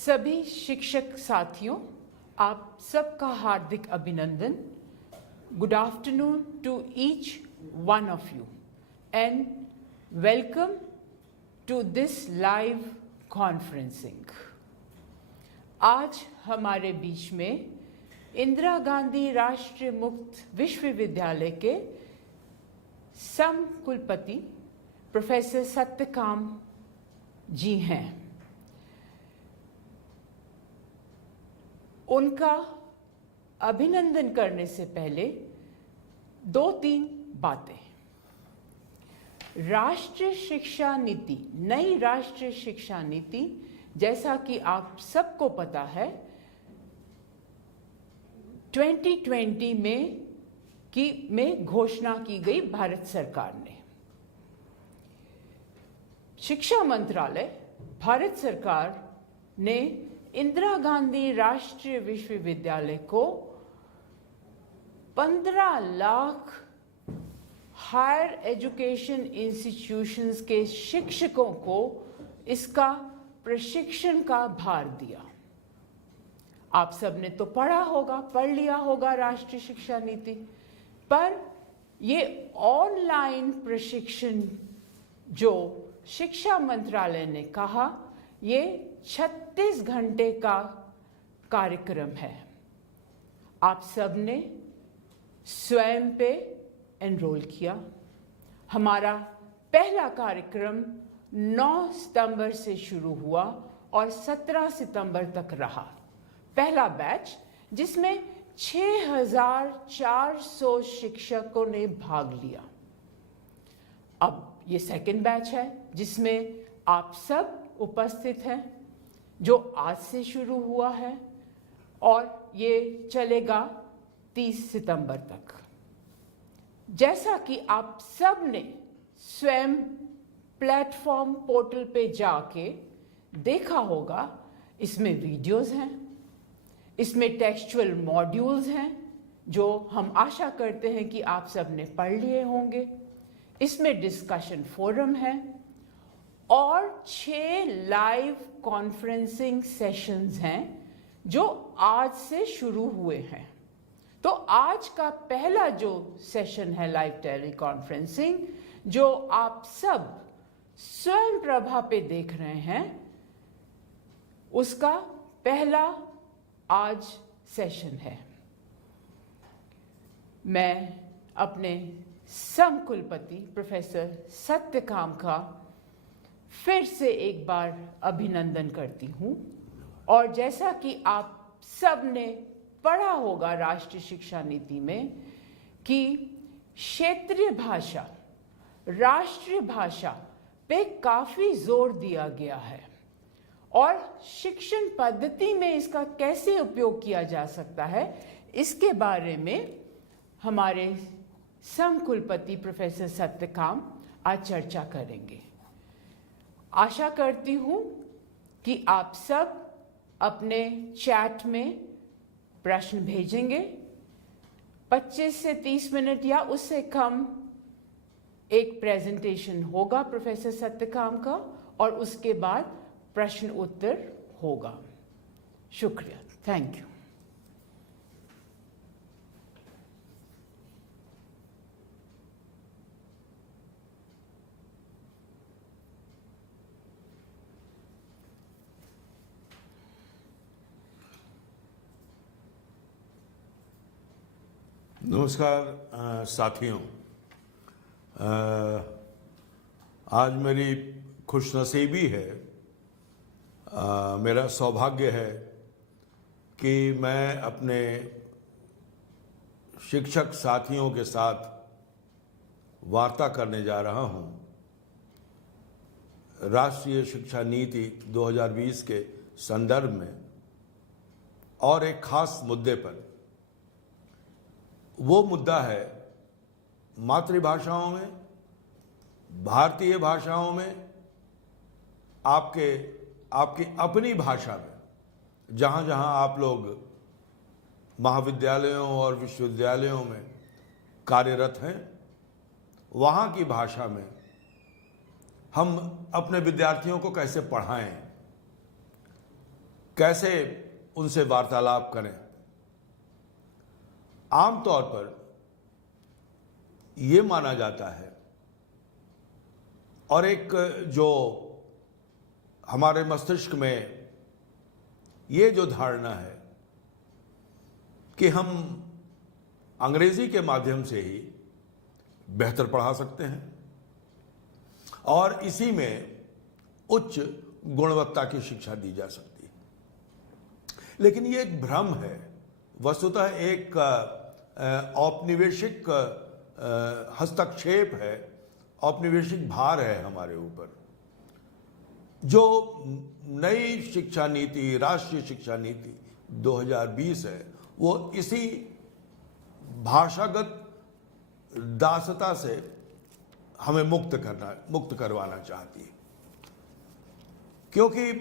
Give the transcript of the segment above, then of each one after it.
सभी शिक्षक साथियों, आप सबका हार्दिक अभिनंदन। Good afternoon to each one of you and welcome to this live conferencing. आज हमारे बीच में इंदिरा गांधी राष्ट्रीय मुक्त विश्वविद्यालय के सम कुलपति प्रोफेसर सत्यकाम जी हैं। उनका अभिनंदन करने से पहले दो तीन बातें। राष्ट्रीय शिक्षा नीति, नई राष्ट्रीय शिक्षा नीति, जैसा कि आप सबको पता है, 2020 में घोषणा की गई भारत सरकार ने। शिक्षा मंत्रालय, भारत सरकार ने इंदिरा गांधी राष्ट्रीय विश्वविद्यालय को 15 लाख हायर एजुकेशन इंस्टीट्यूशंस के शिक्षकों को इसका प्रशिक्षण का भार दिया। आप सबने तो पढ़ लिया होगा राष्ट्रीय शिक्षा नीति, पर ये ऑनलाइन प्रशिक्षण जो शिक्षा मंत्रालय ने कहा, ये 36 घंटे का कार्यक्रम है। आप सबने स्वयं पे एनरोल किया। हमारा पहला कार्यक्रम 9 सितंबर से शुरू हुआ और 17 सितंबर तक रहा। पहला बैच, जिसमें 6400 शिक्षकों ने भाग लिया। अब ये सेकंड बैच है, जिसमें आप सब उपस्थित हैं, जो आज से शुरू हुआ है और ये चलेगा 30 सितंबर तक। जैसा कि आप सब ने स्वयं प्लेटफॉर्म पोर्टल पे जाके देखा होगा, इसमें वीडियोस हैं, इसमें टेक्सचुअल मॉड्यूल्स हैं, जो हम आशा करते हैं कि आप सब ने पढ़ लिए होंगे। इसमें डिस्कशन फोरम है और 6 लाइव कॉन्फ्रेंसिंग सेशंस हैं जो आज से शुरू हुए हैं। तो आज का पहला जो सेशन है लाइव टेली कॉन्फ्रेंसिंग, जो आप सब स्वयं प्रभा पे देख रहे हैं, उसका पहला आज सेशन है। मैं अपने सम कुलपति प्रोफेसर सत्यकाम का फिर से एक बार अभिनंदन करती हूँ। और जैसा कि आप सब ने पढ़ा होगा राष्ट्रीय शिक्षा नीति में कि क्षेत्रीय भाषा, राष्ट्रीय भाषा पे काफी जोर दिया गया है और शिक्षण पद्धति में इसका कैसे उपयोग किया जा सकता है, इसके बारे में हमारे सम कुलपति प्रोफेसर सत्यकाम आज चर्चा करेंगे। आशा करती हूँ कि आप सब अपने चैट में प्रश्न भेजेंगे। 25 से 30 मिनट या उससे कम एक प्रेजेंटेशन होगा प्रोफेसर सत्यकाम का और उसके बाद प्रश्न उत्तर होगा। शुक्रिया, थैंक यू। नमस्कार साथियों, आज मेरी खुशनसीबी है, मेरा सौभाग्य है कि मैं अपने शिक्षक साथियों के साथ वार्ता करने जा रहा हूं राष्ट्रीय शिक्षा नीति 2020 के संदर्भ में और एक खास मुद्दे पर। वो मुद्दा है मातृभाषाओं में, भारतीय भाषाओं में, आपकी अपनी भाषा में, जहाँ जहाँ आप लोग महाविद्यालयों और विश्वविद्यालयों में कार्यरत हैं, वहाँ की भाषा में हम अपने विद्यार्थियों को कैसे पढ़ाएं। कैसे उनसे वार्तालाप करें। आमतौर पर यह माना जाता है और एक जो हमारे मस्तिष्क में ये जो धारणा है कि हम अंग्रेजी के माध्यम से ही बेहतर पढ़ा सकते हैं और इसी में उच्च गुणवत्ता की शिक्षा दी जा सकती है, लेकिन ये एक भ्रम है। वस्तुतः एक औपनिवेशिक हस्तक्षेप है, औपनिवेशिक भार है हमारे ऊपर। जो नई शिक्षा नीति, राष्ट्रीय शिक्षा नीति 2020 है, वो इसी भाषागत दासता से हमें मुक्त करवाना चाहती है, क्योंकि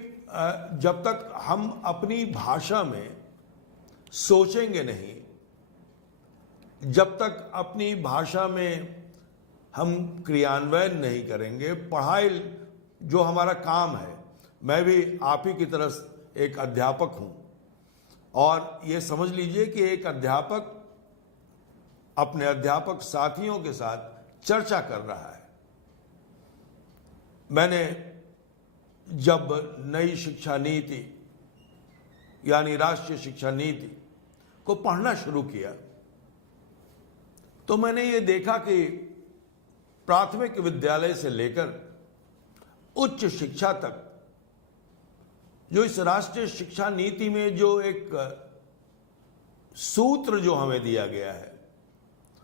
जब तक हम अपनी भाषा में सोचेंगे नहीं, जब तक अपनी भाषा में हम क्रियान्वयन नहीं करेंगे, पढ़ाई जो हमारा काम है, मैं भी आप ही की तरह एक अध्यापक हूं और ये समझ लीजिए कि एक अध्यापक अपने अध्यापक साथियों के साथ चर्चा कर रहा है। मैंने जब नई शिक्षा नीति यानी राष्ट्रीय शिक्षा नीति को पढ़ना शुरू किया तो मैंने ये देखा कि प्राथमिक विद्यालय से लेकर उच्च शिक्षा तक जो इस राष्ट्रीय शिक्षा नीति में जो एक सूत्र जो हमें दिया गया है,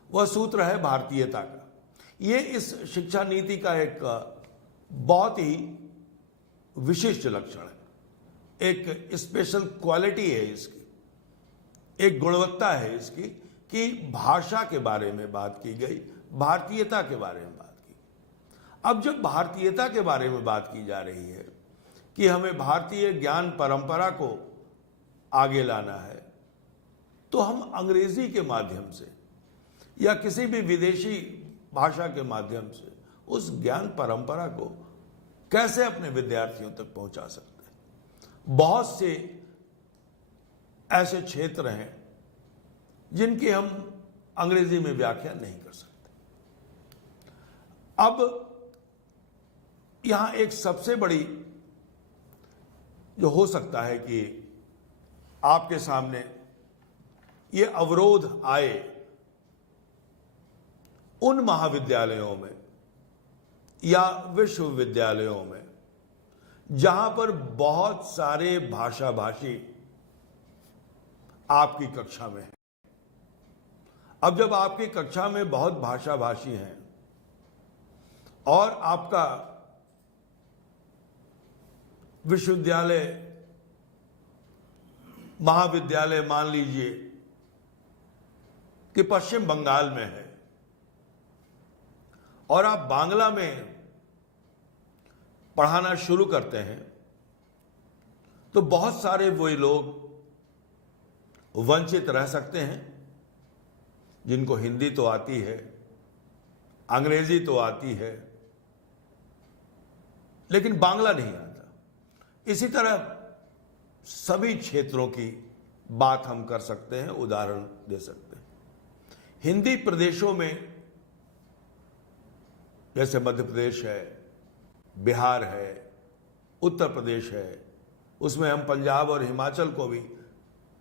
वह सूत्र है भारतीयता का। ये इस शिक्षा नीति का एक बहुत ही विशिष्ट लक्षण है, एक स्पेशल क्वालिटी है इसकी, एक गुणवत्ता है इसकी कि भाषा के बारे में बात की गई, भारतीयता के बारे में बात की। अब जब भारतीयता के बारे में बात की जा रही है कि हमें भारतीय ज्ञान परंपरा को आगे लाना है, तो हम अंग्रेजी के माध्यम से या किसी भी विदेशी भाषा के माध्यम से उस ज्ञान परंपरा को कैसे अपने विद्यार्थियों तक पहुंचा सकते हैं। बहुत से ऐसे क्षेत्र हैं जिनकी हम अंग्रेजी में व्याख्या नहीं कर सकते। अब यहां एक सबसे बड़ी जो हो सकता है कि आपके सामने ये अवरोध आए उन महाविद्यालयों में या विश्वविद्यालयों में जहां पर बहुत सारे भाषाभाषी आपकी कक्षा में हैं। अब जब आपकी कक्षा में बहुत भाषाभाषी हैं और आपका विश्वविद्यालय, महाविद्यालय मान लीजिए कि पश्चिम बंगाल में है और आप बांग्ला में पढ़ाना शुरू करते हैं, तो बहुत सारे वही लोग वंचित रह सकते हैं जिनको हिंदी तो आती है, अंग्रेजी तो आती है, लेकिन बांग्ला नहीं आता। इसी तरह सभी क्षेत्रों की बात हम कर सकते हैं, उदाहरण दे सकते हैं। हिंदी प्रदेशों में जैसे मध्य प्रदेश है, बिहार है, उत्तर प्रदेश है, उसमें हम पंजाब और हिमाचल को भी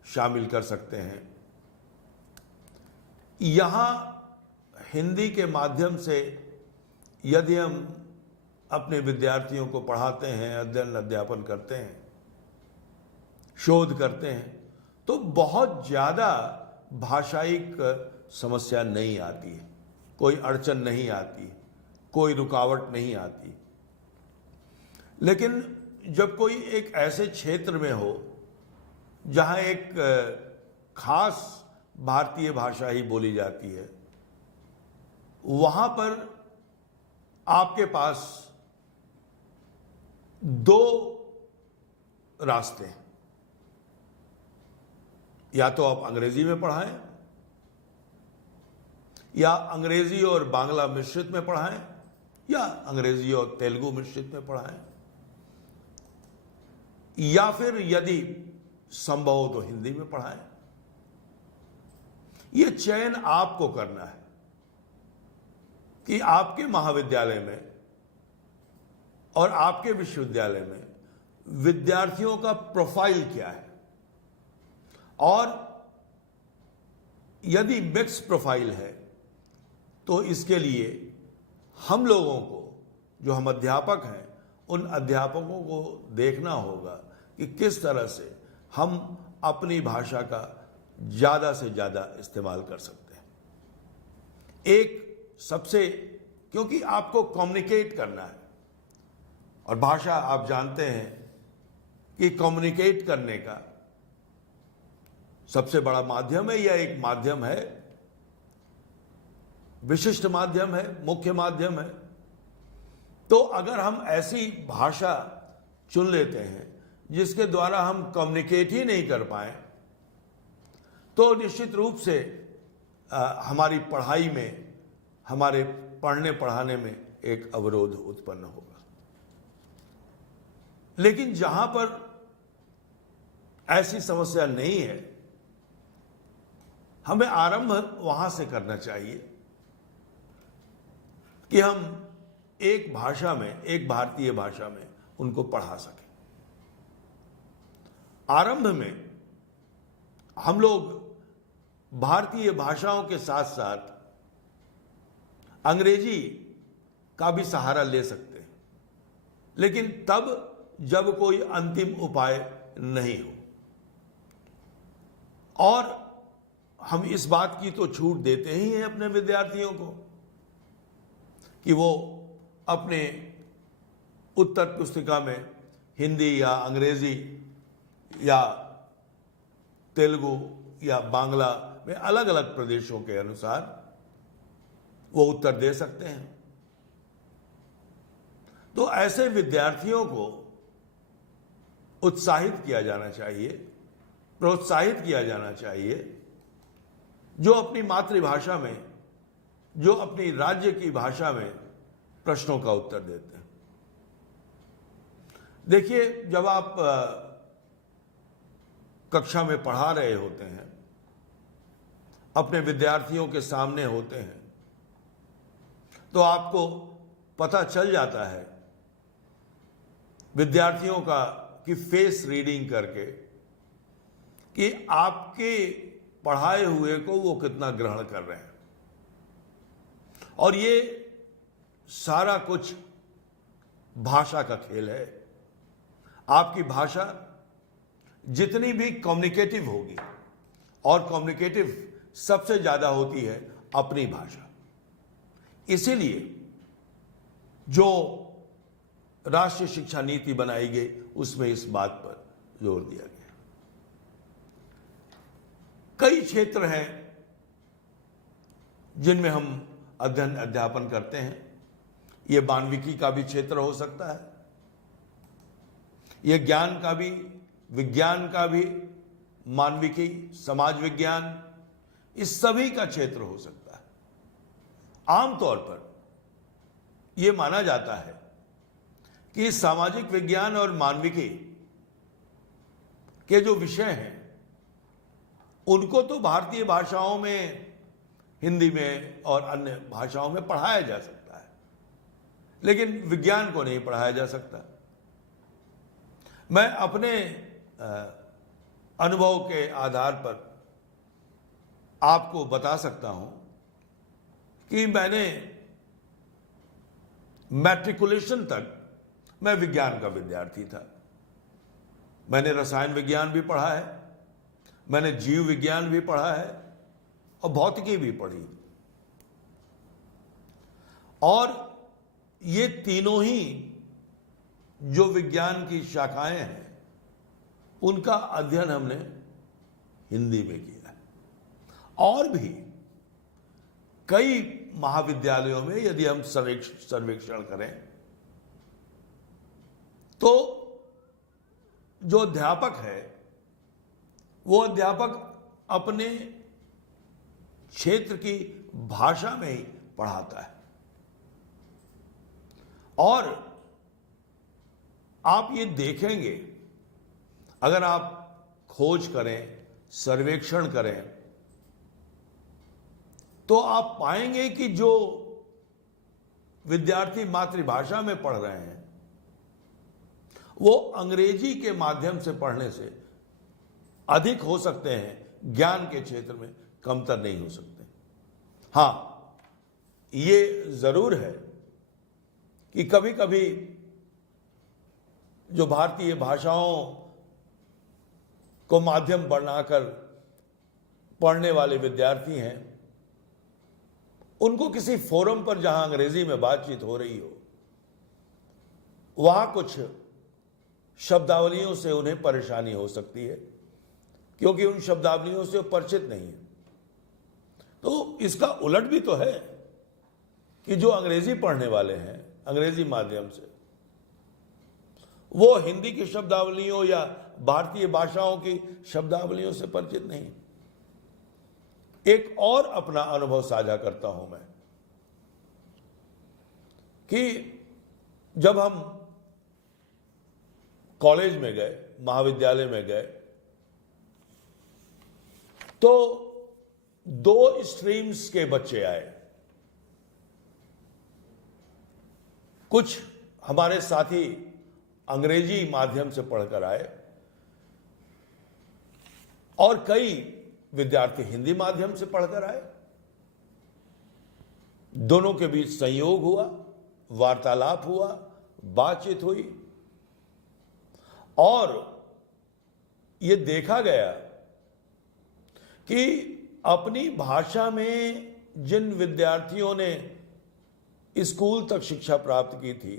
शामिल कर सकते हैं। यहां हिंदी के माध्यम से यदि हम अपने विद्यार्थियों को पढ़ाते हैं, अध्ययन अध्यापन करते हैं, शोध करते हैं, तो बहुत ज्यादा भाषायिक समस्या नहीं आती है, कोई अड़चन नहीं आती, कोई रुकावट नहीं आती। लेकिन जब कोई एक ऐसे क्षेत्र में हो जहां एक खास भारतीय भाषा ही बोली जाती है, वहां पर आपके पास दो रास्ते हैं। या तो आप अंग्रेजी में पढ़ाएं या अंग्रेजी और बांग्ला मिश्रित में पढ़ाएं या अंग्रेजी और तेलुगु मिश्रित में पढ़ाएं। या फिर यदि संभव हो तो हिंदी में पढ़ाएं। यह चयन आपको करना है कि आपके महाविद्यालय में और आपके विश्वविद्यालय में विद्यार्थियों का प्रोफाइल क्या है, और यदि मिक्स प्रोफाइल है तो इसके लिए हम लोगों को, जो हम अध्यापक हैं, उन अध्यापकों को देखना होगा कि किस तरह से हम अपनी भाषा का ज़्यादा से ज़्यादा इस्तेमाल कर सकते हैं। एक सबसे, क्योंकि आपको कम्युनिकेट करना है, और भाषा आप जानते हैं कि कम्युनिकेट करने का सबसे बड़ा माध्यम है, या एक माध्यम है, विशिष्ट माध्यम है, मुख्य माध्यम है। तो अगर हम ऐसी भाषा चुन लेते हैं जिसके द्वारा हम कम्युनिकेट ही नहीं कर पाए, तो निश्चित रूप से हमारी पढ़ाई में, हमारे पढ़ने पढ़ाने में एक अवरोध उत्पन्न होगा। लेकिन जहां पर ऐसी समस्या नहीं है, हमें आरंभ वहां से करना चाहिए कि हम एक भाषा में, एक भारतीय भाषा में उनको पढ़ा सकें। आरंभ में हम लोग भारतीय भाषाओं के साथ साथ अंग्रेजी का भी सहारा ले सकते हैं, लेकिन तब जब कोई अंतिम उपाय नहीं हो। और हम इस बात की तो छूट देते ही हैं अपने विद्यार्थियों को कि वो अपने उत्तर पुस्तिका में हिंदी या अंग्रेजी या तेलुगु या बांग्ला में अलग अलग प्रदेशों के अनुसार वो उत्तर दे सकते हैं। तो ऐसे विद्यार्थियों को उत्साहित किया जाना चाहिए, प्रोत्साहित किया जाना चाहिए, जो अपनी मातृभाषा में, जो अपनी राज्य की भाषा में प्रश्नों का उत्तर देते हैं। देखिए, जब आप कक्षा में पढ़ा रहे होते हैं, अपने विद्यार्थियों के सामने होते हैं, तो आपको पता चल जाता है विद्यार्थियों की फेस रीडिंग करके कि आपके पढ़ाए हुए को वो कितना ग्रहण कर रहे हैं। और ये सारा कुछ भाषा का खेल है। आपकी भाषा जितनी भी कम्युनिकेटिव होगी, और कम्युनिकेटिव सबसे ज्यादा होती है अपनी भाषा, इसीलिए जो राष्ट्रीय शिक्षा नीति बनाई गई उसमें इस बात पर जोर दिया गया। कई क्षेत्र हैं जिनमें हम अध्ययन अध्यापन करते हैं। ये मानविकी का भी क्षेत्र हो सकता है, यह ज्ञान का भी, विज्ञान का भी, मानविकी, समाज विज्ञान, इस सभी का क्षेत्र हो सकता है। आमतौर पर यह माना जाता है कि सामाजिक विज्ञान और मानविकी के जो विषय हैं उनको तो भारतीय भाषाओं में, हिंदी में और अन्य भाषाओं में पढ़ाया जा सकता है, लेकिन विज्ञान को नहीं पढ़ाया जा सकता। मैं अपने अनुभव के आधार पर आपको बता सकता हूं कि मैंने मैट्रिकुलेशन तक मैं विज्ञान का विद्यार्थी था। मैंने रसायन विज्ञान भी पढ़ा है, मैंने जीव विज्ञान भी पढ़ा है और भौतिकी भी पढ़ी। और ये तीनों ही जो विज्ञान की शाखाएं हैं उनका अध्ययन हमने हिंदी में किया है। और भी कई महाविद्यालयों में यदि हम सर्वेक्षण करें तो जो अध्यापक है वो अध्यापक अपने क्षेत्र की भाषा में ही पढ़ाता है। और आप ये देखेंगे अगर आप खोज करें, सर्वेक्षण करें, तो आप पाएंगे कि जो विद्यार्थी मातृभाषा में पढ़ रहे हैं वो अंग्रेजी के माध्यम से पढ़ने से अधिक हो सकते हैं, ज्ञान के क्षेत्र में कमतर नहीं हो सकते। हां, ये जरूर है कि कभी कभी जो भारतीय भाषाओं को माध्यम बनाकर पढ़ने वाले विद्यार्थी हैं, उनको किसी फोरम पर जहां अंग्रेजी में बातचीत हो रही हो, वहां कुछ शब्दावलियों से उन्हें परेशानी हो सकती है, क्योंकि उन शब्दावलियों से वो परिचित नहीं है। तो इसका उलट भी तो है कि जो अंग्रेजी पढ़ने वाले हैं अंग्रेजी माध्यम से, वो हिंदी की शब्दावलियों या भारतीय भाषाओं की शब्दावलियों से परिचित नहीं। एक और अपना अनुभव साझा करता हूं मैं कि जब हम कॉलेज में गए, महाविद्यालय में गए, तो 2 स्ट्रीम्स के बच्चे आए। कुछ हमारे साथी अंग्रेजी माध्यम से पढ़कर आए और कई विद्यार्थी हिंदी माध्यम से पढ़कर आए। दोनों के बीच संयोग हुआ, वार्तालाप हुआ, बातचीत हुई और यह देखा गया कि अपनी भाषा में जिन विद्यार्थियों ने स्कूल तक शिक्षा प्राप्त की थी,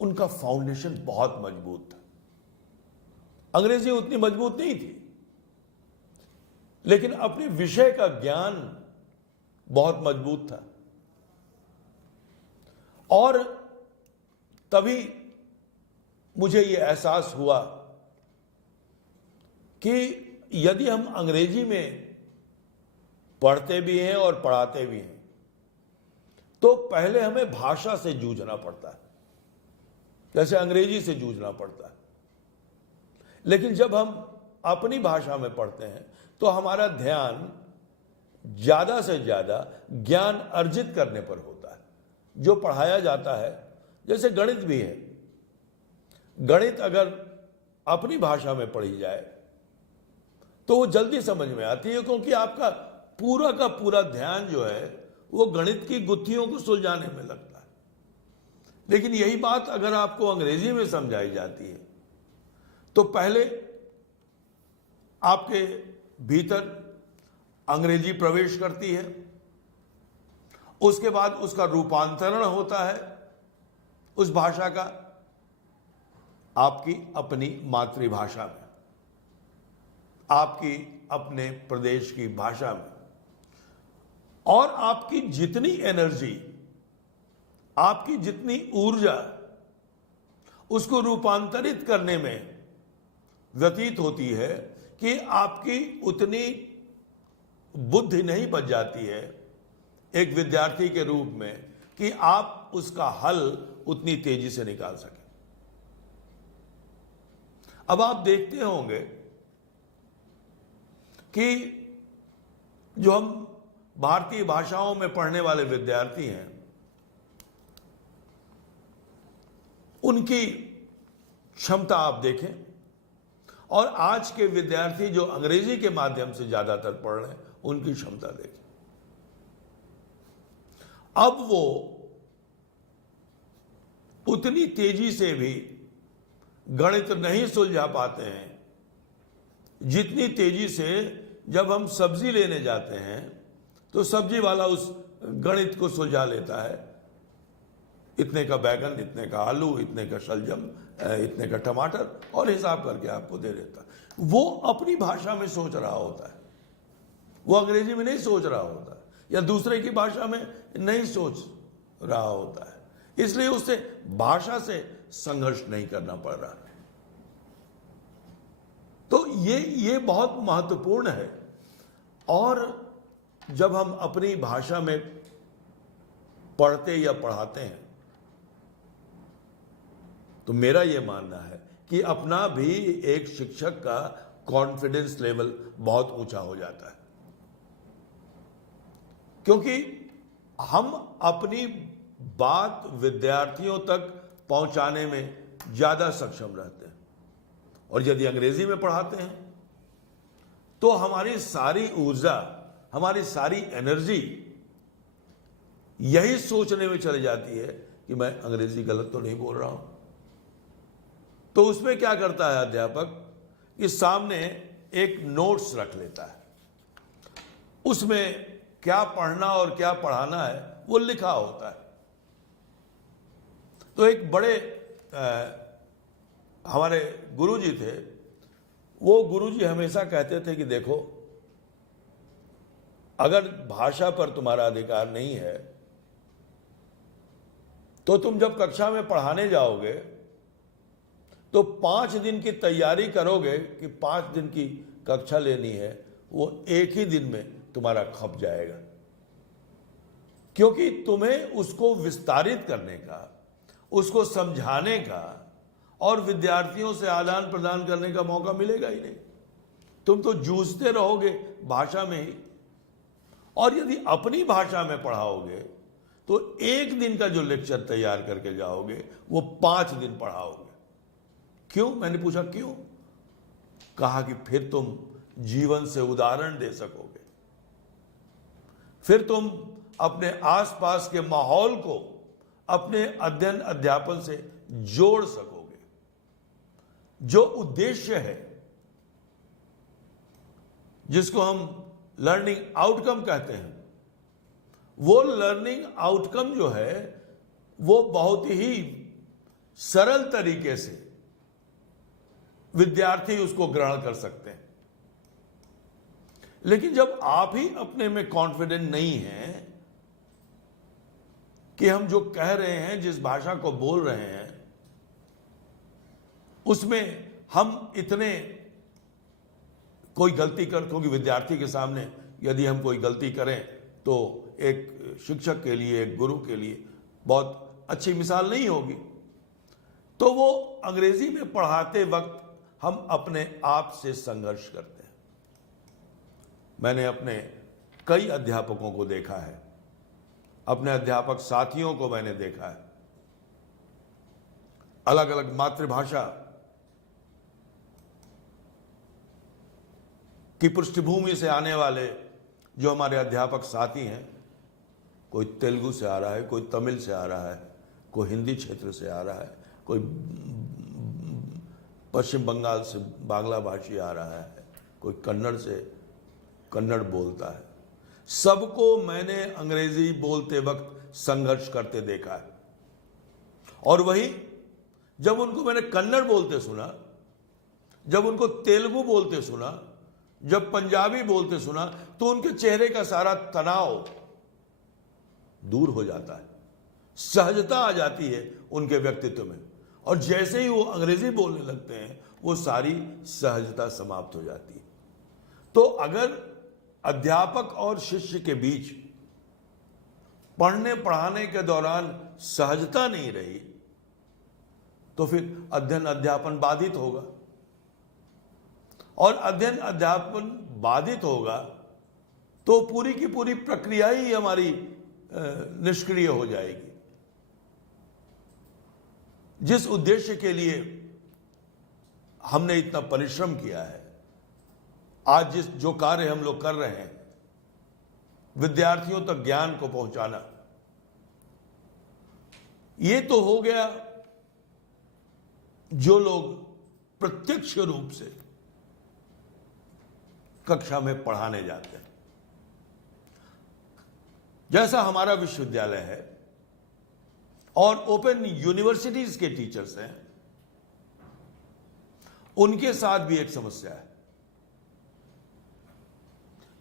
उनका फाउंडेशन बहुत मजबूत था। अंग्रेजी उतनी मजबूत नहीं थी, लेकिन अपने विषय का ज्ञान बहुत मजबूत था। और तभी मुझे यह एहसास हुआ कि यदि हम अंग्रेजी में पढ़ते भी हैं और पढ़ाते भी हैं, तो पहले हमें भाषा से जूझना पड़ता है, जैसे अंग्रेजी से जूझना पड़ता है। लेकिन जब हम अपनी भाषा में पढ़ते हैं तो हमारा ध्यान ज्यादा से ज्यादा ज्ञान अर्जित करने पर होता है। जो पढ़ाया जाता है, जैसे गणित भी है, गणित अगर अपनी भाषा में पढ़ी जाए तो वो जल्दी समझ में आती है, क्योंकि आपका पूरा का पूरा ध्यान जो है वो गणित की गुत्थियों को सुलझाने में लगता है। लेकिन यही बात अगर आपको अंग्रेजी में समझाई जाती है तो पहले आपके भीतर अंग्रेजी प्रवेश करती है, उसके बाद उसका रूपांतरण होता है उस भाषा का आपकी अपनी मातृभाषा में, आपकी अपने प्रदेश की भाषा में। और आपकी जितनी एनर्जी, आपकी जितनी ऊर्जा उसको रूपांतरित करने में व्यतीत होती है कि आपकी उतनी बुद्धि नहीं बच जाती है एक विद्यार्थी के रूप में कि आप उसका हल उतनी तेजी से निकाल सकें। अब आप देखते होंगे कि जो हम भारतीय भाषाओं में पढ़ने वाले विद्यार्थी हैं, उनकी क्षमता आप देखें, और आज के विद्यार्थी जो अंग्रेजी के माध्यम से ज्यादातर पढ़ रहे हैं, उनकी क्षमता देखें। अब वो उतनी तेजी से भी गणित नहीं सुलझा पाते हैं जितनी तेजी से जब हम सब्जी लेने जाते हैं तो सब्जी वाला उस गणित को सुलझा लेता है। इतने का बैगन, इतने का आलू, इतने का शलजम, इतने का टमाटर, और हिसाब करके आपको दे देता है। वो अपनी भाषा में सोच रहा होता है, वो अंग्रेजी में नहीं सोच रहा होता है, या दूसरे की भाषा में नहीं सोच रहा होता है, इसलिए उससे भाषा से संघर्ष नहीं करना पड़ रहा है। तो ये बहुत महत्वपूर्ण है। और जब हम अपनी भाषा में पढ़ते या पढ़ाते हैं तो मेरा यह मानना है कि अपना भी एक शिक्षक का कॉन्फिडेंस लेवल बहुत ऊंचा हो जाता है, क्योंकि हम अपनी बात विद्यार्थियों तक पहुंचाने में ज्यादा सक्षम रहते हैं। और यदि अंग्रेजी में पढ़ाते हैं तो हमारी सारी ऊर्जा, हमारी सारी एनर्जी यही सोचने में चली जाती है कि मैं अंग्रेजी गलत तो नहीं बोल रहा हूं। तो उसमें क्या करता है अध्यापक कि सामने एक नोट्स रख लेता है, उसमें क्या पढ़ना और क्या पढ़ाना है वो लिखा होता है। तो एक बड़े हमारे गुरुजी थे, वो गुरुजी हमेशा कहते थे कि देखो, अगर भाषा पर तुम्हारा अधिकार नहीं है तो तुम जब कक्षा में पढ़ाने जाओगे तो 5 दिन की तैयारी करोगे कि 5 दिन की कक्षा लेनी है, वो एक ही दिन में तुम्हारा खप जाएगा, क्योंकि तुम्हें उसको विस्तारित करने का, उसको समझाने का और विद्यार्थियों से आदान प्रदान करने का मौका मिलेगा ही नहीं। तुम तो जूझते रहोगे भाषा में ही। और यदि अपनी भाषा में पढ़ाओगे तो एक दिन का जो लेक्चर तैयार करके जाओगे वो 5 दिन पढ़ाओगे। क्यों? मैंने पूछा क्यों? कहा कि फिर तुम जीवन से उदाहरण दे सकोगे, फिर तुम अपने आसपास के माहौल को अपने अध्ययन अध्यापन से जोड़ सकोगे। जो उद्देश्य है, जिसको हम लर्निंग आउटकम कहते हैं, वो लर्निंग आउटकम जो है वो बहुत ही सरल तरीके से विद्यार्थी उसको ग्रहण कर सकते हैं। लेकिन जब आप ही अपने में कॉन्फिडेंट नहीं हैं कि हम जो कह रहे हैं, जिस भाषा को बोल रहे हैं, उसमें हम इतने कोई गलती कर, क्योंकि विद्यार्थी के सामने यदि हम कोई गलती करें तो एक शिक्षक के लिए, एक गुरु के लिए बहुत अच्छी मिसाल नहीं होगी। तो वो अंग्रेजी में पढ़ाते वक्त हम अपने आप से संघर्ष करते हैं। मैंने अपने कई अध्यापकों को देखा है, अपने अध्यापक साथियों को मैंने देखा है, अलग अलग मातृभाषा की पृष्ठभूमि से आने वाले जो हमारे अध्यापक साथी हैं, कोई तेलुगु से आ रहा है, कोई तमिल से आ रहा है, कोई हिंदी क्षेत्र से आ रहा है, कोई पश्चिम बंगाल से बांग्ला भाषी आ रहा है, कोई कन्नड़ से कन्नड़ बोलता है। सबको मैंने अंग्रेजी बोलते वक्त संघर्ष करते देखा है। और वही जब उनको मैंने कन्नड़ बोलते सुना, जब उनको तेलुगु बोलते सुना, जब पंजाबी बोलते सुना, तो उनके चेहरे का सारा तनाव दूर हो जाता है, सहजता आ जाती है उनके व्यक्तित्व में। और जैसे ही वो अंग्रेजी बोलने लगते हैं, वो सारी सहजता समाप्त हो जाती है। तो अगर अध्यापक और शिष्य के बीच पढ़ने पढ़ाने के दौरान सहजता नहीं रही, तो फिर अध्ययन अध्यापन बाधित होगा। और अध्ययन अध्यापन बाधित होगा तो पूरी की पूरी प्रक्रिया ही हमारी निष्क्रिय हो जाएगी। जिस उद्देश्य के लिए हमने इतना परिश्रम किया है, आज जो कार्य हम लोग कर रहे हैं, विद्यार्थियों तक ज्ञान को पहुंचाना, ये तो हो गया जो लोग प्रत्यक्ष रूप से कक्षा में पढ़ाने जाते हैं। जैसा हमारा विश्वविद्यालय है और ओपन यूनिवर्सिटीज के टीचर्स हैं, उनके साथ भी एक समस्या है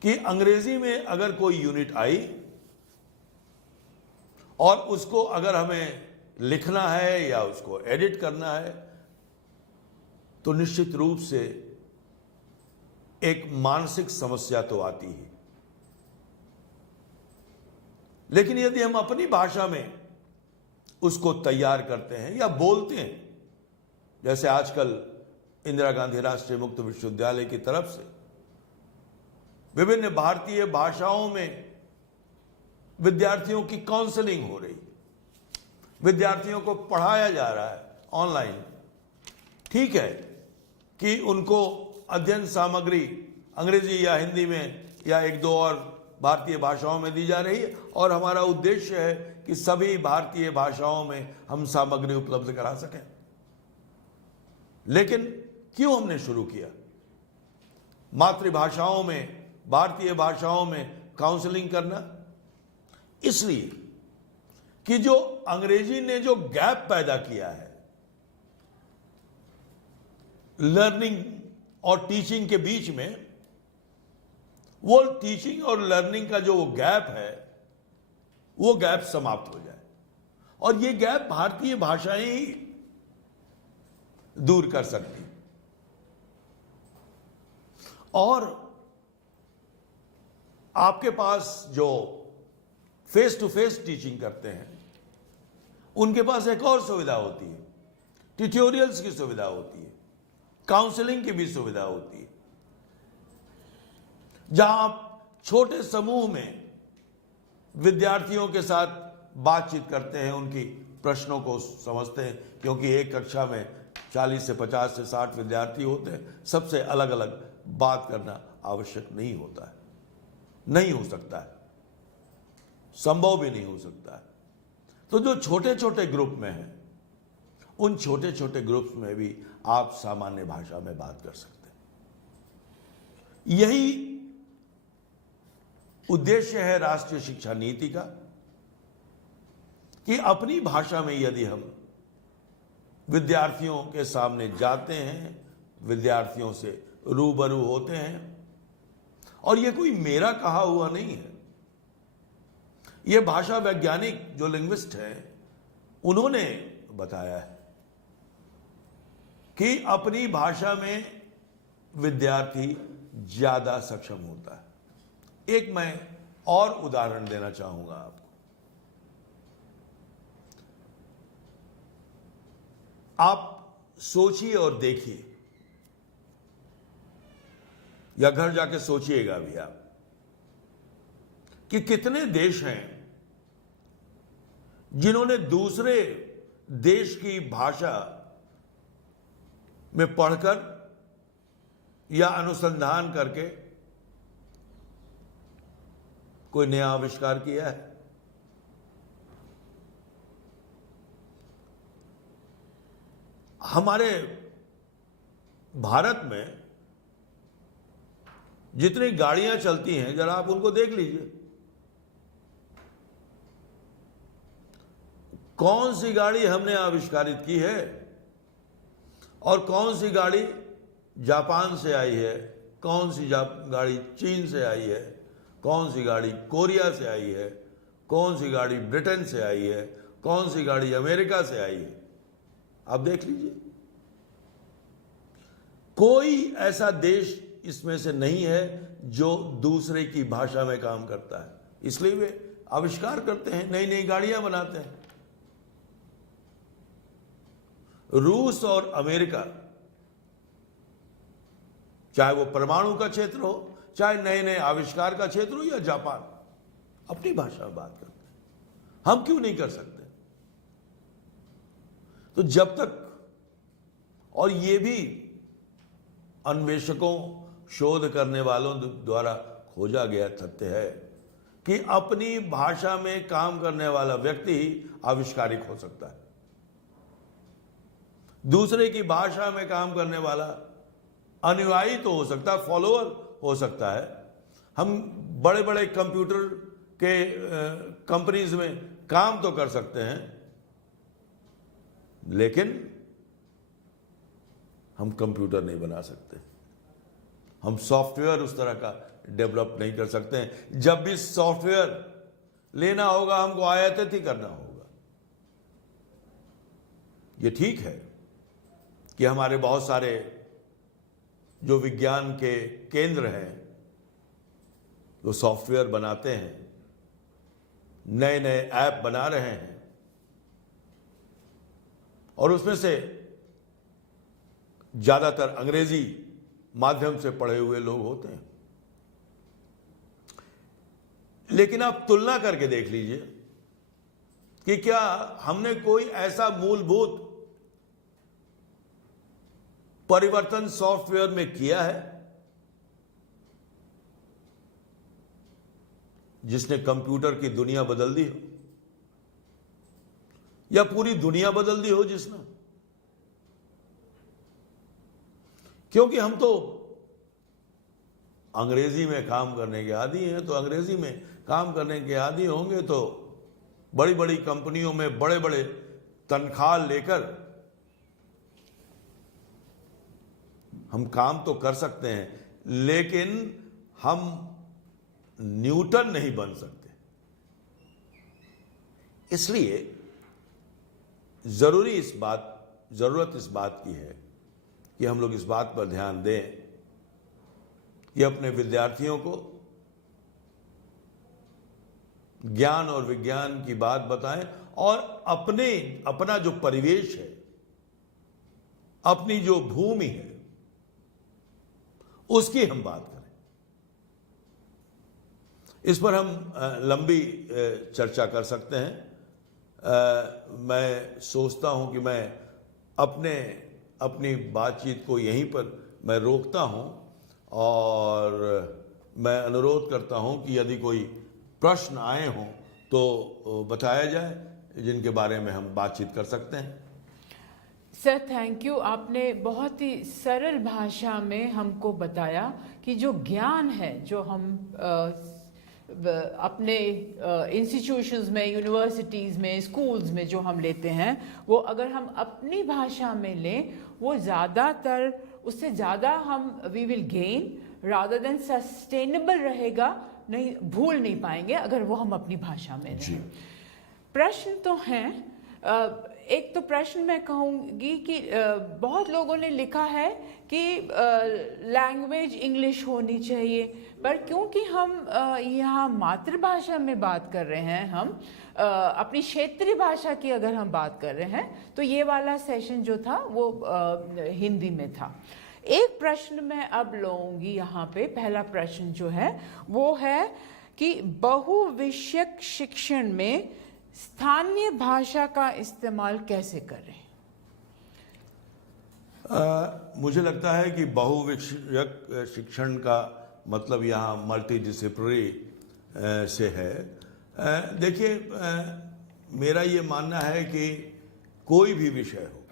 कि अंग्रेजी में अगर कोई यूनिट आई और उसको अगर हमें लिखना है या उसको एडिट करना है, तो निश्चित रूप से एक मानसिक समस्या तो आती है। लेकिन यदि हम अपनी भाषा में उसको तैयार करते हैं या बोलते हैं, जैसे आजकल इंदिरा गांधी राष्ट्रीय मुक्त विश्वविद्यालय की तरफ से विभिन्न भारतीय भाषाओं में विद्यार्थियों की काउंसलिंग हो रही, विद्यार्थियों को पढ़ाया जा रहा है ऑनलाइन। ठीक है कि उनको अध्ययन सामग्री अंग्रेजी या हिंदी में या एक दो और भारतीय भाषाओं में दी जा रही है, और हमारा उद्देश्य है कि सभी भारतीय भाषाओं में हम सामग्री उपलब्ध करा सकें। लेकिन क्यों हमने शुरू किया मातृभाषाओं में, भारतीय भाषाओं में काउंसलिंग करना? इसलिए कि जो अंग्रेजी ने जो गैप पैदा किया है लर्निंग और टीचिंग के बीच में, वो टीचिंग और लर्निंग का जो वो गैप है, वो गैप समाप्त हो जाए। और ये गैप भारतीय भाषाएं ही दूर कर सकती। और आपके पास जो फेस टू फेस टीचिंग करते हैं, उनके पास एक और सुविधा होती है, ट्यूटोरियल्स की सुविधा होती है, काउंसलिंग की भी सुविधा होती है, जहां आप छोटे समूह में विद्यार्थियों के साथ बातचीत करते हैं, उनकी प्रश्नों को समझते हैं। क्योंकि एक कक्षा में 40 से 50 से 60 विद्यार्थी होते हैं, सबसे अलग अलग बात करना आवश्यक नहीं होता है, नहीं हो सकता है, संभव भी नहीं हो सकता है। तो जो छोटे छोटे ग्रुप में हैं, उन छोटे छोटे ग्रुप्स में भी आप सामान्य भाषा में बात कर सकते हैं। यही उद्देश्य है राष्ट्रीय शिक्षा नीति का, कि अपनी भाषा में यदि हम विद्यार्थियों के सामने जाते हैं, विद्यार्थियों से रूबरू होते हैं, और यह कोई मेरा कहा हुआ नहीं है, यह भाषा वैज्ञानिक जो लिंग्विस्ट हैं उन्होंने बताया है कि अपनी भाषा में विद्यार्थी ज्यादा सक्षम होता है। एक मैं और उदाहरण देना चाहूंगा आपको। आप सोचिए और देखिए, या घर जाके सोचिएगा भी आप, कि कितने देश हैं जिन्होंने दूसरे देश की भाषा में पढ़कर या अनुसंधान करके कोई नया आविष्कार किया है। हमारे भारत में जितनी गाड़ियां चलती हैं, जरा आप उनको देख लीजिए। कौन सी गाड़ी हमने आविष्कारित की है और कौन सी गाड़ी जापान से आई है, कौन सी गाड़ी चीन से आई है, कौन सी गाड़ी कोरिया से आई है, कौन सी गाड़ी ब्रिटेन से आई है, कौन सी गाड़ी अमेरिका से आई है। आप देख लीजिए, कोई ऐसा देश इसमें से नहीं है जो दूसरे की भाषा में काम करता है। इसलिए वे आविष्कार करते हैं, नई नई गाड़ियां बनाते हैं। रूस और अमेरिका, चाहे वो परमाणु का क्षेत्र हो, चाहे नए नए आविष्कार का क्षेत्र हो, या जापान, अपनी भाषा में बात करते हैं। हम क्यों नहीं कर सकते? तो जब तक, और ये भी अन्वेषकों, शोध करने वालों द्वारा खोजा गया तथ्य है कि अपनी भाषा में काम करने वाला व्यक्ति ही आविष्कारिक हो सकता है। दूसरे की भाषा में काम करने वाला अनुयायी तो हो सकता है, फॉलोअर हो सकता है। हम बड़े बड़े कंप्यूटर के कंपनीज में काम तो कर सकते हैं, लेकिन हम कंप्यूटर नहीं बना सकते, हम सॉफ्टवेयर उस तरह का डेवलप नहीं कर सकते हैं। जब भी सॉफ्टवेयर लेना होगा, हमको आयातित ही करना होगा। ये ठीक है कि हमारे बहुत सारे जो विज्ञान के केंद्र हैं, वो सॉफ्टवेयर बनाते हैं, नए नए ऐप बना रहे हैं, और उसमें से ज्यादातर अंग्रेजी माध्यम से पढ़े हुए लोग होते हैं। लेकिन आप तुलना करके देख लीजिए कि क्या हमने कोई ऐसा मूलभूत परिवर्तन सॉफ्टवेयर में किया है जिसने कंप्यूटर की दुनिया बदल दी हो, या पूरी दुनिया बदल दी हो जिसने। क्योंकि हम तो अंग्रेजी में काम करने के आदी हैं, तो अंग्रेजी में काम करने के आदी होंगे तो बड़ी बड़ी कंपनियों में बड़े बड़े तनख्वाह लेकर हम काम तो कर सकते हैं, लेकिन हम न्यूटन नहीं बन सकते। इसलिए जरूरत इस बात की है कि हम लोग इस बात पर ध्यान दें कि अपने विद्यार्थियों को ज्ञान और विज्ञान की बात बताएं और अपना जो परिवेश है, अपनी जो भूमि है, उसकी हम बात करें। इस पर हम लंबी चर्चा कर सकते हैं। मैं सोचता हूं कि मैं अपनी बातचीत को यहीं पर मैं रोकता हूं और मैं अनुरोध करता हूं कि यदि कोई प्रश्न आए हों तो बताया जाए, जिनके बारे में हम बातचीत कर सकते हैं। सर थैंक यू, आपने बहुत ही सरल भाषा में हमको बताया कि जो ज्ञान है जो हम अपने इंस्टीट्यूशंस में, यूनिवर्सिटीज़ में, स्कूल्स में जो हम लेते हैं, वो अगर हम अपनी भाषा में लें वो ज़्यादातर, उससे ज़्यादा हम we will gain rather than sustainable रहेगा, नहीं भूल नहीं पाएंगे अगर वो हम अपनी भाषा में लें। प्रश्न तो हैं। एक तो प्रश्न मैं कहूँगी कि बहुत लोगों ने लिखा है कि लैंग्वेज इंग्लिश होनी चाहिए, पर क्योंकि हम यहाँ मातृभाषा में बात कर रहे हैं, हम अपनी क्षेत्रीय भाषा की अगर हम बात कर रहे हैं, तो ये वाला सेशन जो था वो हिंदी में था। एक प्रश्न मैं अब लूँगी यहाँ पे। पहला प्रश्न जो है वो है कि बहुविषयक शिक्षण में स्थानीय भाषा का इस्तेमाल कैसे करें? मुझे लगता है कि बहुविषयक शिक्षण का मतलब यहाँ मल्टीडिसिप्लिनरी से है। देखिए, मेरा ये मानना है कि कोई भी विषय हो,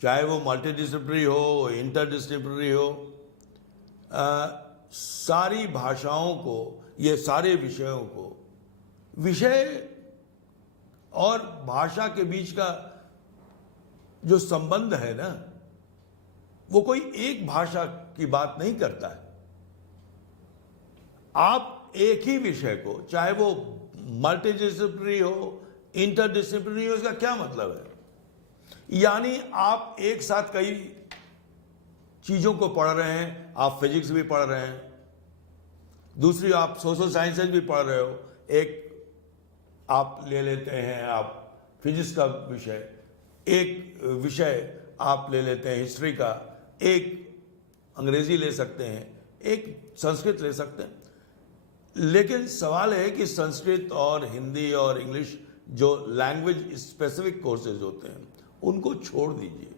चाहे वो मल्टीडिसिप्लिनरी हो, इंटरडिसिप्लिनरी हो, सारी भाषाओं को, ये सारे विषयों को, विषय और भाषा के बीच का जो संबंध है ना, वो कोई एक भाषा की बात नहीं करता है। आप एक ही विषय को, चाहे वो मल्टीडिसिप्लिनरी हो, इंटरडिसिप्लिनरी हो, इसका क्या मतलब है? यानी आप एक साथ कई चीजों को पढ़ रहे हैं। आप फिजिक्स भी पढ़ रहे हैं, दूसरी आप सोशल साइंसेज भी पढ़ रहे हो, एक आप ले लेते हैं आप फिजिक्स का विषय, एक विषय आप ले लेते हैं हिस्ट्री का, एक अंग्रेजी ले सकते हैं, एक संस्कृत ले सकते हैं। लेकिन सवाल है कि संस्कृत और हिंदी और इंग्लिश जो लैंग्वेज स्पेसिफिक कोर्सेज होते हैं उनको छोड़ दीजिए।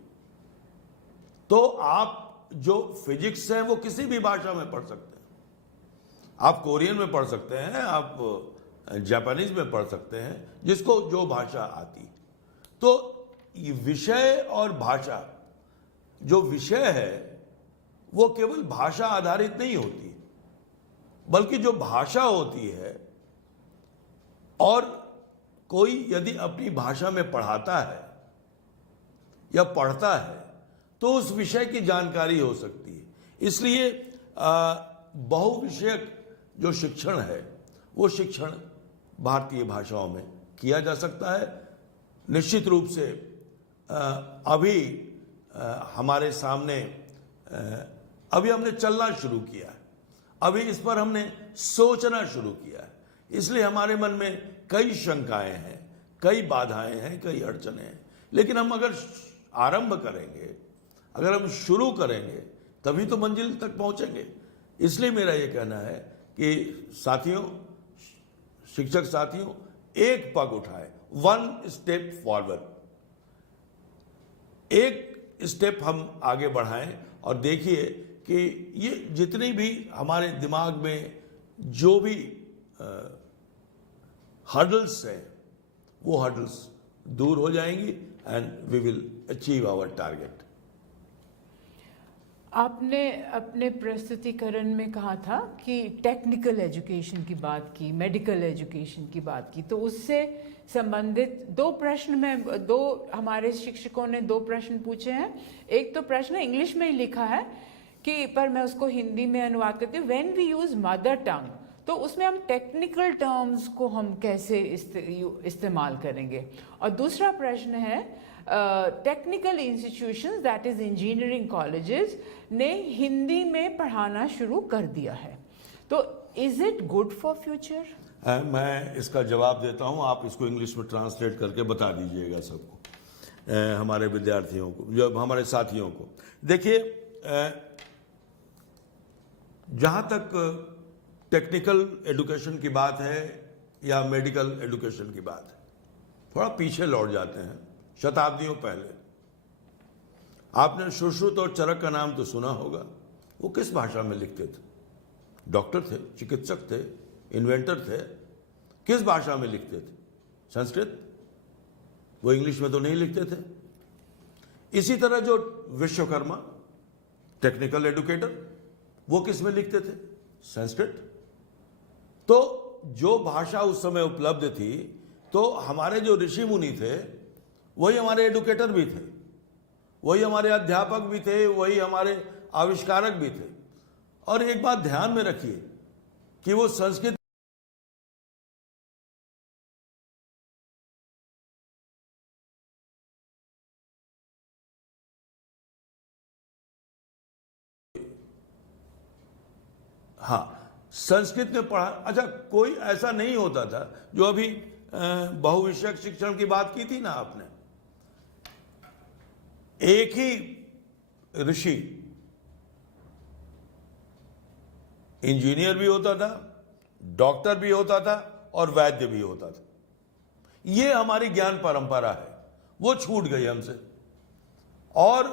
तो आप जो फिजिक्स है वो किसी भी भाषा में पढ़ सकते हैं। आप कोरियन में पढ़ सकते हैं, आप जापानीज में पढ़ सकते हैं, जिसको जो भाषा आती। तो ये विषय और भाषा, जो विषय है वो केवल भाषा आधारित नहीं होती, बल्कि जो भाषा होती है, और कोई यदि अपनी भाषा में पढ़ाता है या पढ़ता है तो उस विषय की जानकारी हो सकती है। इसलिए बहुविषयक जो शिक्षण है वो शिक्षण भारतीय भाषाओं में किया जा सकता है। निश्चित रूप से अभी हमारे सामने अभी हमने चलना शुरू किया है, अभी इस पर हमने सोचना शुरू किया है, इसलिए हमारे मन में कई शंकाएं हैं, कई बाधाएं हैं, कई अड़चने हैं। लेकिन हम अगर आरंभ करेंगे, अगर हम शुरू करेंगे तभी तो मंजिल तक पहुंचेंगे। इसलिए मेरा ये कहना है कि साथियों, शिक्षक साथियों, एक पग उठाए, 1 स्टेप फॉरवर्ड, एक स्टेप हम आगे बढ़ाएं और देखिए कि ये जितनी भी हमारे दिमाग में जो भी हर्डल्स हैं वो हर्डल्स दूर हो जाएंगी and we will achieve our target. आपने अपने प्रस्तुतिकरण में कहा था कि टेक्निकल एजुकेशन की बात की, मेडिकल एजुकेशन की बात की, तो उससे संबंधित दो हमारे शिक्षकों ने 2 प्रश्न पूछे हैं। एक तो प्रश्न इंग्लिश में ही लिखा है कि, पर मैं उसको हिंदी में अनुवाद करती हूँ, when we use mother tongue, तो उसमें हम टेक्निकल टर्म्स को हम कैसे इस्तेमाल करेंगे। और दूसरा प्रश्न है technical institutions that is engineering colleges ने हिंदी में पढ़ाना शुरू कर दिया है, तो is it good for future? मैं इसका जवाब देता हूं, आप इसको इंग्लिश में ट्रांसलेट करके बता दीजिएगा सबको, हमारे विद्यार्थियों को, जो हमारे साथियों को। देखिए, जहां तक टेक्निकल एजुकेशन की बात है या मेडिकल एजुकेशन की बात है, थोड़ा पीछे लौट जाते हैं, शताब्दियों पहले। आपने सुश्रुत और चरक का नाम तो सुना होगा। वो किस भाषा में लिखते थे? डॉक्टर थे, चिकित्सक थे, इन्वेंटर थे, किस भाषा में लिखते थे? संस्कृत। वो इंग्लिश में तो नहीं लिखते थे। इसी तरह जो विश्वकर्मा टेक्निकल एडुकेटर, वो किस में लिखते थे? संस्कृत। तो जो भाषा उस समय उपलब्ध थी, तो हमारे जो ऋषि मुनि थे वही हमारे एडुकेटर भी थे, वही हमारे अध्यापक भी थे, वही हमारे आविष्कारक भी थे। और एक बात ध्यान में रखिए कि वो संस्कृत संस्कृत में पढ़ा। अच्छा, कोई ऐसा नहीं होता था, जो अभी बहुविषयक शिक्षण की बात की थी ना आपने, एक ही ऋषि इंजीनियर भी होता था, डॉक्टर भी होता था और वैद्य भी होता था। ये हमारी ज्ञान परंपरा है, वो छूट गई हमसे। और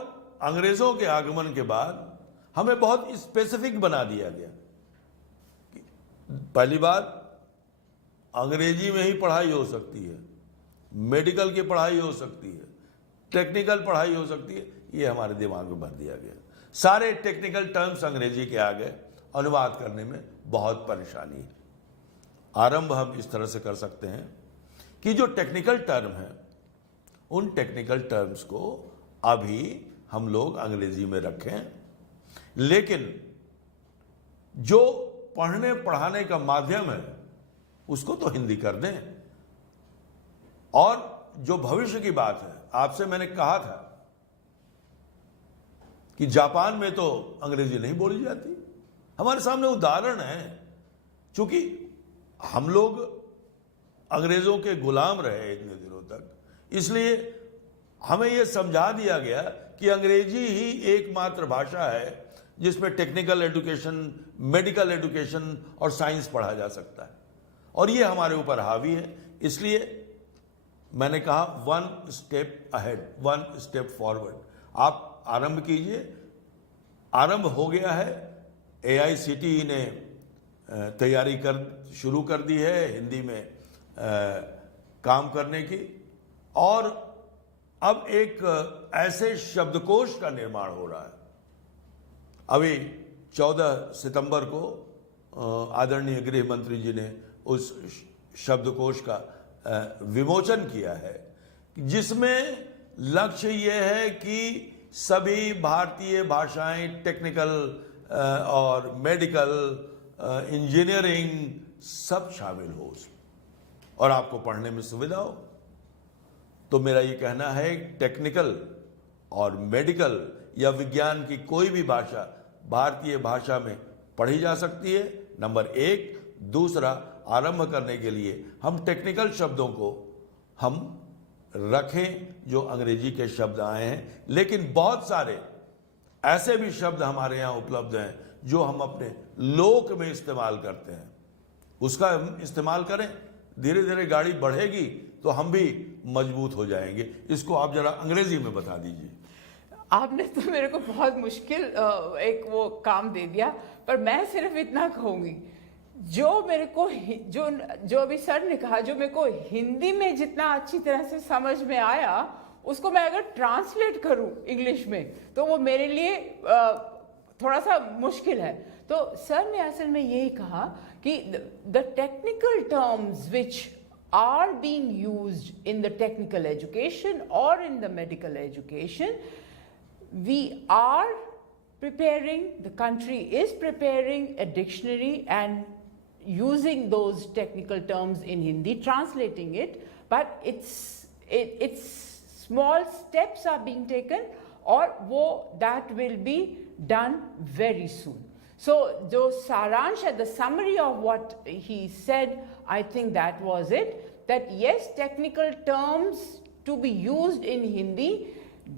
अंग्रेजों के आगमन के बाद हमें बहुत स्पेसिफिक बना दिया गया। पहली बात, अंग्रेजी में ही पढ़ाई हो सकती है, मेडिकल की पढ़ाई हो सकती है, टेक्निकल पढ़ाई हो सकती है, ये हमारे दिमाग में भर दिया गया। सारे टेक्निकल टर्म्स अंग्रेजी के आ गए, अनुवाद करने में बहुत परेशानी है। आरंभ हम इस तरह से कर सकते हैं कि जो टेक्निकल टर्म है, उन टेक्निकल टर्म्स को अभी हम लोग अंग्रेजी में रखें, लेकिन जो पढ़ने पढ़ाने का माध्यम है उसको तो हिंदी कर दें। और जो भविष्य की बात है, आपसे मैंने कहा था कि जापान में तो अंग्रेजी नहीं बोली जाती। हमारे सामने उदाहरण है, क्योंकि हम लोग अंग्रेजों के गुलाम रहे इतने दिनों तक, इसलिए हमें यह समझा दिया गया कि अंग्रेजी ही एकमात्र भाषा है जिसमें टेक्निकल एजुकेशन, मेडिकल एजुकेशन और साइंस पढ़ा जा सकता है, और ये हमारे ऊपर हावी है। इसलिए मैंने कहा 1 स्टेप अहेड, 1 स्टेप फॉरवर्ड। आप आरंभ कीजिए। आरंभ हो गया है, AICTE ने तैयारी शुरू कर दी है हिंदी में काम करने की, और अब एक ऐसे शब्दकोश का निर्माण हो रहा है। अभी 14 सितंबर को आदरणीय गृह मंत्री जी ने उस शब्दकोश का विमोचन किया है, जिसमें लक्ष्य यह है कि सभी भारतीय भाषाएं, टेक्निकल और मेडिकल, इंजीनियरिंग सब शामिल हो उसमें, और आपको पढ़ने में सुविधा हो। तो मेरा ये कहना है, टेक्निकल और मेडिकल या विज्ञान की कोई भी भाषा भारतीय भाषा में पढ़ी जा सकती है, नंबर 1। दूसरा, आरंभ करने के लिए हम टेक्निकल शब्दों को हम रखें जो अंग्रेजी के शब्द आए हैं, लेकिन बहुत सारे ऐसे भी शब्द हमारे यहाँ उपलब्ध हैं जो हम अपने लोक में इस्तेमाल करते हैं, उसका हम इस्तेमाल करें। धीरे धीरे गाड़ी बढ़ेगी तो हम भी मजबूत हो जाएंगे। इसको आप जरा अंग्रेजी में बता दीजिए। आपने तो मेरे को बहुत मुश्किल एक वो काम दे दिया, पर मैं सिर्फ इतना कहूंगी, जो मेरे को जो अभी सर ने कहा, जो मेरे को हिंदी में जितना अच्छी तरह से समझ में आया, उसको मैं अगर ट्रांसलेट करूं इंग्लिश में तो वो मेरे लिए थोड़ा सा मुश्किल है। तो सर ने असल में यही कहा कि the technical terms which are being used in the technical education or in the medical education, we are preparing, the country is preparing a dictionary and using those technical terms in Hindi, translating it, but it's small steps are being taken, or that will be done very soon. So the saransh, the summary of what he said, I think that was it, that yes, technical terms to be used in Hindi,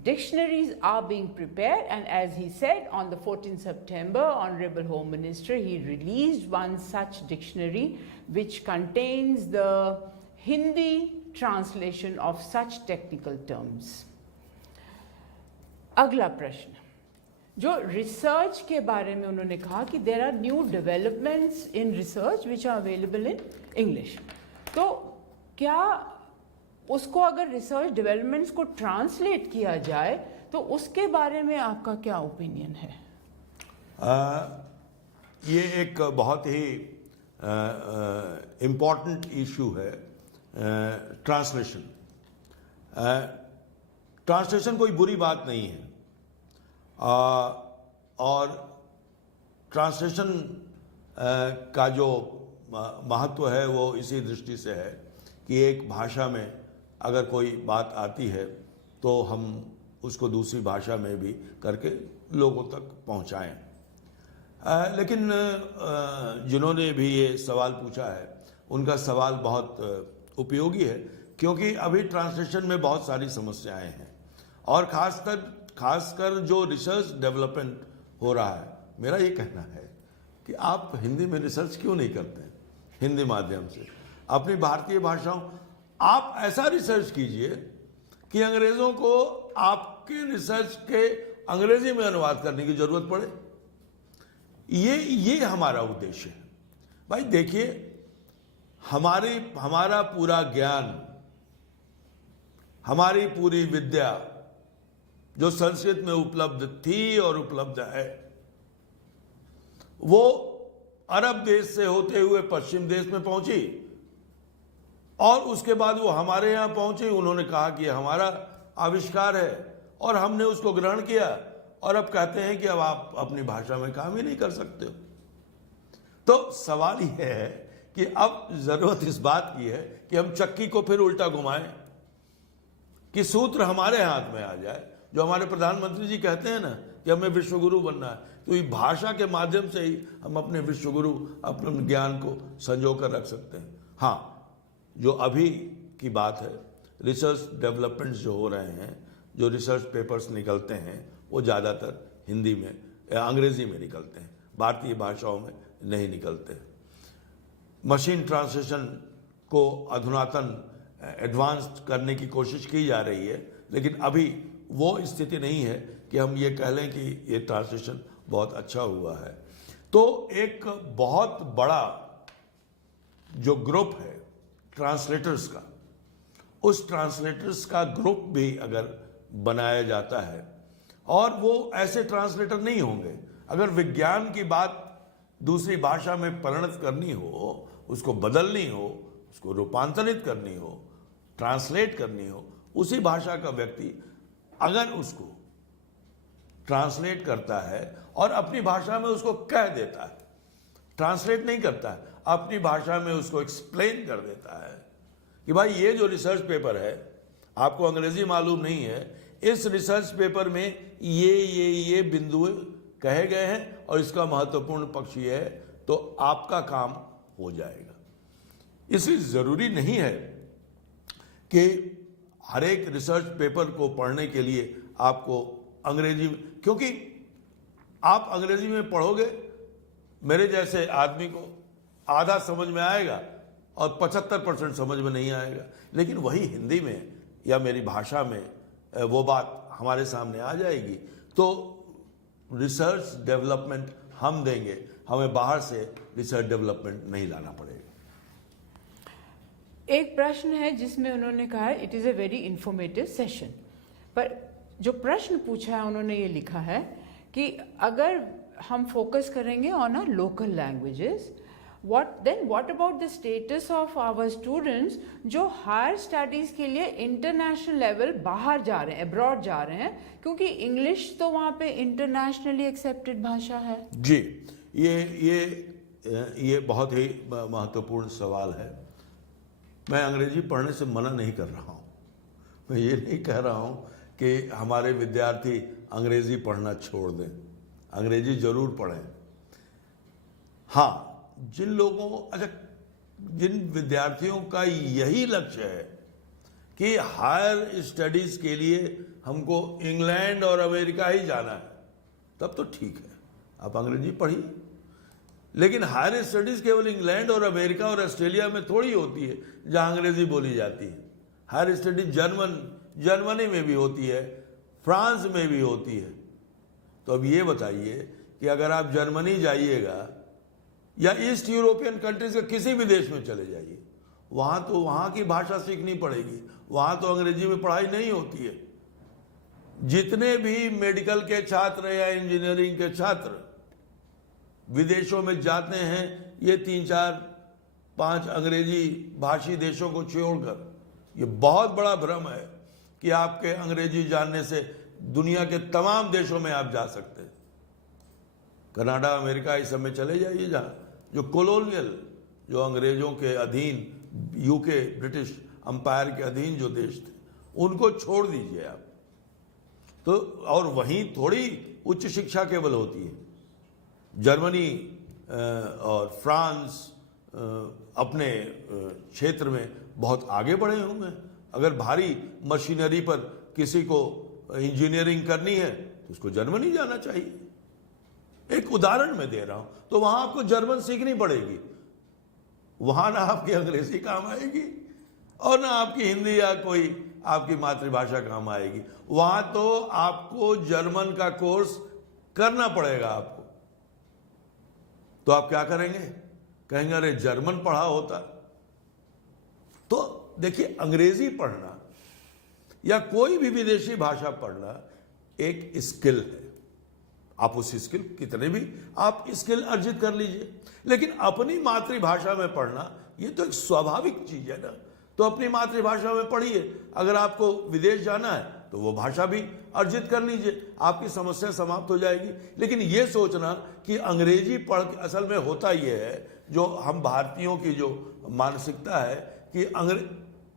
dictionaries are being prepared, and as he said, on the 14th September, Honorable Home Minister, he released one such dictionary which contains the Hindi translation of such technical terms. अगला प्रश्न, जो research के बारे में उन्होंने कहा कि there are new developments in research which are available in English, तो क्या उसको अगर रिसर्च डेवलपमेंट्स को ट्रांसलेट किया जाए तो उसके बारे में आपका क्या ओपिनियन है? ये एक बहुत ही इम्पॉर्टेंट इशू है, ट्रांसलेशन। ट्रांसलेशन कोई बुरी बात नहीं है, और ट्रांसलेशन का जो महत्व है वो इसी दृष्टि से है कि एक भाषा में अगर कोई बात आती है तो हम उसको दूसरी भाषा में भी करके लोगों तक पहुंचाएं। लेकिन जिन्होंने भी ये सवाल पूछा है उनका सवाल बहुत उपयोगी है, क्योंकि अभी ट्रांसलेशन में बहुत सारी समस्याएं हैं, और खासकर जो रिसर्च डेवलपमेंट हो रहा है, मेरा ये कहना है कि आप हिंदी में रिसर्च क्यों नहीं करते हैं? हिंदी माध्यम से अपनी भारतीय भाषाओं, आप ऐसा रिसर्च कीजिए कि अंग्रेजों को आपके रिसर्च के अंग्रेजी में अनुवाद करने की जरूरत पड़े। ये हमारा उद्देश्य है। भाई देखिए, हमारा पूरा ज्ञान, हमारी पूरी विद्या जो संस्कृत में उपलब्ध थी और उपलब्ध है, वो अरब देश से होते हुए पश्चिम देश में पहुंची, और उसके बाद वो हमारे यहां पहुंची। उन्होंने कहा कि हमारा आविष्कार है, और हमने उसको ग्रहण किया, और अब कहते हैं कि अब आप अपनी भाषा में काम ही नहीं कर सकते हो। तो सवाल यह है कि अब जरूरत इस बात की है कि हम चक्की को फिर उल्टा घुमाएं, कि सूत्र हमारे हाथ में आ जाए। जो हमारे प्रधानमंत्री जी कहते हैं ना कि हमें विश्वगुरु बनना है, तो ये भाषा के माध्यम से ही हम अपने विश्वगुरु, अपने ज्ञान को संजो कर रख सकते हैं। हाँ, जो अभी की बात है, रिसर्च डेवलपमेंट्स जो हो रहे हैं, जो रिसर्च पेपर्स निकलते हैं, वो ज़्यादातर हिंदी में या अंग्रेजी में निकलते हैं, भारतीय भाषाओं में नहीं निकलते। मशीन ट्रांसलेशन को अधुनातन एडवांस करने की कोशिश की जा रही है, लेकिन अभी वो स्थिति नहीं है कि हम ये कह लें कि ये ट्रांसलेशन बहुत अच्छा हुआ है। तो एक बहुत बड़ा जो ग्रुप है ट्रांसलेटर्स का, उस ट्रांसलेटर्स का ग्रुप भी अगर बनाया जाता है, और वो ऐसे ट्रांसलेटर नहीं होंगे, अगर विज्ञान की बात दूसरी भाषा में परिणत करनी हो, उसको बदलनी हो, उसको रूपांतरित करनी हो, ट्रांसलेट करनी हो, उसी भाषा का व्यक्ति अगर उसको ट्रांसलेट करता है और अपनी भाषा में उसको कह देता है, ट्रांसलेट नहीं करता है, अपनी भाषा में उसको एक्सप्लेन कर देता है कि भाई ये जो रिसर्च पेपर है, आपको अंग्रेजी मालूम नहीं है, इस रिसर्च पेपर में ये बिंदु कहे गए हैं और इसका महत्वपूर्ण पक्ष ये है, तो आपका काम हो जाएगा। इसलिए जरूरी नहीं है कि हर एक रिसर्च पेपर को पढ़ने के लिए आपको अंग्रेजी, क्योंकि आप अंग्रेजी में पढ़ोगे, मेरे जैसे आदमी को आधा समझ में आएगा और 75% समझ में नहीं आएगा। लेकिन वही हिंदी में या मेरी भाषा में वो बात हमारे सामने आ जाएगी। तो रिसर्च डेवलपमेंट हम देंगे, हमें बाहर से रिसर्च डेवलपमेंट नहीं लाना पड़ेगा। एक प्रश्न है जिसमें उन्होंने कहा है it is a very informative session, पर जो प्रश्न पूछा है उन्होंने ये लिखा है कि अगर हम फोकस करेंगे on our local languages, what about the status of our students जो हायर स्टडीज के लिए इंटरनेशनल लेवल बाहर जा रहे हैं, अब्रॉड जा रहे हैं, क्योंकि इंग्लिश तो वहाँ पे इंटरनेशनली एक्सेप्टेड भाषा है। जी, ये बहुत ही महत्वपूर्ण सवाल है। मैं अंग्रेजी पढ़ने से मना नहीं कर रहा हूँ। मैं ये नहीं कह रहा हूँ कि हमारे विद्यार्थी अंग्रेजी पढ़ना छोड़ दें, अंग्रेजी जरूर पढ़ें। हाँ, जिन विद्यार्थियों का यही लक्ष्य है कि हायर स्टडीज के लिए हमको इंग्लैंड और अमेरिका ही जाना है, तब तो ठीक है, आप अंग्रेजी पढ़िए। लेकिन हायर स्टडीज केवल इंग्लैंड और अमेरिका और ऑस्ट्रेलिया में थोड़ी होती है जहां अंग्रेजी बोली जाती है। हायर स्टडीज जर्मनी में भी होती है, फ्रांस में भी होती है। तो अब ये बताइए कि अगर आप जर्मनी जाइएगा या ईस्ट यूरोपियन कंट्रीज के किसी भी देश में चले जाइए, वहां तो वहां की भाषा सीखनी पड़ेगी, वहां तो अंग्रेजी में पढ़ाई नहीं होती है। जितने भी मेडिकल के छात्र या इंजीनियरिंग के छात्र विदेशों में जाते हैं, ये 3-4-5 अंग्रेजी भाषी देशों को छोड़कर, ये बहुत बड़ा भ्रम है कि आपके अंग्रेजी जानने से दुनिया के तमाम देशों में आप जा सकते हैं। कनाडा, अमेरिका, इस सब में चले जाइए, जहाँ जो कॉलोनियल, जो अंग्रेजों के अधीन, यूके, ब्रिटिश अंपायर के अधीन जो देश थे, उनको छोड़ दीजिए आप तो। और वहीं थोड़ी उच्च शिक्षा केवल होती है। जर्मनी और फ्रांस अपने क्षेत्र में बहुत आगे बढ़े हुए हैं। अगर भारी मशीनरी पर किसी को इंजीनियरिंग करनी है तो उसको जर्मनी जाना चाहिए। एक उदाहरण मैं दे रहा हूं, तो वहां आपको जर्मन सीखनी पड़ेगी। वहां ना आपकी अंग्रेजी काम आएगी और ना आपकी हिंदी या कोई आपकी मातृभाषा काम आएगी। वहां तो आपको जर्मन का कोर्स करना पड़ेगा आपको। तो आप क्या करेंगे? कहेंगे अरे जर्मन पढ़ा होता। तो देखिए, अंग्रेजी पढ़ना या कोई भी विदेशी भाषा पढ़ना एक स्किल है। आप उस स्किल, कितने भी आप स्किल अर्जित कर लीजिए, लेकिन अपनी मातृभाषा में पढ़ना ये तो एक स्वाभाविक चीज है ना। तो अपनी मातृभाषा में पढ़िए। अगर आपको विदेश जाना है तो वो भाषा भी अर्जित कर लीजिए, आपकी समस्या समाप्त हो जाएगी। लेकिन ये सोचना कि अंग्रेजी पढ़ के, असल में होता ये है, जो हम भारतीयों की जो मानसिकता है कि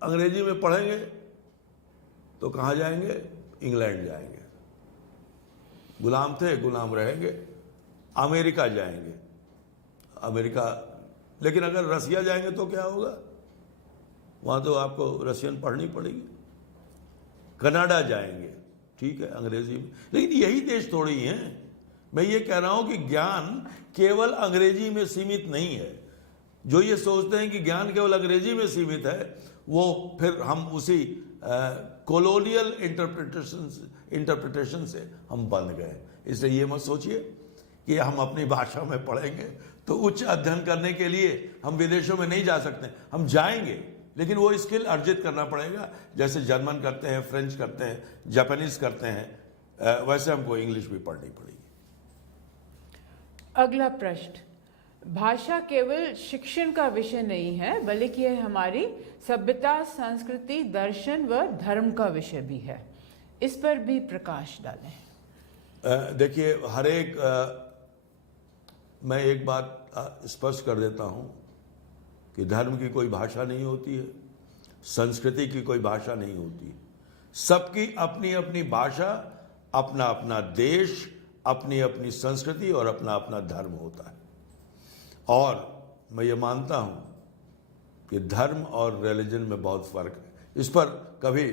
अंग्रेजी में पढ़ेंगे तो कहाँ जाएंगे? इंग्लैंड जाएंगे, गुलाम थे गुलाम रहेंगे। अमेरिका जाएंगे, अमेरिका, लेकिन अगर रसिया जाएंगे तो क्या होगा? वहां तो आपको रशियन पढ़नी पड़ेगी। कनाडा जाएंगे, ठीक है, अंग्रेजी में। लेकिन यही देश थोड़ी ही हैं। मैं ये कह रहा हूं कि ज्ञान केवल अंग्रेजी में सीमित नहीं है। जो ये सोचते हैं कि ज्ञान केवल अंग्रेजी में सीमित है, वो फिर हम उसी कॉलोनियल इंटरप्रिटेशन से हम बंध गए। इसलिए ये मत सोचिए कि हम अपनी भाषा में पढ़ेंगे तो उच्च अध्ययन करने के लिए हम विदेशों में नहीं जा सकते। हम जाएंगे, लेकिन वो स्किल अर्जित करना पड़ेगा। जैसे जर्मन करते हैं, फ्रेंच करते हैं, जापानीज करते हैं, वैसे हमको इंग्लिश भी पढ़नी पड़ेगी। अगला प्रश्न, भाषा केवल शिक्षण का विषय नहीं है, बल्कि यह हमारी सभ्यता, संस्कृति, दर्शन व धर्म का विषय भी है। इस पर भी प्रकाश डालें। देखिए, हर एक मैं एक बात स्पष्ट कर देता हूं कि धर्म की कोई भाषा नहीं होती है, संस्कृति की कोई भाषा नहीं होती है। सबकी अपनी अपनी भाषा, अपना अपना देश, अपनी अपनी संस्कृति और अपना अपना धर्म होता है। और मैं ये मानता हूं कि धर्म और रिलीजन में बहुत फर्क है। इस पर कभी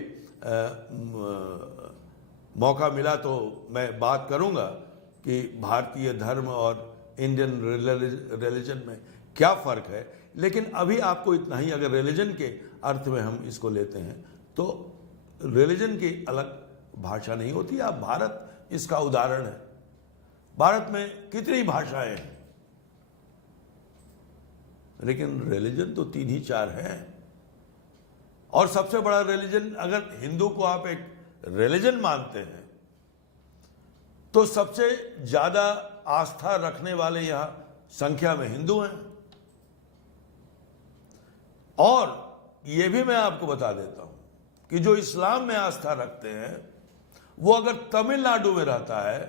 मौका मिला तो मैं बात करूंगा कि भारतीय धर्म और इंडियन रिलीजन में क्या फ़र्क है, लेकिन अभी आपको इतना ही, अगर रिलीजन के अर्थ में हम इसको लेते हैं तो रिलीजन की अलग भाषा नहीं होती। आप भारत इसका उदाहरण है। भारत में कितनी भाषाएं हैं, लेकिन रिलीजन तो 3 ही 4 हैं। और सबसे बड़ा रिलीजन, अगर हिंदू को आप एक रिलीजन मानते हैं तो सबसे ज्यादा आस्था रखने वाले यहां संख्या में हिंदू हैं। और यह भी मैं आपको बता देता हूं कि जो इस्लाम में आस्था रखते हैं वो अगर तमिलनाडु में रहता है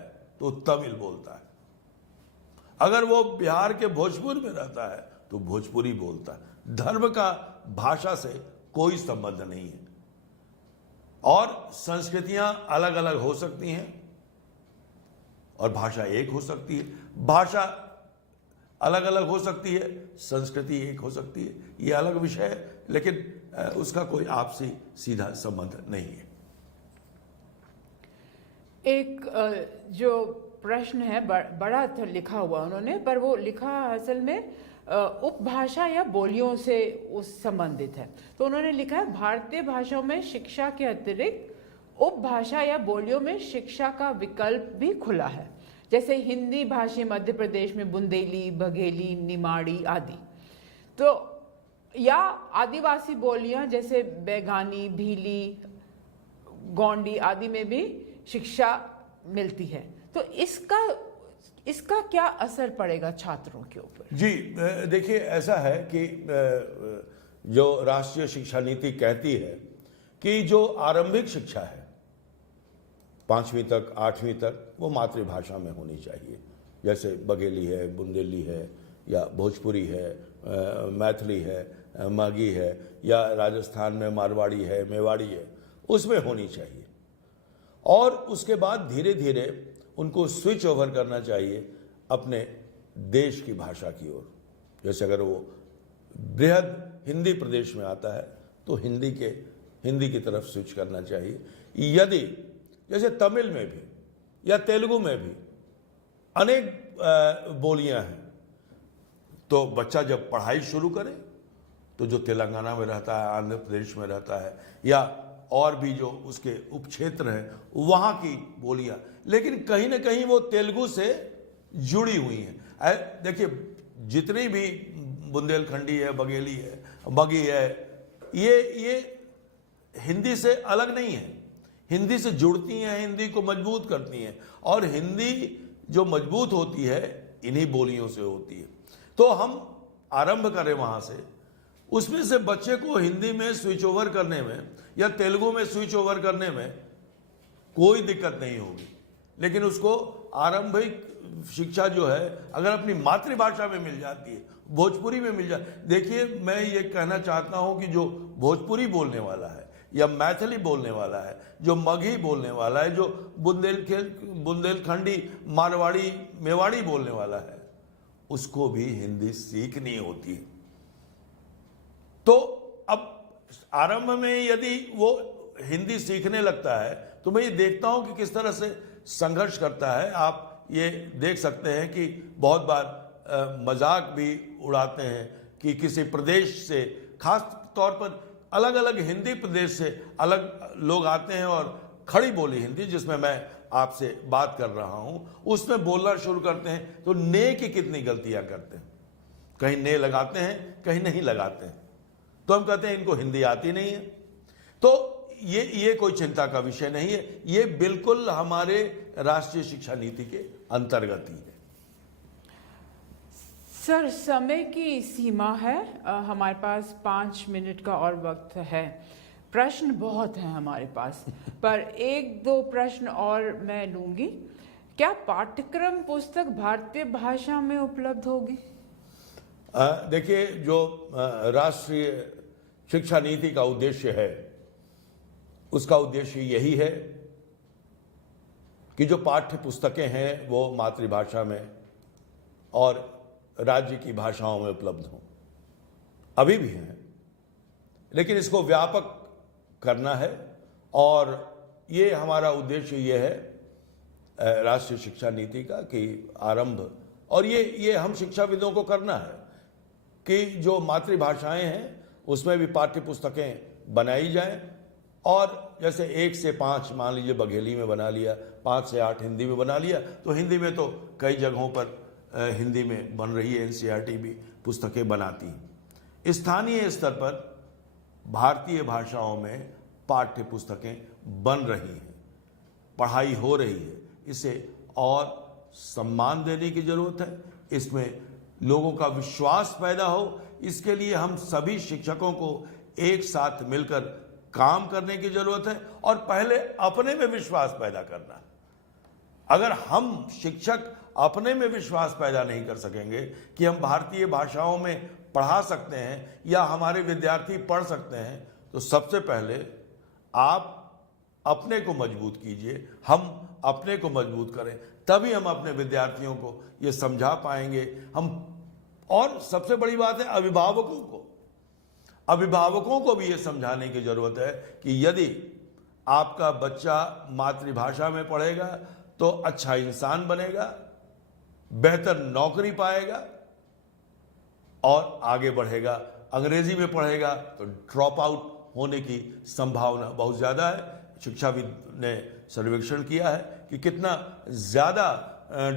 तो तमिल बोलता है, अगर वो बिहार के भोजपुर में रहता है तो भोजपुरी बोलता है। धर्म का भाषा से कोई संबंध नहीं है। और संस्कृतियां अलग अलग हो सकती हैं और भाषा एक हो सकती है। भाषा अलग अलग हो सकती है, संस्कृति एक हो सकती है, ये अलग विषय है, लेकिन उसका कोई आपसी सीधा संबंध नहीं है। एक जो प्रश्न है बड़ा था लिखा हुआ उन्होंने, पर वो लिखा असल में उपभाषा या बोलियों से उस संबंधित है। तो उन्होंने लिखा है, भारतीय भाषाओं में शिक्षा के अतिरिक्त उपभाषा या बोलियों में शिक्षा का विकल्प भी खुला है, जैसे हिंदी भाषी मध्य प्रदेश में बुंदेली, बघेली, निमाड़ी आदि। तो या आदिवासी बोलियां जैसे बैगानी, भीली, गोंडी आदि में भी शिक्षा मिलती है। तो इसका क्या असर पड़ेगा छात्रों के ऊपर? जी देखिए, ऐसा है कि जो राष्ट्रीय शिक्षा नीति कहती है कि जो आरंभिक शिक्षा है 5वीं तक 8वीं तक वो मातृभाषा में होनी चाहिए, जैसे बघेली है, बुंदेली है, या भोजपुरी है, मैथिली है, मागी है, या राजस्थान में मारवाड़ी है, मेवाड़ी है, उसमें होनी चाहिए। और उसके बाद धीरे धीरे उनको स्विच ओवर करना चाहिए अपने देश की भाषा की ओर। जैसे अगर वो बृहद हिंदी प्रदेश में आता है तो हिंदी की तरफ स्विच करना चाहिए। यदि जैसे तमिल में भी या तेलुगु में भी अनेक बोलियां हैं, तो बच्चा जब पढ़ाई शुरू करे तो जो तेलंगाना में रहता है, आंध्र प्रदेश में रहता है, या और भी जो उसके उपक्षेत्र हैं वहाँ की बोलियां, लेकिन कहीं ना कहीं वो तेलुगु से जुड़ी हुई हैं। देखिए, जितनी भी बुंदेलखंडी है, बघेली है, बगी है, ये हिंदी से अलग नहीं है, हिंदी से जुड़ती हैं, हिंदी को मजबूत करती हैं। और हिंदी जो मजबूत होती है इन्हीं बोलियों से होती है। तो हम आरंभ करें वहाँ से, उसमें से बच्चे को हिंदी में स्विच ओवर करने में या तेलुगु में स्विच ओवर करने में कोई दिक्कत नहीं होगी। लेकिन उसको आरंभिक शिक्षा जो है अगर अपनी मातृभाषा में मिल जाती है, भोजपुरी में मिल जाती, देखिए मैं ये कहना चाहता हूं कि जो भोजपुरी बोलने वाला है या मैथिली बोलने वाला है, जो मगही बोलने वाला है, जो बुंदेलखंडी, मारवाड़ी, मेवाड़ी बोलने वाला है, उसको भी हिंदी सीखनी होती है। तो अब आरंभ में यदि वो हिंदी सीखने लगता है तो मैं ये देखता हूं कि किस तरह से संघर्ष करता है। आप ये देख सकते हैं कि बहुत बार मजाक भी उड़ाते हैं कि किसी प्रदेश से, खास तौर पर अलग अलग हिंदी प्रदेश से अलग लोग आते हैं और खड़ी बोली हिंदी, जिसमें मैं आपसे बात कर रहा हूं, उसमें बोलना शुरू करते हैं तो ने की कितनी गलतियां करते हैं। कहीं ने लगाते हैं, कहीं नहीं लगाते हैं, तो हम कहते हैं इनको हिंदी आती नहीं है। तो ये कोई चिंता का विषय नहीं है, ये बिल्कुल हमारे राष्ट्रीय शिक्षा नीति के अंतर्गत ही है। सर, समय की सीमा है, हमारे पास 5 मिनट का और वक्त है। प्रश्न बहुत हैं हमारे पास, पर 1-2 प्रश्न और मैं लूंगी। क्या पाठ्यक्रम पुस्तक भारतीय भाषा में उपलब्ध होगी? देखिए, जो राष्ट्रीय शिक्षा नीति का उद्देश्य है, उसका उद्देश्य यही है कि जो पाठ्य पुस्तकें हैं वो मातृभाषा में और राज्य की भाषाओं में उपलब्ध हों। अभी भी हैं, लेकिन इसको व्यापक करना है। और ये हमारा उद्देश्य ये है राष्ट्रीय शिक्षा नीति का कि आरंभ, और ये हम शिक्षाविदों को करना है कि जो मातृभाषाएं हैं उसमें भी पाठ्य पुस्तकें बनाई जाएं, और जैसे 1 से 5 मान लीजिए बघेली में बना लिया, 5 से 8 हिंदी में बना लिया, तो हिंदी में तो कई जगहों पर हिंदी में बन रही है, एनसीईआरटी भी पुस्तकें बनाती हैं। स्थानीय स्तर पर भारतीय भाषाओं में पाठ्य पुस्तकें बन रही हैं, पढ़ाई हो रही है, इसे और सम्मान देने की जरूरत है, इसमें लोगों का विश्वास पैदा हो, इसके लिए हम सभी शिक्षकों को एक साथ मिलकर काम करने की जरूरत है, और पहले अपने में विश्वास पैदा करना। अगर हम शिक्षक अपने में विश्वास पैदा नहीं कर सकेंगे कि हम भारतीय भाषाओं में पढ़ा सकते हैं या हमारे विद्यार्थी पढ़ सकते हैं, तो सबसे पहले आप अपने को मजबूत कीजिए, हम अपने को मजबूत करें, तभी हम अपने विद्यार्थियों को ये समझा पाएंगे। हम, और सबसे बड़ी बात है अभिभावकों को भी ये समझाने की जरूरत है कि यदि आपका बच्चा मातृभाषा में पढ़ेगा तो अच्छा इंसान बनेगा, बेहतर नौकरी पाएगा और आगे बढ़ेगा। अंग्रेजी में पढ़ेगा तो ड्रॉप आउट होने की संभावना बहुत ज्यादा है। शिक्षाविद ने सर्वेक्षण किया है कि कितना ज्यादा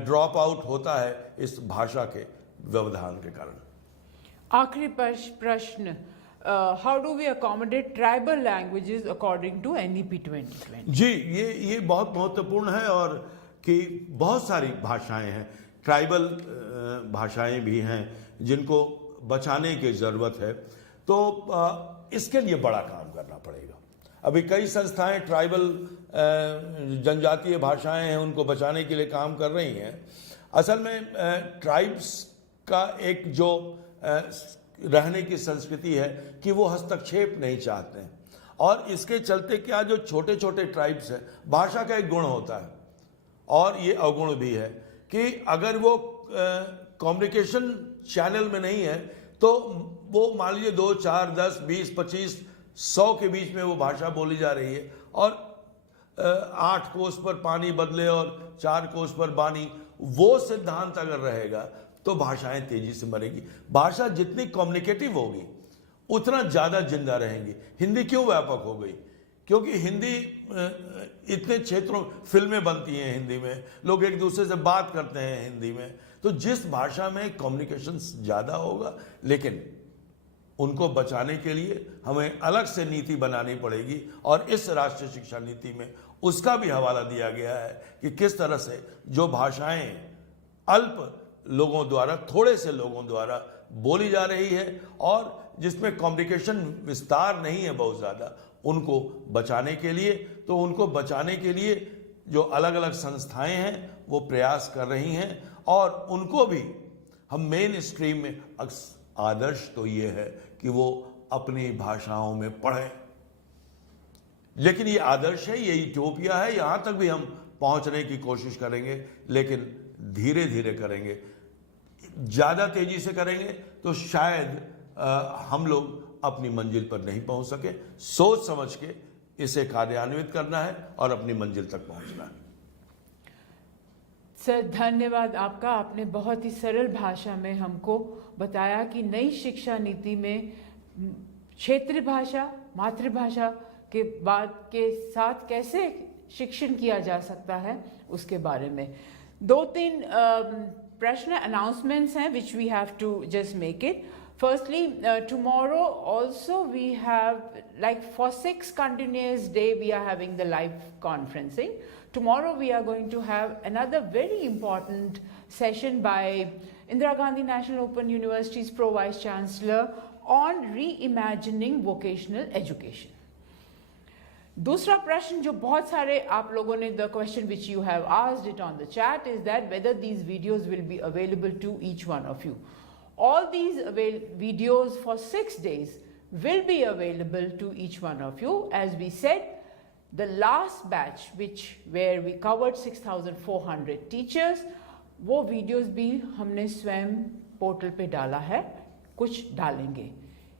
ड्रॉप आउट होता है इस भाषा के व्यवधान के कारण। आखिरी प्रश्न, how do we accommodate tribal languages according to NEP 2020? जी, ये बहुत महत्वपूर्ण है, और कि बहुत सारी भाषाएं हैं, ट्राइबल भाषाएं भी हैं जिनको बचाने की जरूरत है, तो इसके लिए बड़ा काम करना पड़ेगा। अभी कई संस्थाएं ट्राइबल जनजातीय भाषाएं हैं उनको बचाने के लिए काम कर रही हैं। असल में ट्राइब्स का एक जो रहने की संस्कृति है कि वो हस्तक्षेप नहीं चाहते हैं, और इसके चलते क्या, जो छोटे छोटे ट्राइब्स हैं, भाषा का एक गुण होता है और ये अवगुण भी है कि अगर वो कम्युनिकेशन चैनल में नहीं है तो वो मान लीजिए 2, 4, 10, 20, 25, 100 के बीच में वो भाषा बोली जा रही है, और 8 कोस पर पानी बदले और 4 कोस पर बानी, वो सिद्धांत अगर रहेगा तो भाषाएं तेजी से मरेगी। भाषा जितनी कम्युनिकेटिव होगी उतना ज्यादा जिंदा रहेंगी। हिंदी क्यों व्यापक हो गई? क्योंकि हिंदी इतने क्षेत्रों, फिल्में बनती हैं हिंदी में, लोग एक दूसरे से बात करते हैं हिंदी में, तो जिस भाषा में कम्युनिकेशन ज्यादा होगा, लेकिन उनको बचाने के लिए हमें अलग से नीति बनानी पड़ेगी, और इस राष्ट्रीय शिक्षा नीति में उसका भी हवाला दिया गया है कि किस तरह से जो भाषाएं अल्प लोगों द्वारा, थोड़े से लोगों द्वारा बोली जा रही है और जिसमें कम्युनिकेशन विस्तार नहीं है बहुत ज्यादा, उनको बचाने के लिए, तो उनको बचाने के लिए जो अलग अलग संस्थाएं हैं वो प्रयास कर रही हैं, और उनको भी हम मेन स्ट्रीम में, आदर्श तो ये है कि वो अपनी भाषाओं में पढ़ें, लेकिन ये आदर्श है, ये यूटोपिया है, यहां तक भी हम पहुंचने की कोशिश करेंगे, लेकिन धीरे धीरे करेंगे। ज्यादा तेजी से करेंगे तो शायद हम लोग अपनी मंजिल पर नहीं पहुंच सके। सोच समझ के इसे कार्यान्वित करना है और अपनी मंजिल तक पहुंचना है। सर, धन्यवाद आपका। आपने बहुत ही सरल भाषा में हमको बताया कि नई शिक्षा नीति में क्षेत्रीय भाषा, मातृभाषा के साथ कैसे शिक्षण किया जा सकता है, उसके बारे में 2-3 प्रश्न announcements हैं which we have to just make it. Firstly, tomorrow also we have, like for 6 continuous days we are having the live conferencing. Tomorrow we are going to have another very important session by Indira Gandhi National Open University's Pro Vice Chancellor on reimagining vocational education. दूसरा प्रश्न जो बहुत सारे आप लोगों ने, the question which you have asked it on the chat is that whether these videos will be available to each one of you. All these videos for 6 days will be available to each one of you. As we said, the last batch where we covered 6,400 teachers, वो videos भी हमने स्वयं portal पे डाला है, कुछ डालेंगे।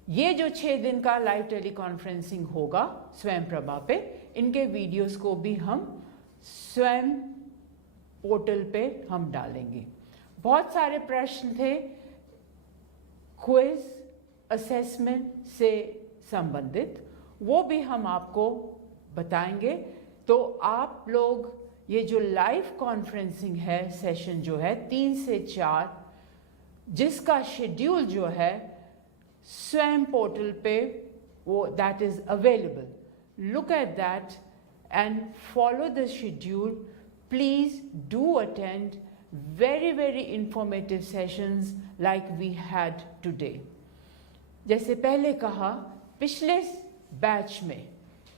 ये जो 6 दिन का लाइव टेलीकॉन्फ्रेंसिंग होगा स्वयं प्रभा पे, इनके वीडियोस को भी हम स्वयं पोर्टल पे हम डालेंगे। बहुत सारे प्रश्न थे क्विज असेसमेंट से संबंधित, वो भी हम आपको बताएंगे। तो आप लोग ये जो लाइव कॉन्फ्रेंसिंग है सेशन जो है 3 से 4, जिसका शेड्यूल जो है स्वयं पोर्टल पे वो that is available, look at that and follow the schedule. Please do attend very informative sessions like we had today। जैसे पहले कहा, पिछले बैच में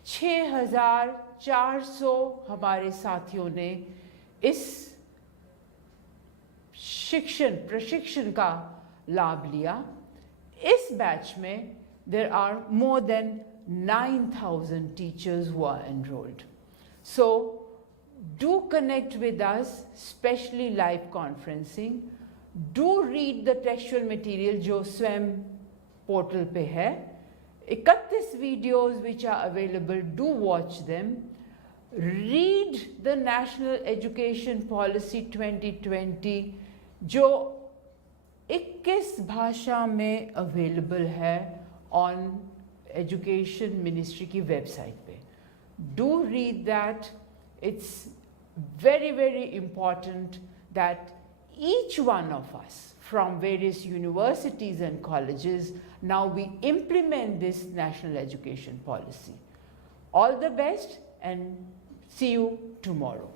6400 हमारे साथियों ने इस प्रशिक्षण का लाभ लिया। इस बैच में there are more than 9,000 teachers who are enrolled। So do connect with us, especially live conferencing। Do read the textual material जो स्वयं पोर्टल पे है। 31 videos which are available, do watch them। Read the National Education Policy 2020 जो 21 भाषा में available है on education ministry की website पे। Do read that। It's very important that each one of us from various universities and colleges now we implement this national education policy। All the best and see you tomorrow।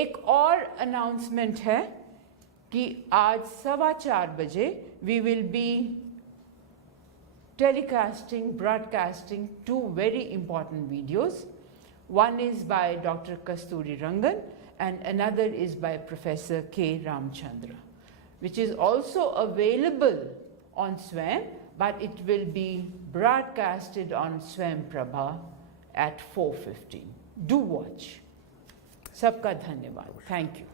एक और announcement है कि आज 4:15 बजे we will be broadcasting 2 very important videos। One is by Dr. Kasturi Rangan and another is by Professor K. Ramchandra, which is also available on Swayam, but it will be broadcasted on Swayam Prabha at 4:15। Do watch। सबका धन्यवाद। Thank you।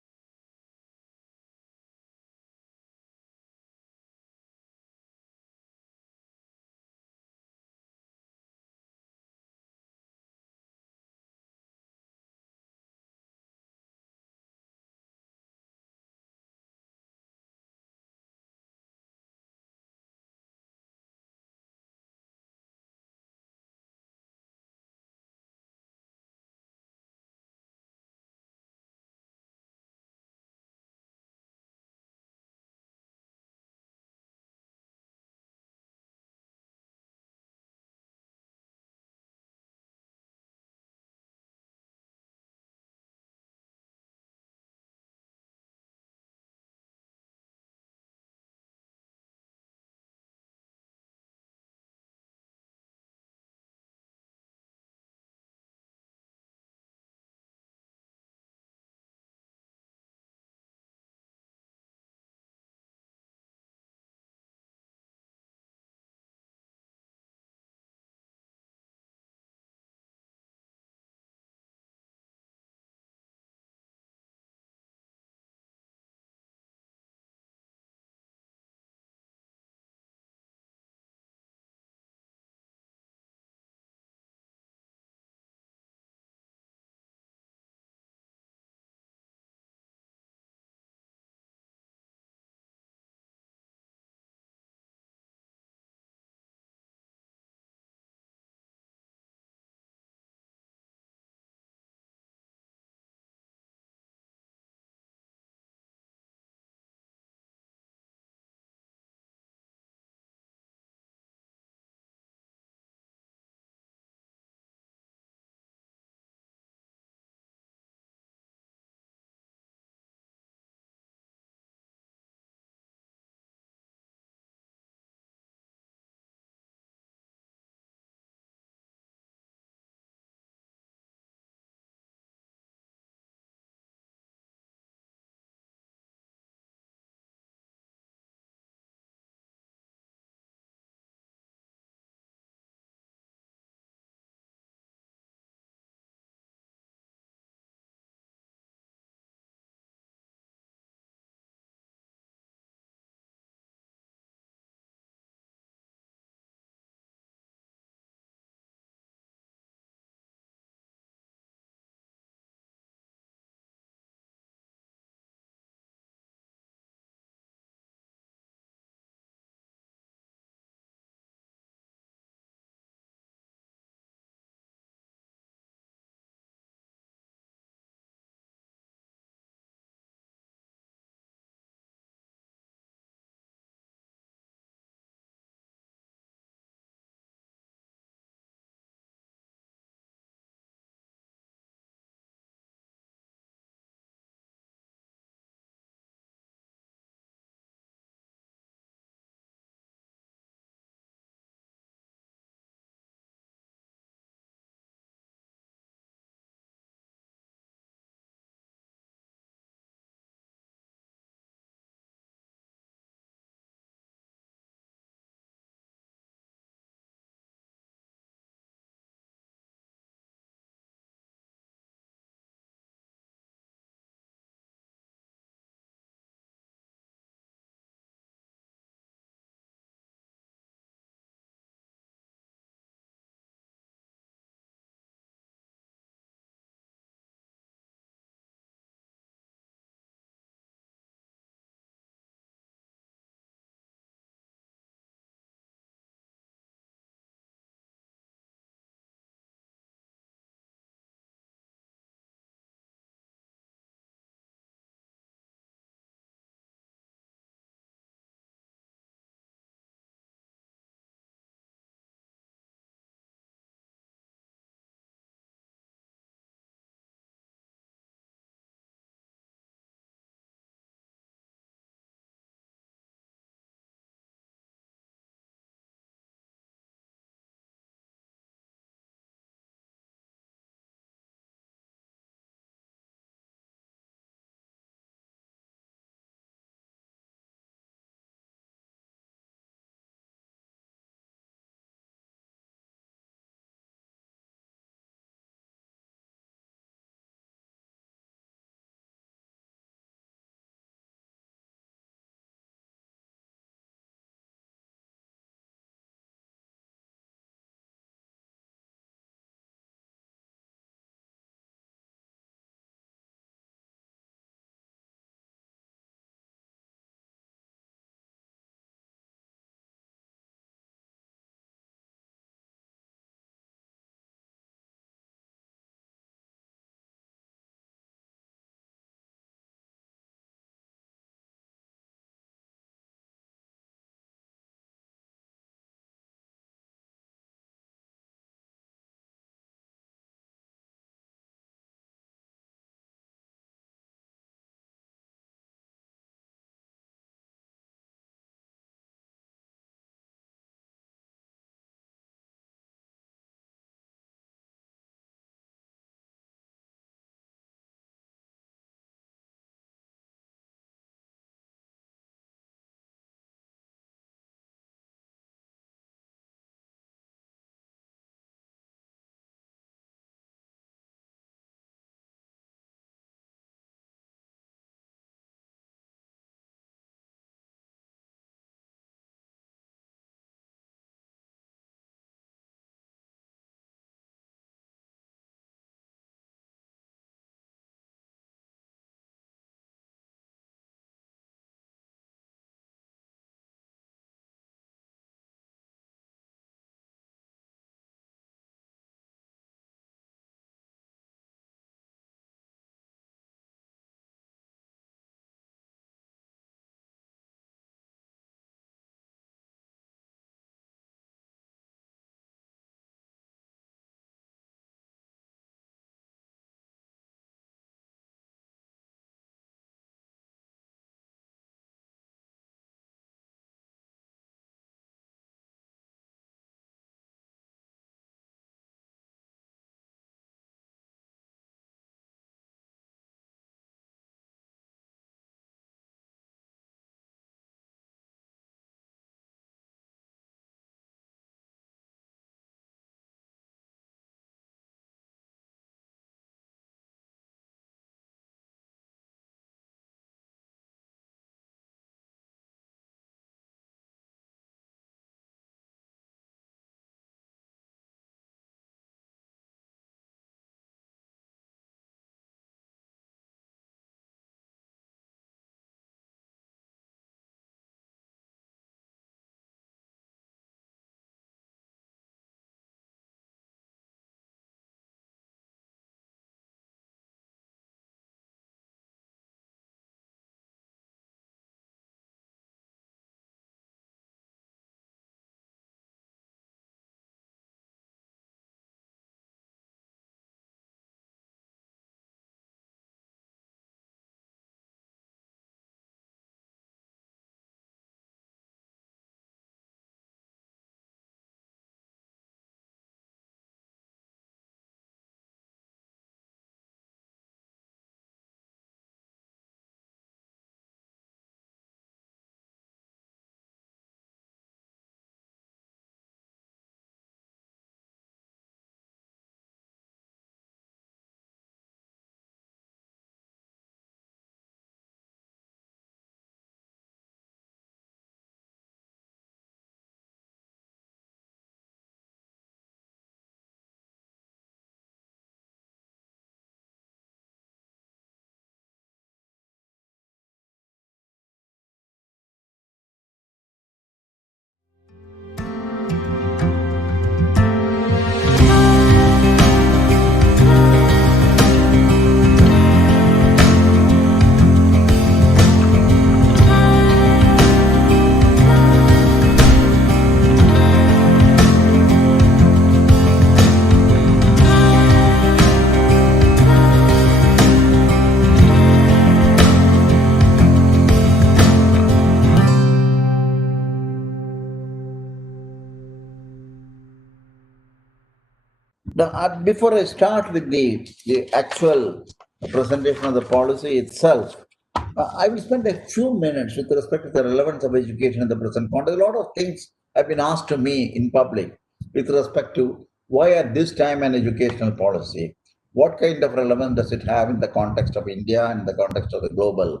Now, before I start with the actual presentation of the policy itself, I will spend a few minutes with respect to the relevance of education in the present context. A lot of things have been asked to me in public with respect to why at this time an educational policy? What kind of relevance does it have in the context of India and the context of the global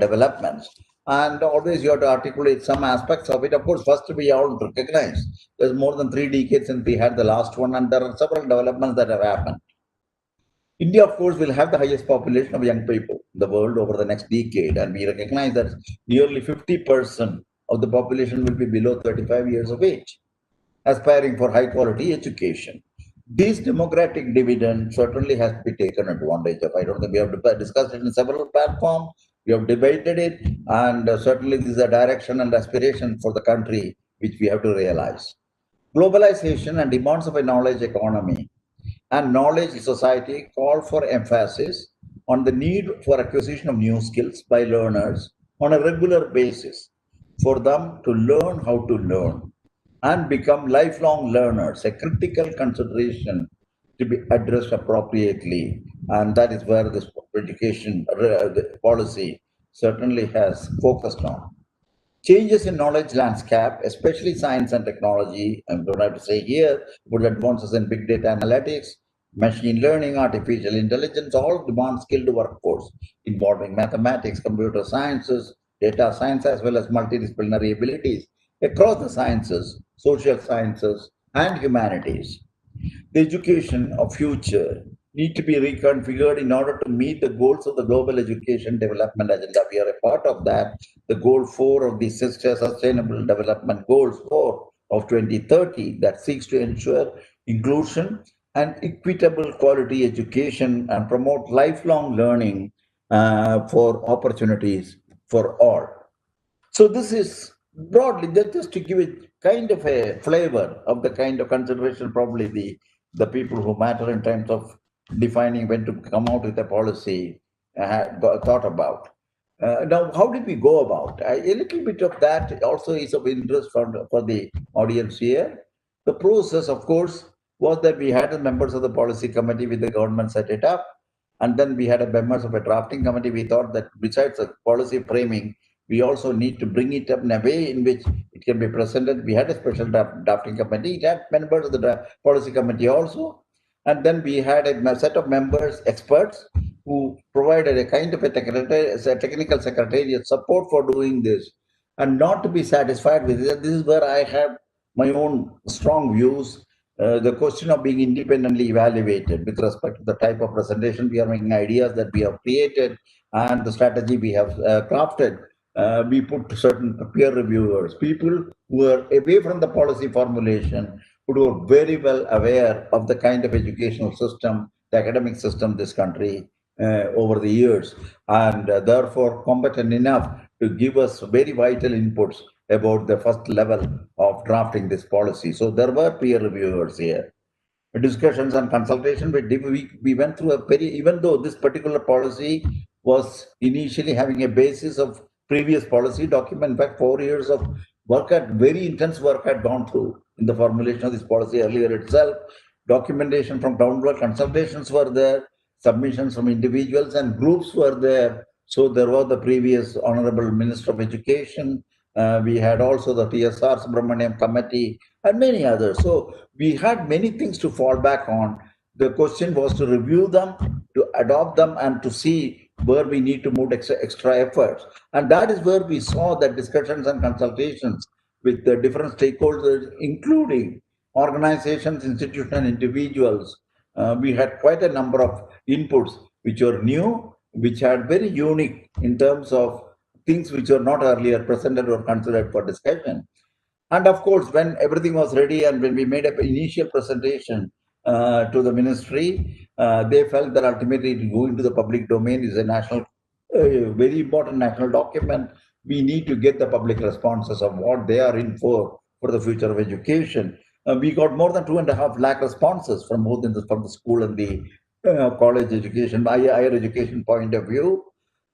developments? And always you have to articulate some aspects of it. Of course, first we all recognize there's more than 3 decades since we had the last one, and there are several developments that have happened. India, of course, will have the highest population of young people in the world over the next decade, and we recognize that nearly 50% of the population will be below 35 years of age, aspiring for high quality education. This democratic dividend certainly has to be taken advantage of. I don't think we have discussed it in several platforms. We have debated it, and certainly this is a direction and aspiration for the country which we have to realize. Globalization and demands of a knowledge economy and knowledge society call for emphasis on the need for acquisition of new skills by learners on a regular basis for them to learn how to learn and become lifelong learners, a critical consideration to be addressed appropriately. And that is where this education policy certainly has focused on. Changes in knowledge landscape, especially science and technology, I don't have to say here, but advances in big data analytics, machine learning, artificial intelligence, all demand skilled workforce involving mathematics, computer sciences, data science, as well as multidisciplinary abilities across the sciences, social sciences, and humanities. The education of future need to be reconfigured in order to meet the goals of the global education development agenda. We are a part of that. The goal 4 of the Sustainable Development Goals 4 of 2030 that seeks to ensure inclusion and equitable quality education and promote lifelong learning for opportunities for all. So this is broadly just to give it kind of a flavor of the kind of consideration probably the people who matter in terms of defining when to come out with a policy thought about. Now, how did we go about? A little bit of that also is of interest for the audience here. The process, of course, was that we had the members of the policy committee with the government set it up. And then we had a members of a drafting committee. We thought that besides the policy framing, we also need to bring it up in a way in which it can be presented. We had a special drafting committee. It had members of the policy committee also. And then we had a set of members, experts, who provided a kind of a technical secretariat support for doing this. And not to be satisfied with it, this is where I have my own strong views. The question of being independently evaluated with respect to the type of presentation we are making, ideas that we have created, and the strategy we have crafted. We put certain peer reviewers, people who are away from the policy formulation, who are very well aware of the kind of educational system, the academic system this country over the years, and therefore competent enough to give us very vital inputs about the first level of drafting this policy. So there were peer reviewers here. Discussions and consultation, we went through a very, even though this particular policy was initially having a basis of previous policy document, in fact, 4 years of work, very intense work had gone through in the formulation of this policy earlier itself. Documentation from downward consultations were there, submissions from individuals and groups were there. So there was the previous Honorable Minister of Education. We had also the TSR Subramaniam Committee and many others. So we had many things to fall back on. The question was to review them, to adopt them, and to see where we need to move extra efforts. And that is where we saw that discussions and consultations with the different stakeholders, including organizations, institutions, and individuals. We had quite a number of inputs which were new, which had very unique in terms of things which were not earlier presented or considered for discussion. And of course, when everything was ready and when we made an initial presentation to the ministry, they felt that ultimately to go into the public domain is a national, very important national document. We need to get the public responses of what they are in for the future of education. We got more than 2.5 lakh responses from both from the school and the college education, higher education point of view.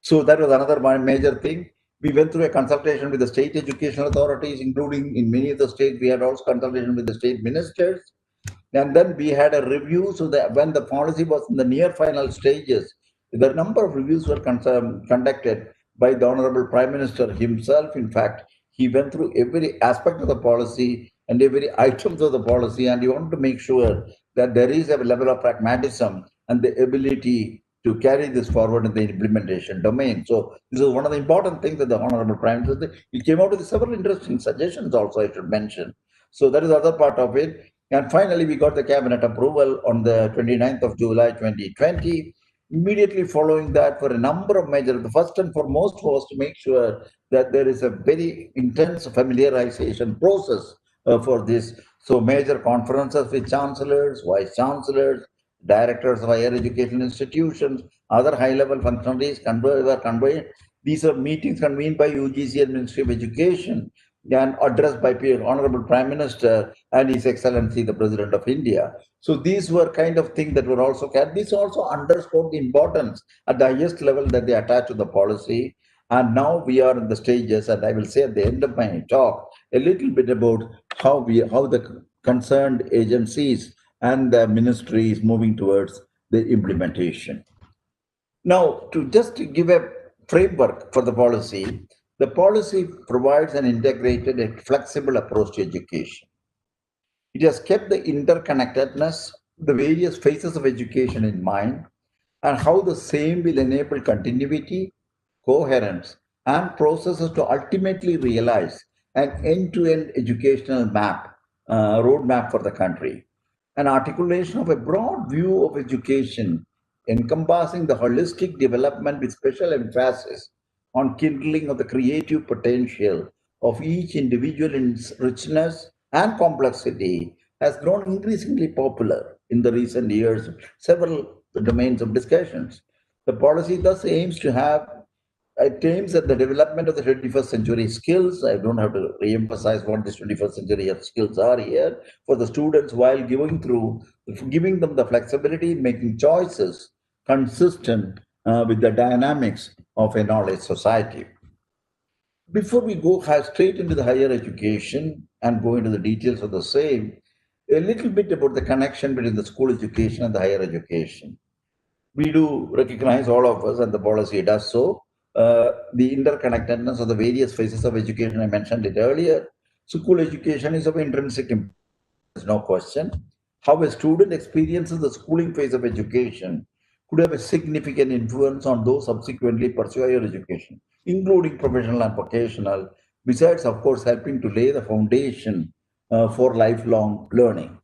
So that was another one major thing. We went through a consultation with the state educational authorities, including in many of the states. We had also consultation with the state ministers. And then we had a review. So that when the policy was in the near final stages, the number of reviews were conducted by the Honorable Prime Minister himself. In fact, he went through every aspect of the policy and every items of the policy, and he wanted to make sure that there is a level of pragmatism and the ability to carry this forward in the implementation domain. So this is one of the important things that the Honorable Prime Minister, he came out with several interesting suggestions also, I should mention. So that is the other part of it. And finally, we got the cabinet approval on the 29th of July 2020. Immediately following that, for a number of measures, the first and foremost was to make sure that there is a very intense familiarization process for this. So major conferences with chancellors, vice chancellors, directors of higher education institutions, other high-level functionaries were convened. These are meetings convened by UGC and Ministry of Education and addressed by Honorable Prime Minister and His Excellency the President of India. So these were kind of things that were also carried. This also underscored the importance at the highest level that they attach to the policy. And now we are in the stages, and I will say at the end of my talk a little bit about how the concerned agencies and the ministry is moving towards the implementation. Now, to just give a framework for the policy provides an integrated and flexible approach to education. It has kept the interconnectedness, the various phases of education in mind, and how the same will enable continuity, coherence, and processes to ultimately realize an end-to-end educational roadmap for the country. An articulation of a broad view of education encompassing the holistic development with special emphasis on kindling of the creative potential of each individual in its richness and complexity has grown increasingly popular in the recent years, several domains of discussions. The policy thus aims at the development of the 21st century skills. I don't have to re-emphasize what these 21st century skills are here for the students, while giving them the flexibility in making choices consistent with the dynamics of a knowledge society. Before we go straight into the higher education and go into the details of the same, a little bit about the connection between the school education and the higher education. We do recognize, all of us, and the policy does so, the interconnectedness of the various phases of education. I mentioned it earlier. School education is of intrinsic importance, there's no question. How a student experiences the schooling phase of education could have a significant influence on those subsequently pursue higher education, including professional and vocational, besides, of course, helping to lay the foundation for lifelong learning.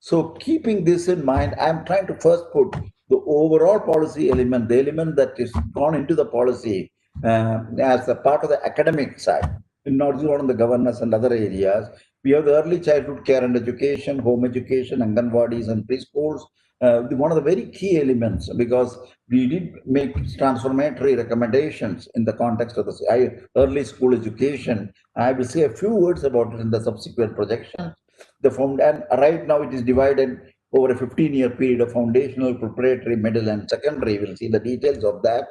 So keeping this in mind, I'm trying to first put the overall policy element, the element that is gone into the policy as a part of the academic side, not just on the governance and other areas. We have the early childhood care and education, home education, Anganwadis and preschools. One of the very key elements, because we did make transformatory recommendations in the context of the early school education. I will say a few words about it in the subsequent projections. And right now it is divided over a 15-year period of foundational, preparatory, middle, and secondary. We'll see the details of that.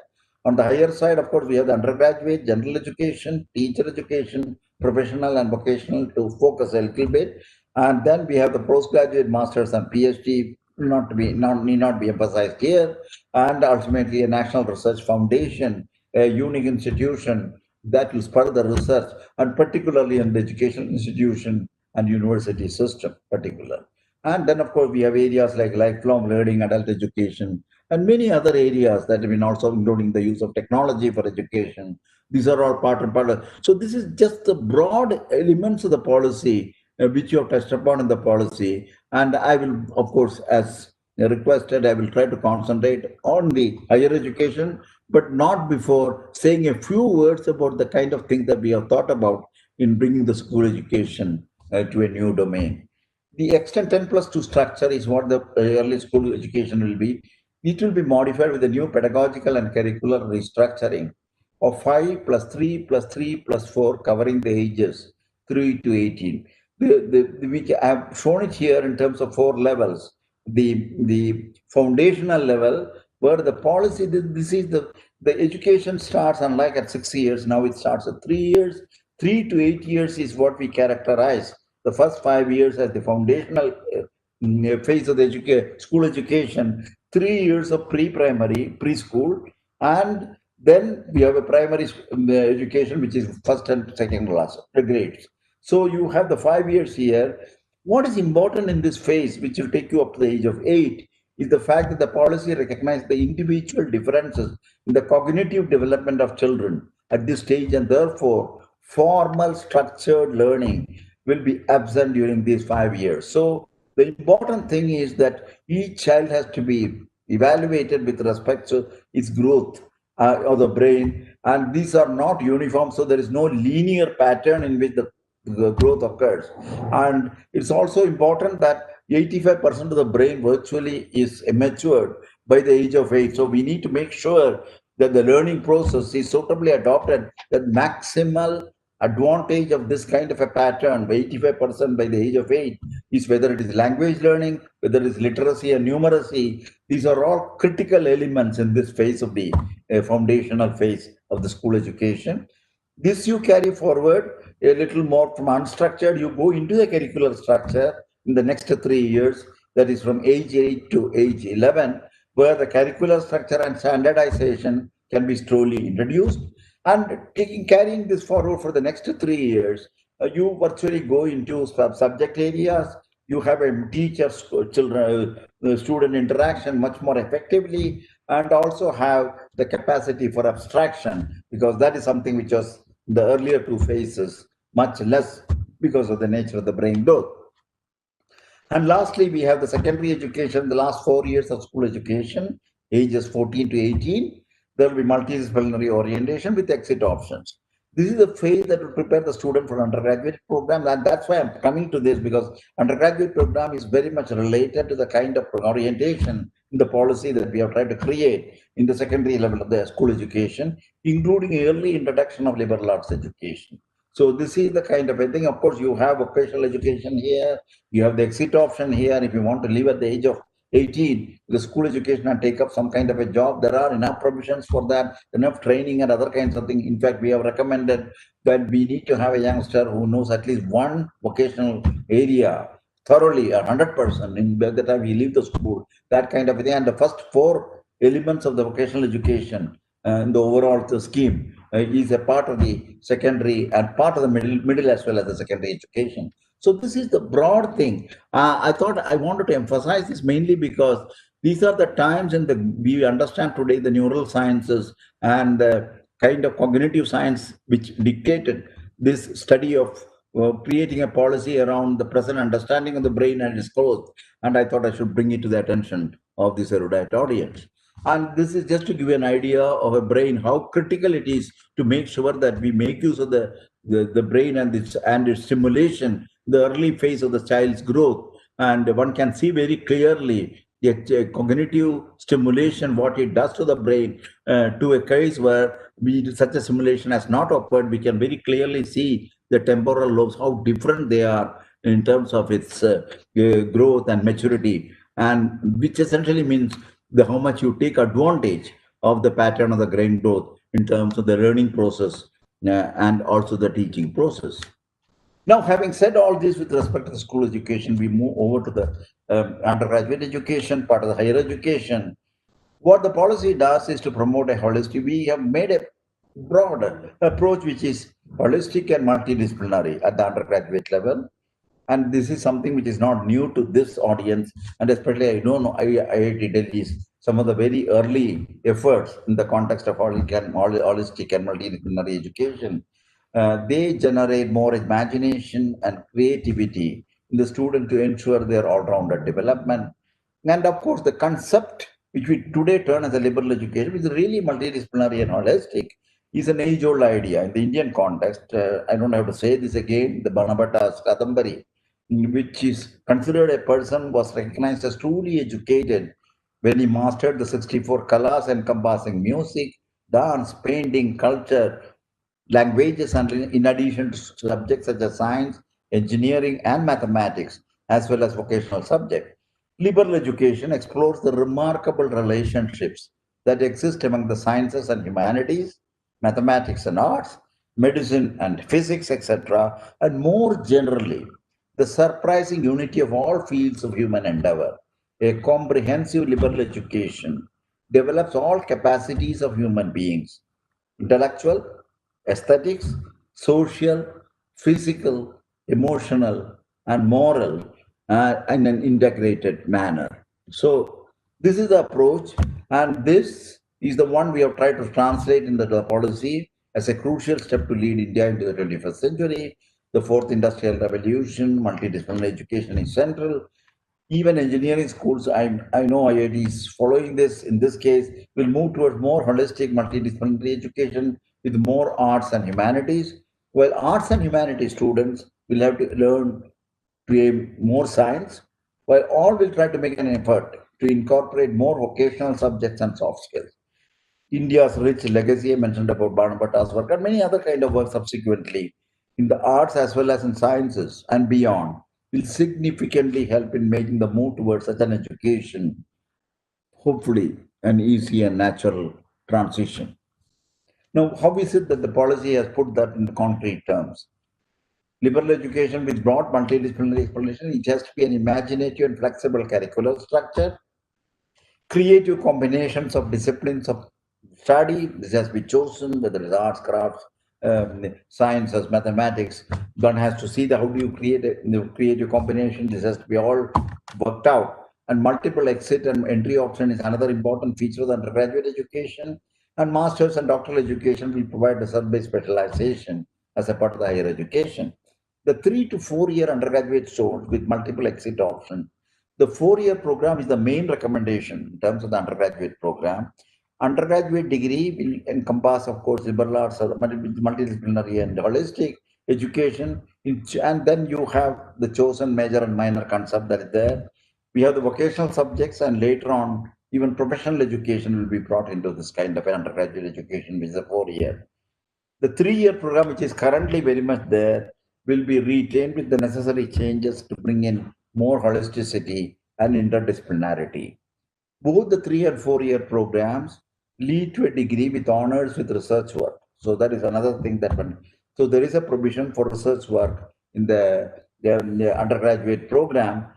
On the higher side, of course, we have the undergraduate, general education, teacher education, professional and vocational, to focus a little bit. And then we have the postgraduate, masters, and PhD, need not be emphasized here. And ultimately, a national research foundation, a unique institution that will spur the research, and particularly in the educational institution and university system particular. And then, of course, we have areas like lifelong learning, adult education, and many other areas that have been also including the use of technology for education. These are all part and part. So this is just the broad elements of the policy which you have touched upon in the policy. And I will, of course, as requested, I will try to concentrate on the higher education, but not before saying a few words about the kind of things that we have thought about in bringing the school education to a new domain. The extent 10+2 structure is what the early school education will be. It will be modified with a new pedagogical and curricular restructuring of 5 plus 3 plus 3 plus 4, covering the ages 3 to 18. I have shown it here in terms of 4 levels. The foundational level, where the policy, this is the education starts, unlike at 6 years, now it starts at 3 years. 3 to 8 years is what we characterize the first 5 years as the foundational phase of the school education, 3 years of pre-primary, preschool, and then we have a primary education, which is first and second class, the grades. So you have the 5 years here. What is important in this phase, which will take you up to the age of 8, is the fact that the policy recognizes the individual differences in the cognitive development of children at this stage, and therefore formal structured learning will be absent during these 5 years. So the important thing is that each child has to be evaluated with respect to its growth of the brain, and these are not uniform, so there is no linear pattern in which the growth occurs. And it's also important that 85% of the brain virtually is matured by the age of 8. So we need to make sure that the learning process is suitably adopted, that maximal advantage of this kind of a pattern by 85% by the age of 8 is whether it is language learning, whether it is literacy and numeracy. These are all critical elements in this phase of the foundational phase of the school education. This you carry forward a little more from unstructured, you go into the curricular structure in the next 3 years, that is from age 8 to age 11, where the curricular structure and standardization can be slowly introduced. And carrying this forward for the next 3 years, you virtually go into subject areas. You have a teacher children student interaction much more effectively, and also have the capacity for abstraction, because that is something which was the earlier 2 phases much less because of the nature of the brain growth. And lastly, we have the secondary education, the last 4 years of school education, ages 14 to 18. There will be multidisciplinary orientation with exit options. This is the phase that will prepare the student for undergraduate program, and that's why I'm coming to this, because undergraduate program is very much related to the kind of orientation in the policy that we have tried to create in the secondary level of the school education, including early introduction of liberal arts education. So this is the kind of a thing. Of course, you have vocational education here, you have the exit option here. If you want to leave at the age of 18, the school education and take up some kind of a job, there are enough provisions for that, enough training and other kinds of things. In fact, we have recommended that we need to have a youngster who knows at least one vocational area thoroughly, 100% in by the time he leaves the school, that kind of a thing. And the first 4 elements of the vocational education in the overall scheme is a part of the secondary and part of the middle as well as the secondary education. So this is the broad thing. I thought I wanted to emphasize this mainly because these are the times in we understand today the neural sciences and the kind of cognitive science which dictated this study of creating a policy around the present understanding of the brain and its growth. And I thought I should bring it to the attention of this erudite audience. And this is just to give you an idea of a brain, how critical it is to make sure that we make use of the brain and its stimulation, the early phase of the child's growth. And one can see very clearly the cognitive stimulation, what it does to the brain, to a case where such a stimulation has not occurred. We can very clearly see the temporal lobes, how different they are in terms of its growth and maturity, and which essentially means how much you take advantage of the pattern of the brain growth in terms of the learning process and also the teaching process. Now, having said all this with respect to the school education, we move over to the undergraduate education, part of the higher education. What the policy does is to promote a holistic. We have made a broad approach which is holistic and multidisciplinary at the undergraduate level. And this is something which is not new to this audience, and especially I don't know IIT Delhi's some of the very early efforts in the context of holistic and multidisciplinary education. They generate more imagination and creativity in the student to ensure their all-rounded development. And of course, the concept which we today term as a liberal education, which is really multidisciplinary and holistic, is an age-old idea in the Indian context. I don't have to say this again, the Banabhatta's Kadambari, which is considered a person was recognized as truly educated when he mastered the 64 kalas encompassing music, dance, painting, culture, languages, and in addition to subjects such as science, engineering, and mathematics, as well as vocational subjects. Liberal education explores the remarkable relationships that exist among the sciences and humanities, mathematics and arts, medicine and physics, etc., and more generally, the surprising unity of all fields of human endeavor. A comprehensive liberal education develops all capacities of human beings: intellectual, aesthetics, social, physical, emotional, and moral in an integrated manner. So, this is the approach, and this is the one we have tried to translate into the policy as a crucial step to lead India into the 21st century. The fourth industrial revolution, multidisciplinary education is central. Even engineering schools, I know IITs following this, in this case, will move towards more holistic multidisciplinary education with more arts and humanities. While arts and humanities students will have to learn more science, while all will try to make an effort to incorporate more vocational subjects and soft skills. India's rich legacy, I mentioned about Bhatta's work and many other kind of work subsequently in the arts as well as in sciences and beyond, will significantly help in making the move towards such an education, hopefully an easy and natural transition. Now, how is it that the policy has put that in concrete terms? Liberal education with broad multidisciplinary explanation, it has to be an imaginative and flexible curricular structure, creative combinations of disciplines of study. This has been chosen, whether it's arts, crafts, sciences, mathematics. One has to see how do you create a creative combination. This has to be all worked out. And multiple exit and entry option is another important feature of the undergraduate education. And master's and doctoral education will provide a sub-based specialization as a part of the higher education. The 3 to 4 year undergraduate course with multiple exit options. The 4-year program is the main recommendation in terms of the undergraduate program. Undergraduate degree will encompass, of course, liberal arts, multidisciplinary and holistic education. And then you have the chosen major and minor concept that is there. We have the vocational subjects, and later on, even professional education will be brought into this kind of an undergraduate education, which is a 4-year. The 3-year program, which is currently very much there, will be retained with the necessary changes to bring in more holisticity and interdisciplinarity. Both the 3 and 4-year programs lead to a degree with honors with research work. So that is another thing that one. So there is a provision for research work in the undergraduate program,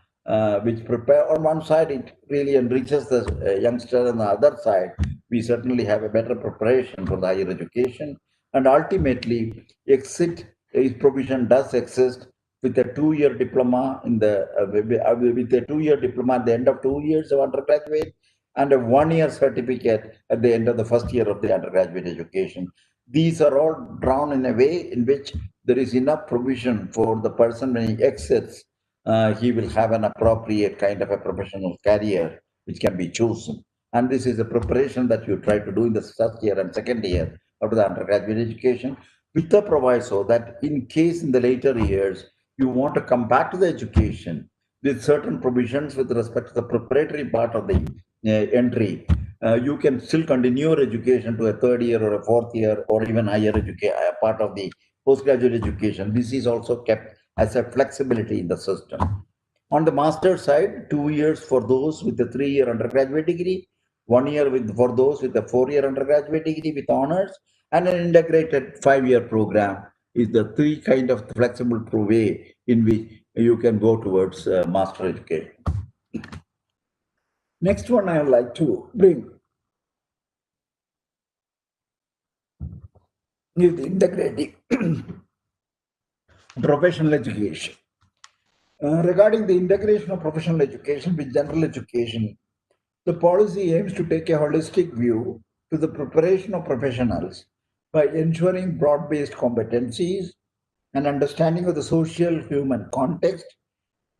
which prepare on one side, it really enriches the youngster, on the other side, we certainly have a better preparation for the higher education. And ultimately, exit provision does exist with a 2-year diploma in the with a 2-year diploma at the end of 2 years of undergraduate, and a 1-year certificate at the end of the first year of the undergraduate education. These are all drawn in a way in which there is enough provision for the person when he exits, he will have an appropriate kind of a professional career which can be chosen. And this is a preparation that you try to do in the first year and second year of the undergraduate education, with the proviso that in case in the later years you want to come back to the education with certain provisions with respect to the preparatory part of the entry, you can still continue your education to a 3rd year or a 4th year or even higher education part of the postgraduate education. This is also kept as a flexibility in the system. On the master's side, 2 years for those with the 3-year undergraduate degree, 1 year for those with the 4-year undergraduate degree with honors, and an integrated 5-year program is the 3 kind of flexible way in which you can go towards master education. Next one I would like to bring is the integrating professional education. Regarding the integration of professional education with general education, the policy aims to take a holistic view to the preparation of professionals by ensuring broad-based competencies and understanding of the social human context,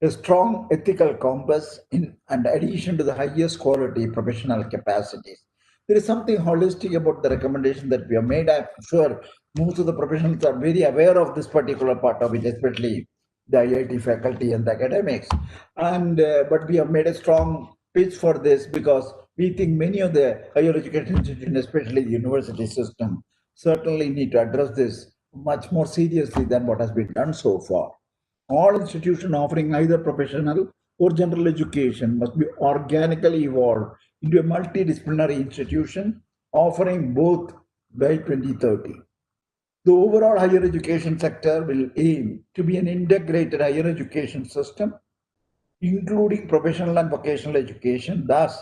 a strong ethical compass and addition to the highest quality professional capacities. There is something holistic about the recommendation that we have made. I'm sure most of the professionals are very aware of this particular part of it, especially the IIT faculty and the academics. And but we have made a strong pitch for this because we think many of the higher education institutions, especially the university system, certainly need to address this much more seriously than what has been done so far. All institutions offering either professional or general education must be organically evolved into a multidisciplinary institution offering both by 2030. The overall higher education sector will aim to be an integrated higher education system, including professional and vocational education. Thus,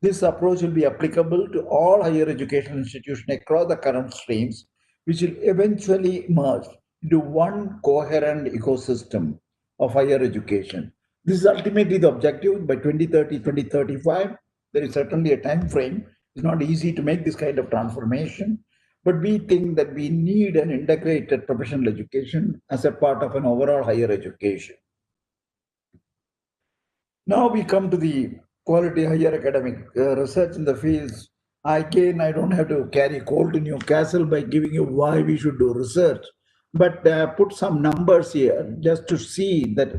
this approach will be applicable to all higher education institutions across the current streams, which will eventually merge into one coherent ecosystem of higher education. This is ultimately the objective by 2030, 2035. There is certainly a time frame. It's not easy to make this kind of transformation, but we think that we need an integrated professional education as a part of an overall higher education. Now we come to the quality higher academic research in the fields. Again, I don't have to carry coal to Newcastle by giving you why we should do research, but put some numbers here just to see that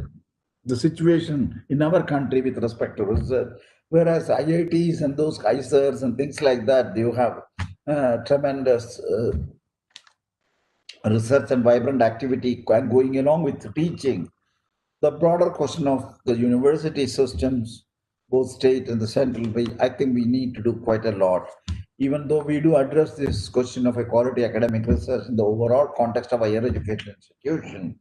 the situation in our country with respect to research. Whereas IITs and those Kaisers and things like that, you have tremendous research and vibrant activity going along with teaching. The broader question of the university systems, both state and the central, I think we need to do quite a lot. Even though we do address this question of a quality academic research in the overall context of higher education institution,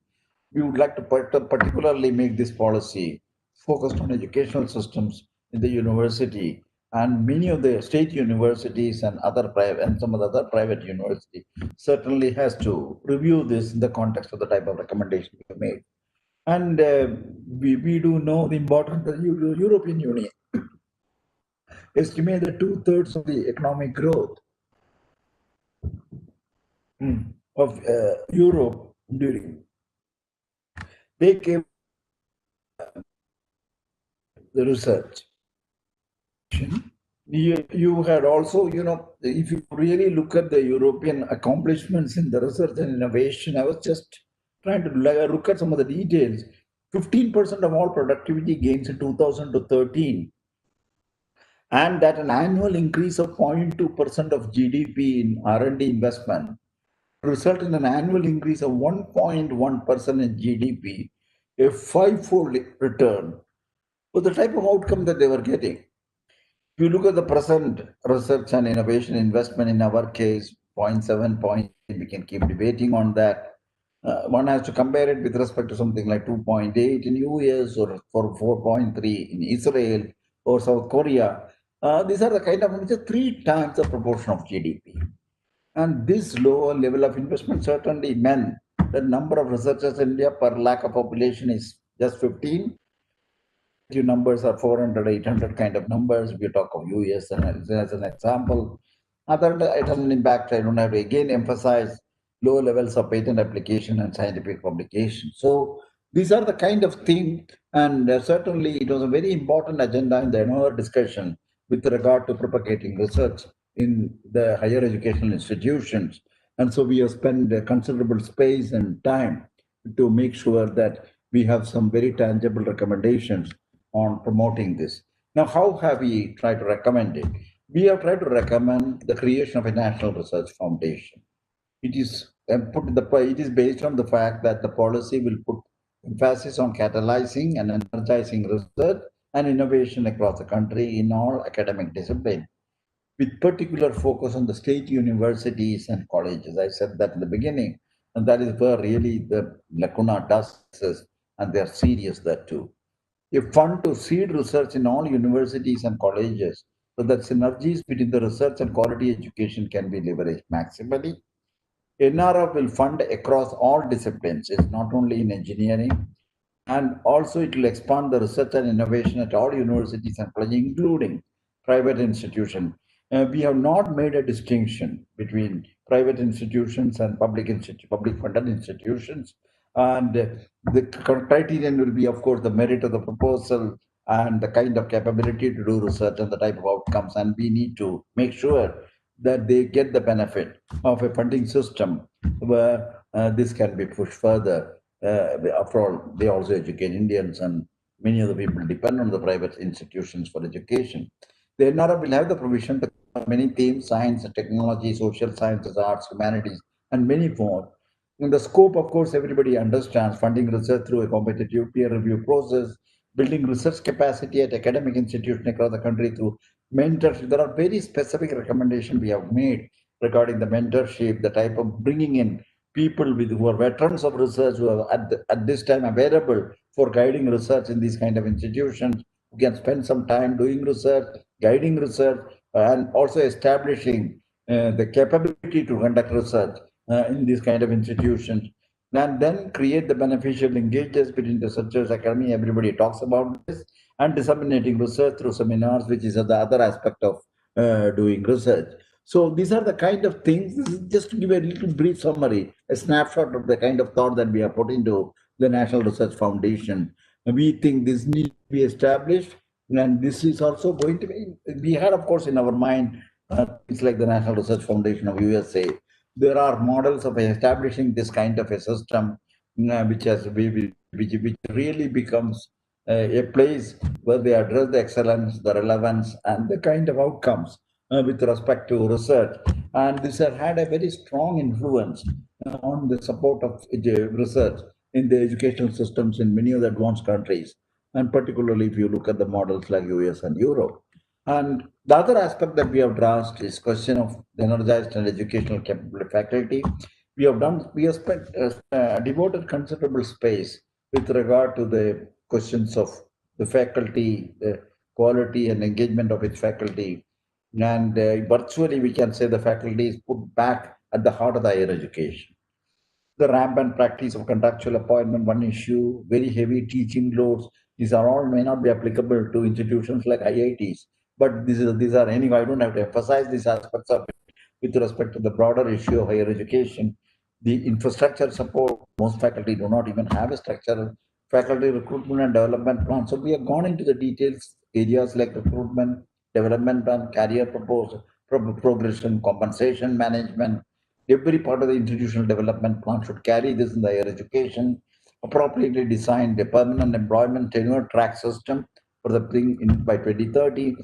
we would like to particularly make this policy focused on educational systems in the university, and many of the state universities and other private and some of the other private universities certainly has to review this in the context of the type of recommendation we made. And we do know the importance of the European Union estimate that 2/3 of the economic growth of Europe during they came the research. You had also, if you really look at the European accomplishments in the research and innovation, I was just trying to look at some of the details. 15% of all productivity gains in 2013, and that an annual increase of 0.2% of GDP in R&D investment result in an annual increase of 1.1% in GDP, a five-fold return for the type of outcome that they were getting. If you look at the present research and innovation investment, in our case, 0.7, 0.8, we can keep debating on that. One has to compare it with respect to something like 2.8 in US or for 4.3 in Israel or South Korea. These are the kind of just 3 times the proportion of GDP. And this lower level of investment certainly meant the number of researchers in India per lakh of population is just 15. Numbers are 400, 800 kind of numbers. We talk of US as an example. Other items impact, I don't have to again emphasize low levels of patent application and scientific publication. So these are the kind of things, and certainly it was a very important agenda in the annual discussion with regard to propagating research in the higher educational institutions. And so we have spent a considerable space and time to make sure that we have some very tangible recommendations on promoting this. Now, how have we tried to recommend it? We have tried to recommend the creation of a national research foundation. It is it is based on the fact that the policy will put emphasis on catalyzing and energizing research and innovation across the country in all academic disciplines, with particular focus on the state universities and colleges. I said that in the beginning, and that is where really the lacuna does exist, and they are serious there too. A fund to seed research in all universities and colleges so that synergies between the research and quality education can be leveraged maximally. NRF will fund across all disciplines. It's not only in engineering, and also it will expand the research and innovation at all universities and colleges, including private institutions. We have not made a distinction between private institutions and public funded institutions. And the criterion will be, of course, the merit of the proposal and the kind of capability to do research and the type of outcomes. And we need to make sure that they get the benefit of a funding system where this can be pushed further. After all, they also educate Indians, and many of the people depend on the private institutions for education. The NRF will have the provision to cover many themes: science and technology, social sciences, arts, humanities, and many more. In the scope, of course, everybody understands funding research through a competitive peer review process, building research capacity at academic institutions across the country through mentorship. There are very specific recommendations we have made regarding the mentorship, the type of bringing in people who are veterans of research, who are at this time available for guiding research in these kind of institutions, who can spend some time doing research, guiding research, and also establishing the capability to conduct research in these kind of institutions, and then create the beneficial linkages between researchers, academy, everybody talks about this, and disseminating research through seminars, which is the other aspect of doing research. So these are the kind of things. This is just to give a little brief summary, a snapshot of the kind of thought that we have put into the National Research Foundation. We think this needs to be established, and this is also going to be, we had, of course, in our mind, things like the National Research Foundation of USA. There are models of establishing this kind of a system, which really becomes a place where they address the excellence, the relevance, and the kind of outcomes with respect to research. And this has had a very strong influence on the support of research in the educational systems in many of the advanced countries, and particularly if you look at the models like US and Europe. And the other aspect that we have addressed is question of energized and educational capable faculty. We have spent devoted considerable space with regard to the questions of the faculty, the quality and engagement of its faculty. And virtually we can say the faculty is put back at the heart of the higher education. The rampant practice of contractual appointment, one issue, very heavy teaching loads, these are all may not be applicable to institutions like IITs, but these are anyway, I don't have to emphasize these aspects of it with respect to the broader issue of higher education. The infrastructure support, most faculty do not even have a structural faculty recruitment and development plan. So we have gone into the details, areas like recruitment, development plan, career proposal, progression, compensation management. Every part of the institutional development plan should carry this in the higher education. Appropriately designed a permanent employment tenure track system for the thing by 2030.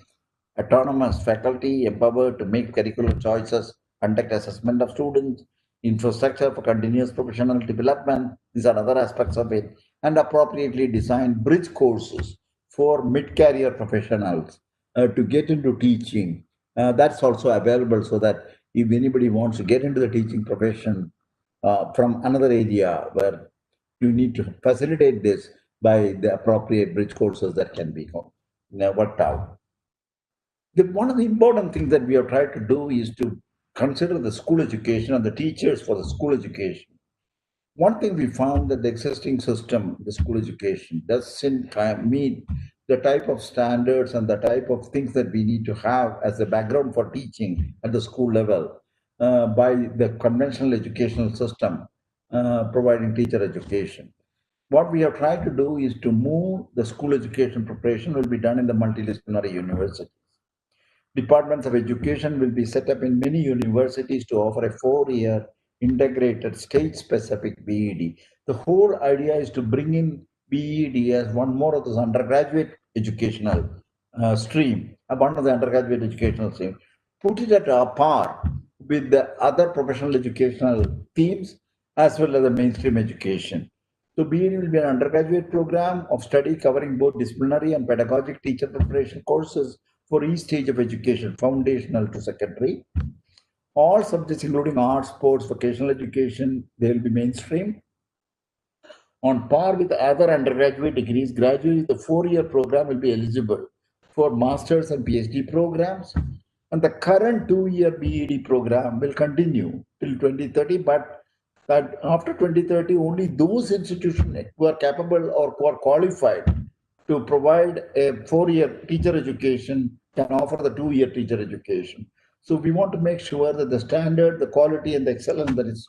Autonomous faculty empowered to make curricular choices, conduct assessment of students, infrastructure for continuous professional development. These are other aspects of it. And appropriately designed bridge courses for mid-career professionals to get into teaching. That's also available, so that if anybody wants to get into the teaching profession from another area, where you need to facilitate this by the appropriate bridge courses that can be worked out. One of the important things that we have tried to do is to consider the school education and the teachers for the school education. One thing we found that the existing system, the school education, doesn't meet the type of standards and the type of things that we need to have as a background for teaching at the school level by the conventional educational system providing teacher education. What we have tried to do is to move the school education preparation will be done in the multidisciplinary universities. Departments of education will be set up in many universities to offer a 4-year integrated state-specific BEd. The whole idea is to bring in BEd as one more of those undergraduate educational stream, one of the undergraduate educational stream, put it at a par with the other professional educational themes as well as the mainstream education. So BEd will be an undergraduate program of study covering both disciplinary and pedagogic teacher preparation courses for each stage of education, foundational to secondary. All subjects, including arts, sports, vocational education, they will be mainstream. On par with other undergraduate degrees, gradually the 4-year program will be eligible for master's and PhD programs. And the current 2-year BEd program will continue till 2030, but that after 2030, only those institutions who are capable or who are qualified to provide a 4-year teacher education can offer the 2-year teacher education. So we want to make sure that the standard, the quality, and the excellence that is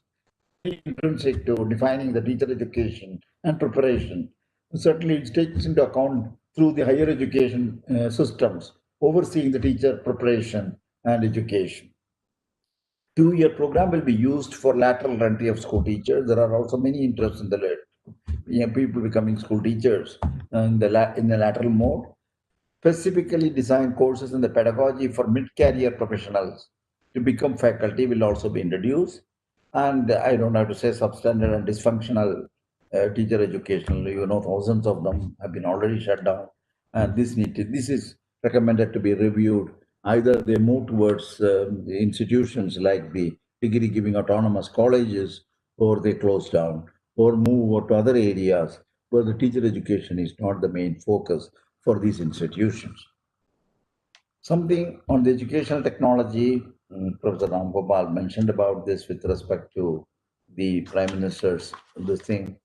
intrinsic to defining the teacher education and preparation, certainly it takes into account through the higher education systems overseeing the teacher preparation and education. 2-year program will be used for lateral entry of school teachers. There are also many interests in the people becoming school teachers in the lateral mode. Specifically designed courses in the pedagogy for mid-career professionals to become faculty will also be introduced. And I don't have to say substandard and dysfunctional teacher education. Thousands of them have been already shut down. And this is recommended to be reviewed. Either they move towards institutions like the degree-giving autonomous colleges, or they close down, or move to other areas where the teacher education is not the main focus for these institutions. Something on the educational technology, Professor Ram Gopal mentioned about this with respect to the Prime Minister's this thing.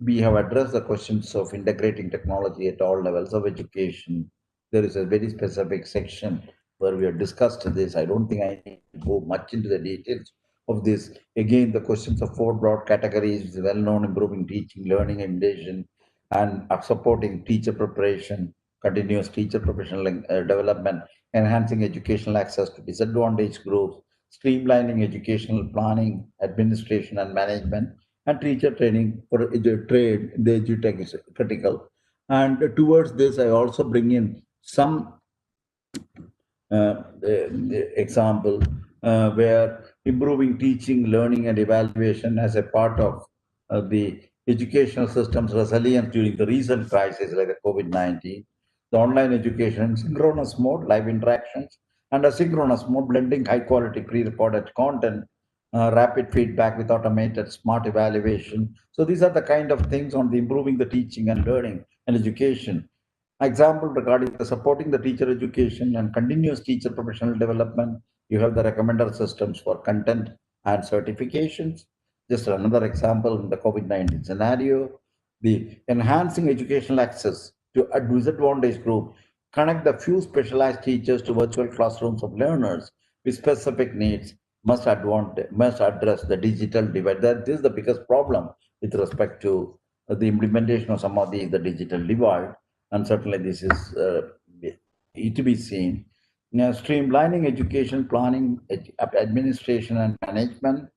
We have addressed the questions of integrating technology at all levels of education. There is a very specific section where we have discussed this. I don't think I need to go much into the details of this. Again, the questions of four broad categories, well known: improving teaching, learning, imitation, and supporting teacher preparation, continuous teacher professional development, enhancing educational access to disadvantaged groups, streamlining educational planning, administration, and management, and teacher training for the trade, the edutech is critical. And towards this, I also bring in some example where improving teaching, learning, and evaluation as a part of the educational system's resilience during the recent crisis like the COVID-19, the online education, synchronous mode, live interactions, and asynchronous mode, blending high-quality pre-recorded content, rapid feedback with automated smart evaluation. So these are the kind of things on the improving the teaching and learning and education. Example regarding the supporting the teacher education and continuous teacher professional development, you have the recommender systems for content and certifications. Just another example in the COVID-19 scenario, the enhancing educational access to a disadvantaged group, connect the few specialized teachers to virtual classrooms of learners with specific needs, must address the digital divide. That is the biggest problem with respect to the implementation of some of the digital divide, and certainly this is to be seen. Now, streamlining education planning, administration, and management.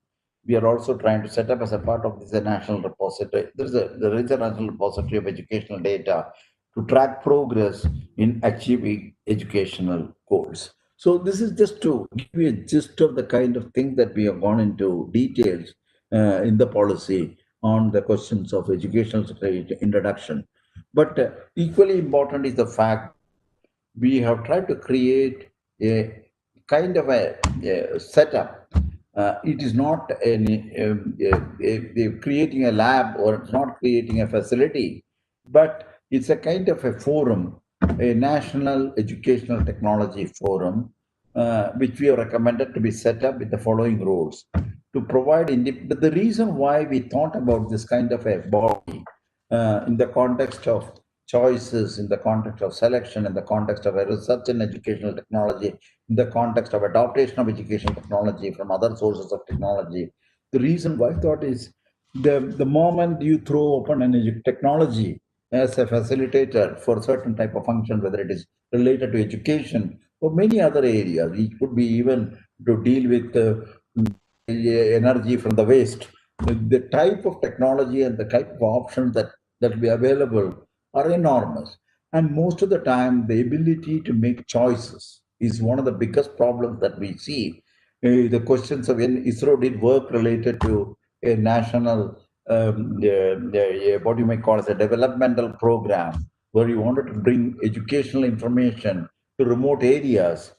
We are also trying to set up as a part of this a national repository. There is a national repository of educational data to track progress in achieving educational goals. So this is just to give you a gist of the kind of thing that we have gone into details in the policy on the questions of educational introduction. But equally important is the fact we have tried to create a kind of a setup. It is not creating a lab, or it's not creating a facility, but it's a kind of a forum, a national educational technology forum, which we have recommended to be set up with the following rules to provide. The reason why we thought about this kind of a body in the context of choices, in the context of selection, in the context of a research in educational technology, in the context of adaptation of educational technology from other sources of technology. The reason why I thought is the moment you throw open an technology as a facilitator for certain type of function, whether it is related to education or many other areas, it could be even to deal with energy from the waste. The type of technology and the type of options that will be available are enormous. And most of the time, the ability to make choices is one of the biggest problems that we see. The questions of when ISRO did work related to a national, what you may call as a developmental program, where you wanted to bring educational information to remote areas.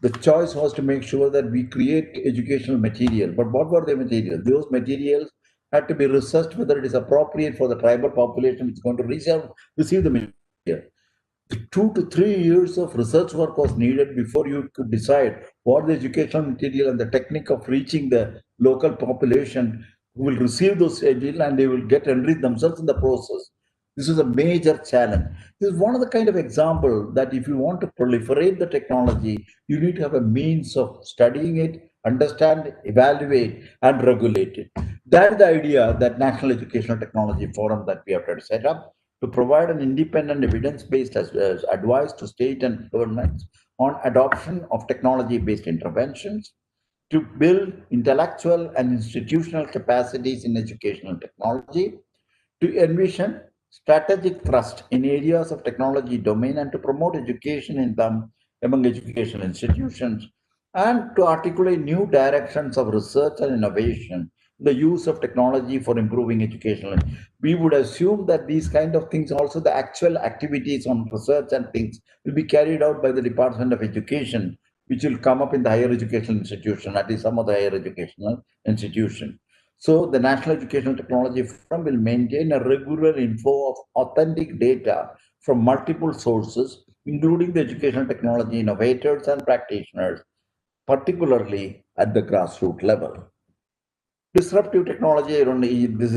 The choice was to make sure that we create educational material. But what were the materials? Those materials had to be researched whether it is appropriate for the tribal population which is going to receive the material. 2 to 3 years of research work was needed before you could decide what the educational material and the technique of reaching the local population who will receive those material, and they will get enriched themselves in the process. This is a major challenge. This is one of the kind of example that if you want to proliferate the technology, you need to have a means of studying it, understand, evaluate, and regulate it. That is the idea that National Educational Technology Forum that we have tried to set up to provide an independent evidence-based advice to state and governments on adoption of technology-based interventions, to build intellectual and institutional capacities in educational technology, to envision strategic thrust in areas of technology domain, and to promote education in them among educational institutions, and to articulate new directions of research and innovation, the use of technology for improving education. We would assume that these kind of things, also the actual activities on research and things, will be carried out by the Department of Education, which will come up in the higher educational institution, at least some of the higher educational institution. So the National Educational Technology Forum will maintain a regular inflow of authentic data from multiple sources, including the educational technology innovators and practitioners, particularly at the grassroots level. Disruptive technology, this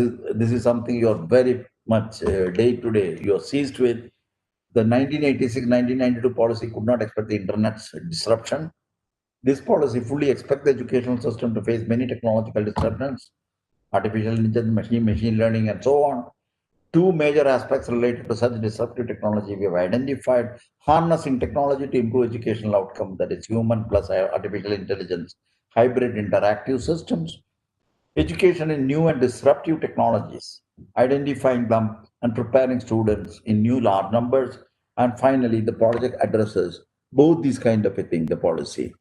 is something you're very much day to day, you're seized with. The 1986-1992 policy could not expect the internet's disruption. This policy fully expects the educational system to face many technological disruptions, artificial intelligence, machine learning, and so on. Two major aspects related to such disruptive technology we have identified: harnessing technology to improve educational outcome, that is human plus artificial intelligence, hybrid interactive systems, education in new and disruptive technologies, identifying them and preparing students in new large numbers, and finally the project addresses both these kind of a thing, the policy.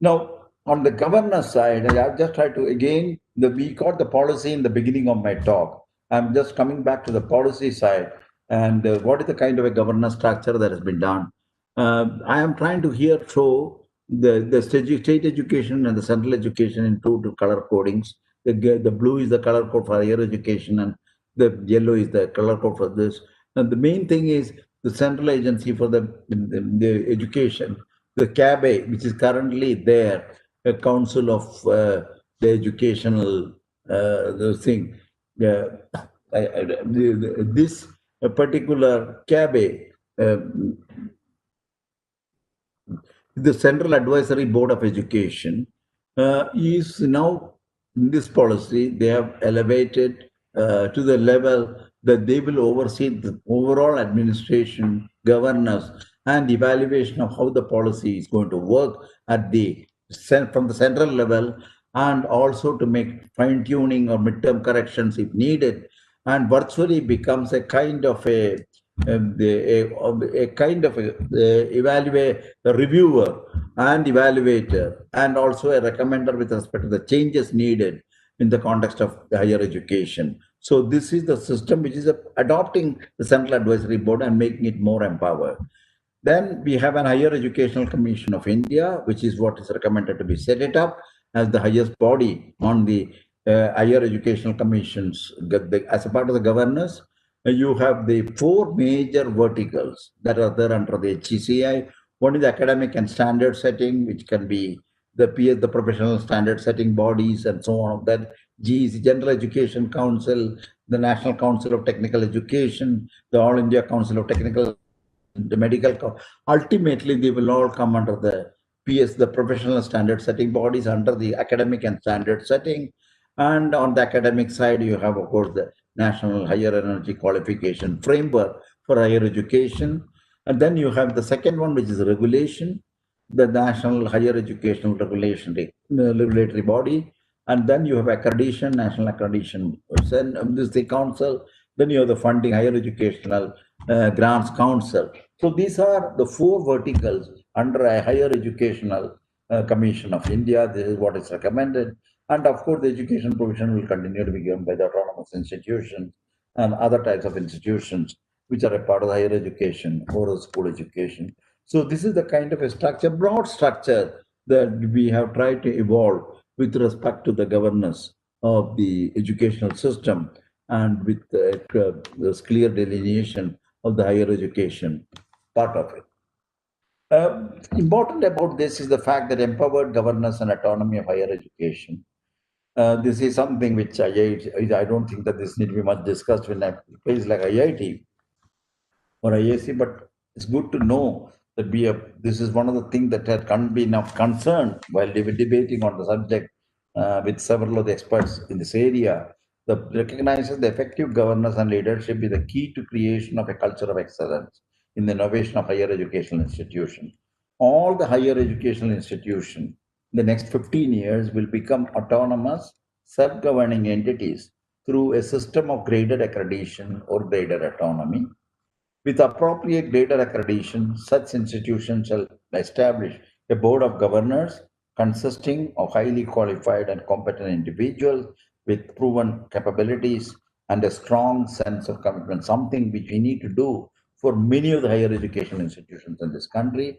Now, on the governance side, I've just tried to, again, we got the policy in the beginning of my talk. I'm just coming back to the policy side and what is the kind of a governance structure that has been done. I am trying to here show the state education and the central education in two color codings. The blue is the color code for higher education and the yellow is the color code for this. And the main thing is the central agency for the education, the CABE, which is currently there, a council of the educational the thing. This particular CABE, the Central Advisory Board of Education, is now in this policy, they have elevated to the level that they will oversee the overall administration, governance, and evaluation of how the policy is going to work at the from the central level, and also to make fine-tuning or midterm corrections if needed, and virtually becomes a kind of a kind of a reviewer and evaluator, and also a recommender with respect to the changes needed in the context of higher education. So this is the system which is adopting the Central Advisory Board and making it more empowered. Then we have an Higher Educational Commission of India, which is what is recommended to be set it up as the highest body on the higher educational commissions. As a part of the governance, you have the four major verticals that are there under the HECI. One is academic and standard setting, which can be the the professional standard setting bodies and so on. Then GEC, General Education Council, the National Council of Technical Education, the All India Council of Technical, the medical. Ultimately, they will all come under the PS, the professional standard setting bodies under the academic and standard setting. And on the academic side, you have, of course, the National Higher Energy Qualification Framework for Higher Education. And then you have the second one, which is regulation, the National Higher Educational Regulatory Body. And then you have accreditation, National Accreditation, this is the council. Then you have the funding, Higher Educational Grants Council. So these are the four verticals under a Higher Educational Commission of India. This is what is recommended. And of course, the education provision will continue to be given by the autonomous institutions and other types of institutions which are a part of the higher education or school education. So this is the kind of a structure, broad structure, that we have tried to evolve with respect to the governance of the educational system and with this clear delineation of the higher education part of it. Important about this is the fact that empowered governance and autonomy of higher education. This is something which I don't think that this need to be much discussed when a place like IIT or IAC, but it's good to know that this is one of the things that had been of concern while they were debating on the subject with several of the experts in this area. That recognizes the effective governance and leadership is the key to creation of a culture of excellence in the innovation of higher educational institutions. All the higher educational institutions in the next 15 years will become autonomous, self-governing entities through a system of graded accreditation or graded autonomy. With appropriate graded accreditation, such institutions shall establish a board of governors consisting of highly qualified and competent individuals with proven capabilities and a strong sense of commitment, something which we need to do for many of the higher education institutions in this country.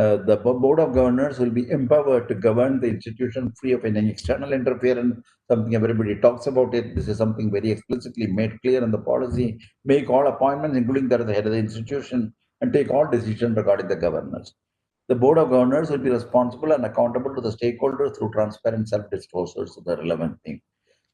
The Board of Governors will be empowered to govern the institution free of any external interference, something everybody talks about it. This is something very explicitly made clear in the policy. Make all appointments, including that of the head of the institution, and take all decisions regarding the governors. The Board of Governors will be responsible and accountable to the stakeholders through transparent self-disclosures of the relevant thing.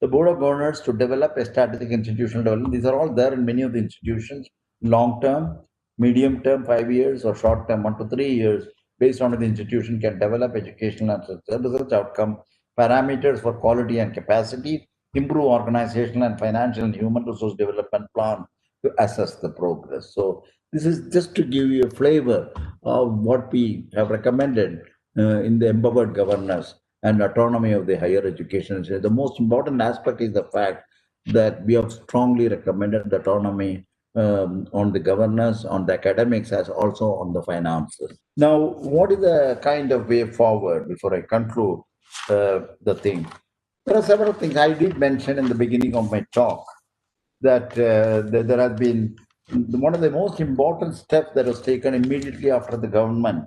The Board of Governors to develop a strategic institutional development. These are all there in many of the institutions, long-term, medium term, 5 years, or short term, 1 to 3 years, based on the institution can develop educational and research outcome, parameters for quality and capacity, improve organizational and financial and human resource development plan to assess the progress. So this is just to give you a flavor of what we have recommended in the empowered governance and autonomy of the higher education. So the most important aspect is the fact that we have strongly recommended the autonomy on the governance, on the academics, as also on the finances. Now, what is the kind of way forward before I conclude the thing? There are several things I did mention in the beginning of my talk that there has been one of the most important steps that was taken immediately after the government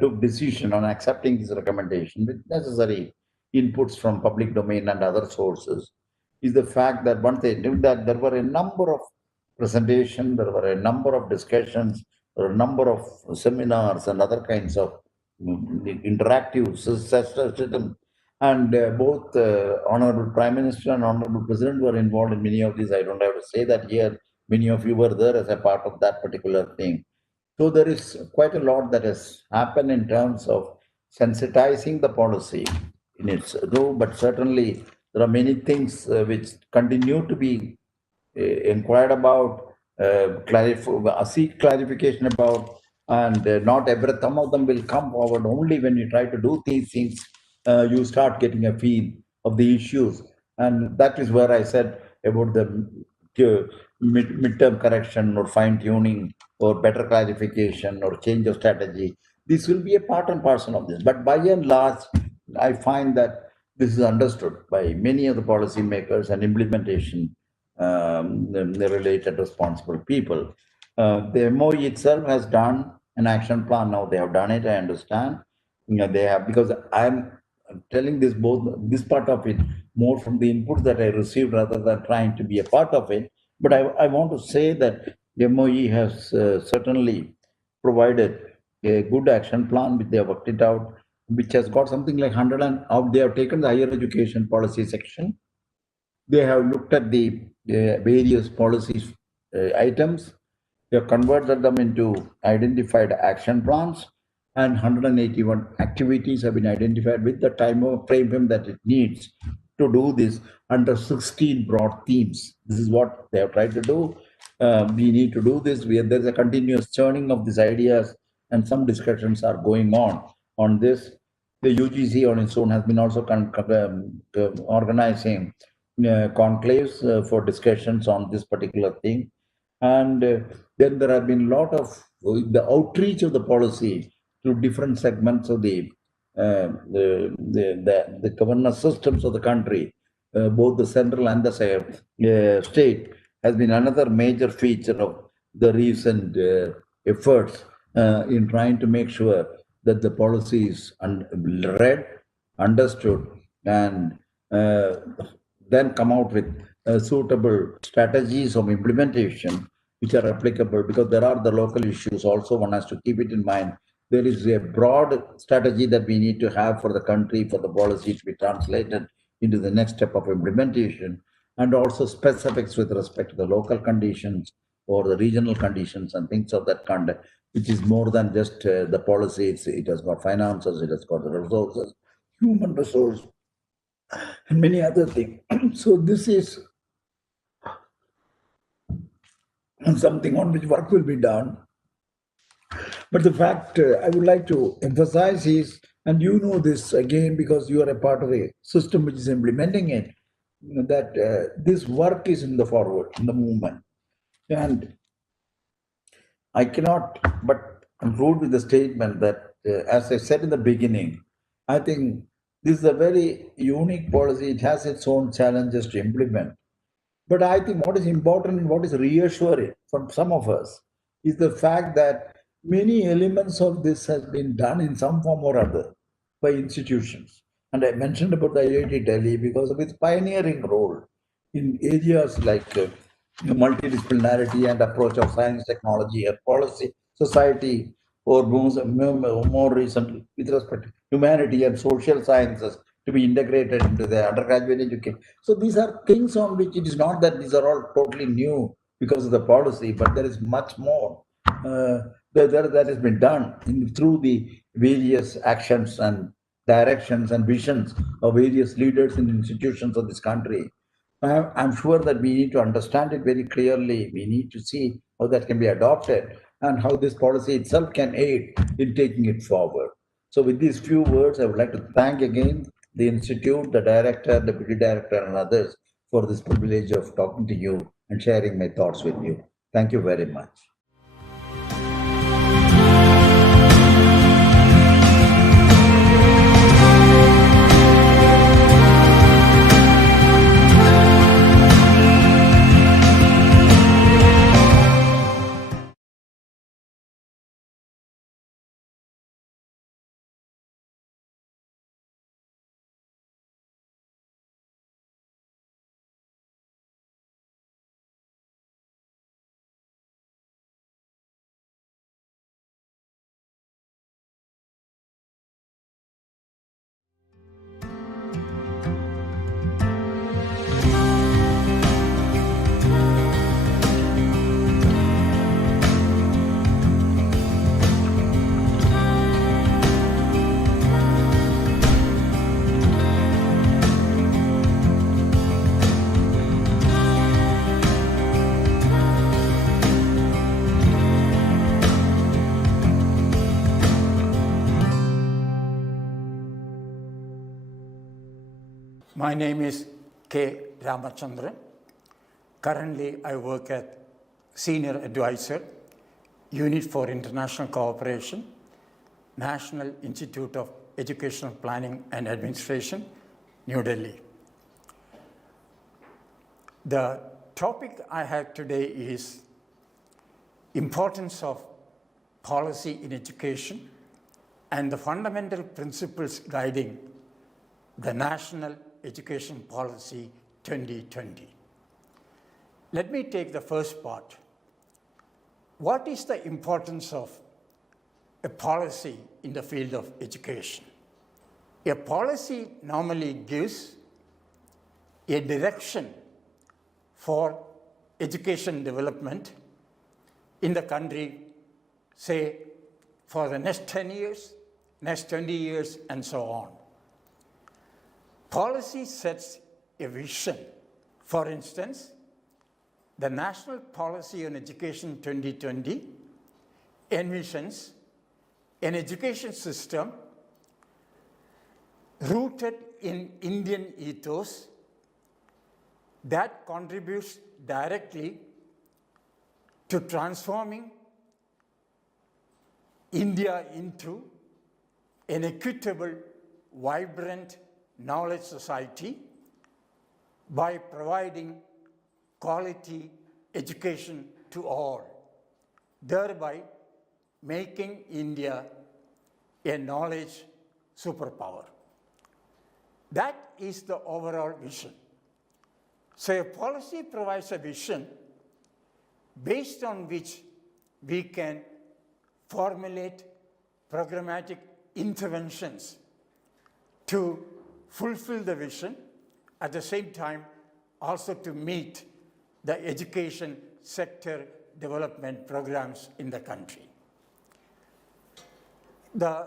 took decision on accepting this recommendation with necessary inputs from public domain and other sources is the fact that once they did that, there were a number of presentations, there were a number of discussions, there were a number of seminars and other kinds of interactive systems. And both Honorable Prime Minister and Honorable President were involved in many of these. I don't have to say that here. Many of you were there as a part of that particular thing. So there is quite a lot that has happened in terms of sensitizing the policy in its role, but certainly there are many things which continue to be inquired about, seek clarification about, and not every, some of them will come forward only when you try to do these things. You start getting a feel of the issues, and that is where I said about the midterm correction or fine tuning or better clarification or change of strategy. This will be a part and parcel of this, but by and large, I find that this is understood by many of the policymakers and implementation the related responsible people. The MOE itself has done an action plan. Now they have done it, I understand. They have, because I'm telling this this part of it more from the input that I received rather than trying to be a part of it. But I want to say that the MOE has certainly provided a good action plan, which they have worked it out, which has got something like 100 and they have taken the higher education policy section. They have looked at the various policies items. They have converted them into identified action plans, and 181 activities have been identified with the time frame that it needs to do this under 16 broad themes. This is what they have tried to do. We need to do this. There's a continuous churning of these ideas, and some discussions are going on this. The UGC on its own has been also organizing conclaves for discussions on this particular thing. And then there have been a lot of the outreach of the policy to different segments of the governance systems of the country, both the central and the state, has been another major feature of the recent efforts in trying to make sure that the policy is read, understood, and then come out with suitable strategies of implementation which are applicable, because there are the local issues also. One has to keep it in mind. There is a broad strategy that we need to have for the country, for the policy to be translated into the next step of implementation, and also specifics with respect to the local conditions or the regional conditions and things of that kind, which is more than just the policy. It has got finances, it has got the resources, human resource, and many other things. So this is something on which work will be done. But the fact I would like to emphasize is, and you know this again because you are a part of a system which is implementing it, that this work is in the forward, in the movement. And I cannot but conclude with the statement that, as I said in the beginning, I think this is a very unique policy. It has its own challenges to implement. But I think what is important and what is reassuring for some of us is the fact that many elements of this has been done in some form or other by institutions. And I mentioned about the IIT Delhi because of its pioneering role in areas like multidisciplinarity and approach of science, technology, and policy, society, or more recently, with respect to humanity and social sciences to be integrated into the undergraduate education. So these are things on which it is not that these are all totally new because of the policy, but there is much more that has been done through the various actions and directions and visions of various leaders and institutions of this country. I'm sure that we need to understand it very clearly. We need to see how that can be adopted and how this policy itself can aid in taking it forward. So with these few words, I would like to thank again the Institute, the director, deputy director, and others for this privilege of talking to you and sharing my thoughts with you. Thank you very much. My name is K. Ramachandran. Currently, I work as Senior Advisor, Unit for International Cooperation, National Institute of Educational Planning and Administration, New Delhi. The topic I have today is importance of policy in education and the fundamental principles guiding the National Education Policy 2020. Let me take the first part. What is the importance of a policy in the field of education? A policy normally gives a direction for education development in the country, say, for the next 10 years, next 20 years, and so on. Policy sets a vision. For instance, the National Policy on Education 2020 envisions an education system rooted in Indian ethos that contributes directly to transforming India into an equitable, vibrant knowledge society by providing quality education to all, thereby making India a knowledge superpower. That is the overall vision. So a policy provides a vision based on which we can formulate programmatic interventions to fulfill the vision, at the same time also to meet the education sector development programs in the country. The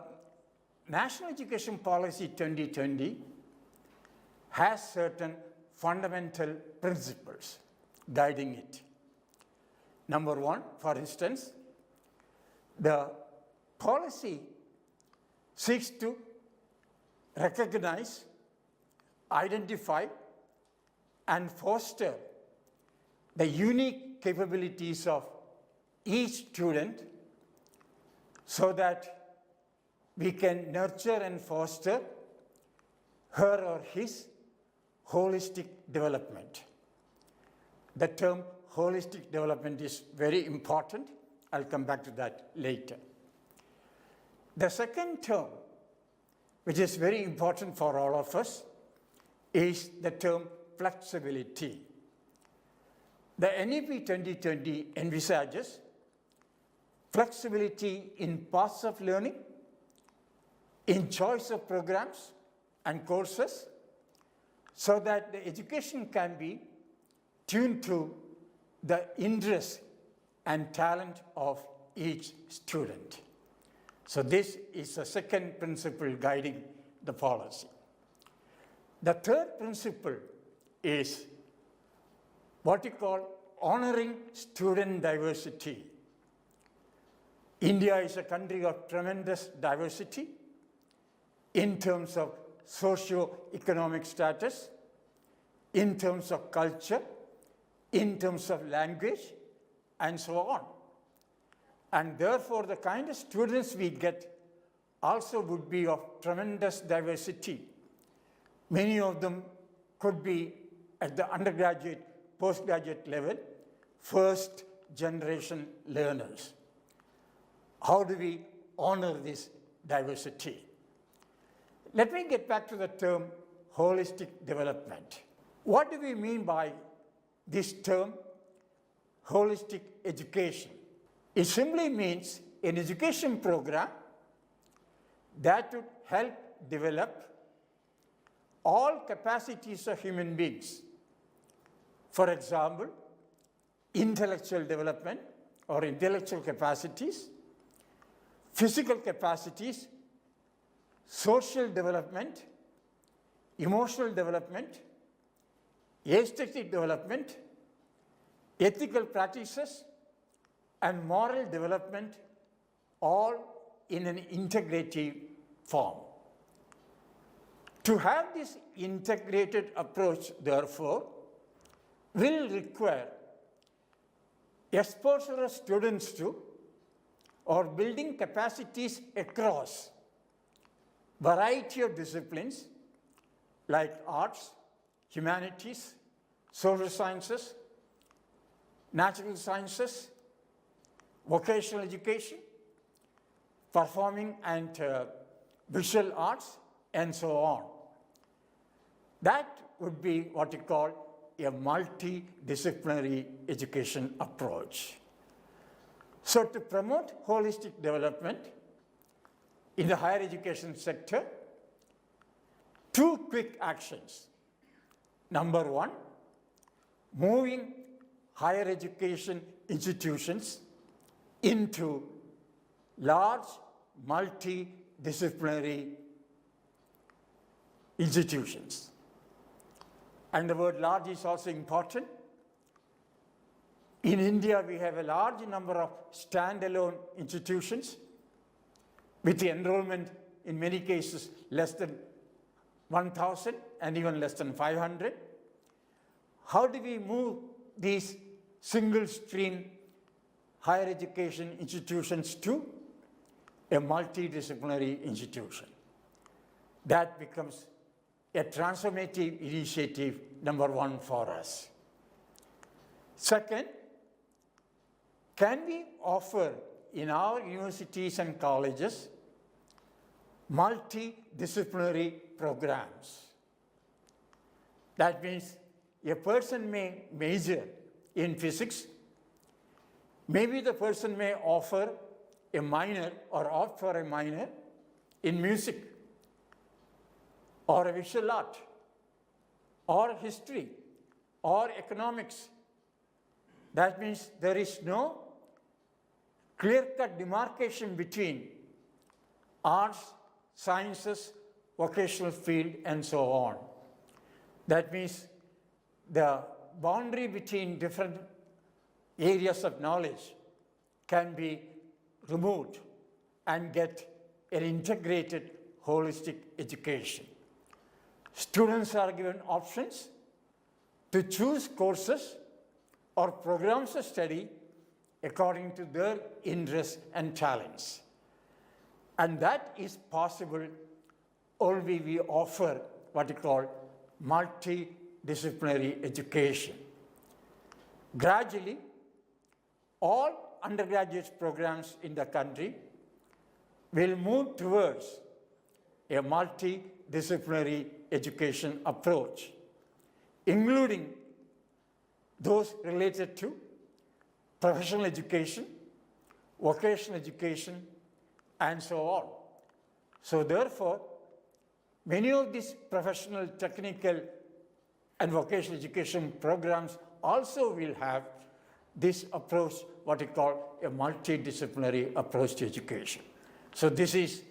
National Education Policy 2020 has certain fundamental principles guiding it. Number one, for instance, the policy seeks to recognize, identify, and foster the unique capabilities of each student so that we can nurture and foster her or his holistic development. The term holistic development is very important. I'll come back to that later. The second term, which is very important for all of us, is the term flexibility. The NEP 2020 envisages flexibility in paths of learning, in choice of programs and courses, so that the education can be tuned to the interest and talent of each student. So this is the second principle guiding the policy. The third principle is what you call honoring student diversity. India is a country of tremendous diversity in terms of socio-economic status, in terms of culture, in terms of language, and so on. And therefore, the kind of students we get also would be of tremendous diversity. Many of them could be at the undergraduate, postgraduate level, first generation learners. How do we honor this diversity? Let me get back to the term holistic development. What do we mean by this term, holistic education? It simply means an education program that would help develop all capacities of human beings. For example, intellectual development or intellectual capacities, physical capacities, social development, emotional development, aesthetic development, ethical practices, and moral development, all in an integrative form. To have this integrated approach, therefore, will require exposure of students to or building capacities across variety of disciplines like arts, humanities, social sciences, natural sciences, vocational education, performing and visual arts, and so on. That would be what you call a multidisciplinary education approach. So to promote holistic development in the higher education sector, two quick actions. Number one, moving higher education institutions into large multidisciplinary institutions. And the word large is also important. In India, we have a large number of standalone institutions with the enrollment in many cases less than 1,000 and even less than 500. How do we move these single stream higher education institutions to a multidisciplinary institution? That becomes a transformative initiative, number one, for us. Second, can we offer in our universities and colleges multidisciplinary programs? That means a person may major in physics, maybe the person may offer a minor or opt for a minor in music or a visual art or history or economics. That means there is no clear-cut demarcation between arts, sciences, vocational field, and so on. That means the boundary between different areas of knowledge can be removed and get an integrated holistic education. Students are given options to choose courses or programs of study according to their interests and talents. And that is possible only we offer what we call multidisciplinary education. Gradually, all undergraduate programs in the country will move towards a multidisciplinary education approach, including those related to professional education, vocational education, and so on. So therefore, many of these professional, technical, and vocational education programs also will have this approach, what we call a multidisciplinary approach to education. So this is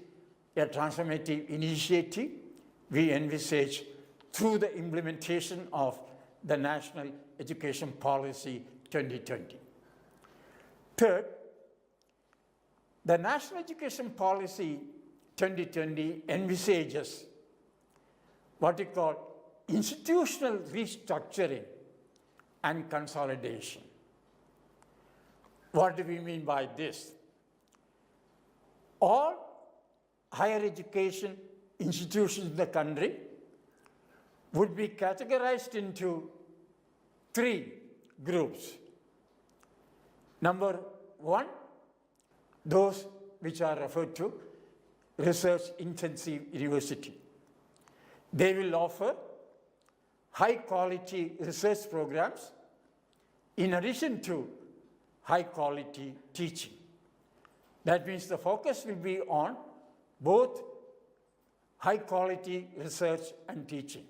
a transformative initiative we envisage through the implementation of the National Education Policy 2020. Third, the National Education Policy 2020 envisages what we call institutional restructuring and consolidation. What do we mean by this? All higher education institutions in the country would be categorized into three groups. Number one, those which are referred to research-intensive university. They will offer high-quality research programs in addition to high-quality teaching. That means the focus will be on both high-quality research and teaching.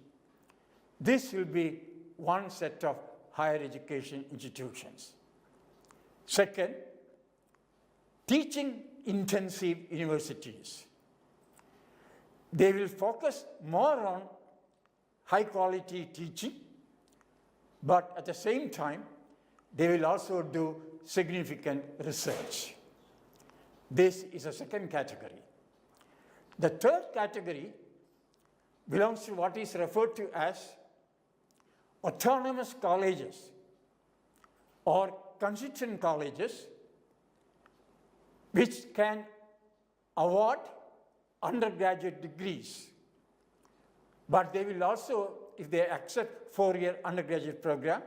This will be one set of higher education institutions. Second, teaching-intensive universities. They will focus more on high-quality teaching, but at the same time, they will also do significant research. This is a second category. The third category belongs to what is referred to as autonomous colleges or constituent colleges, which can award undergraduate degrees. But they will also, if they accept 4-year undergraduate program,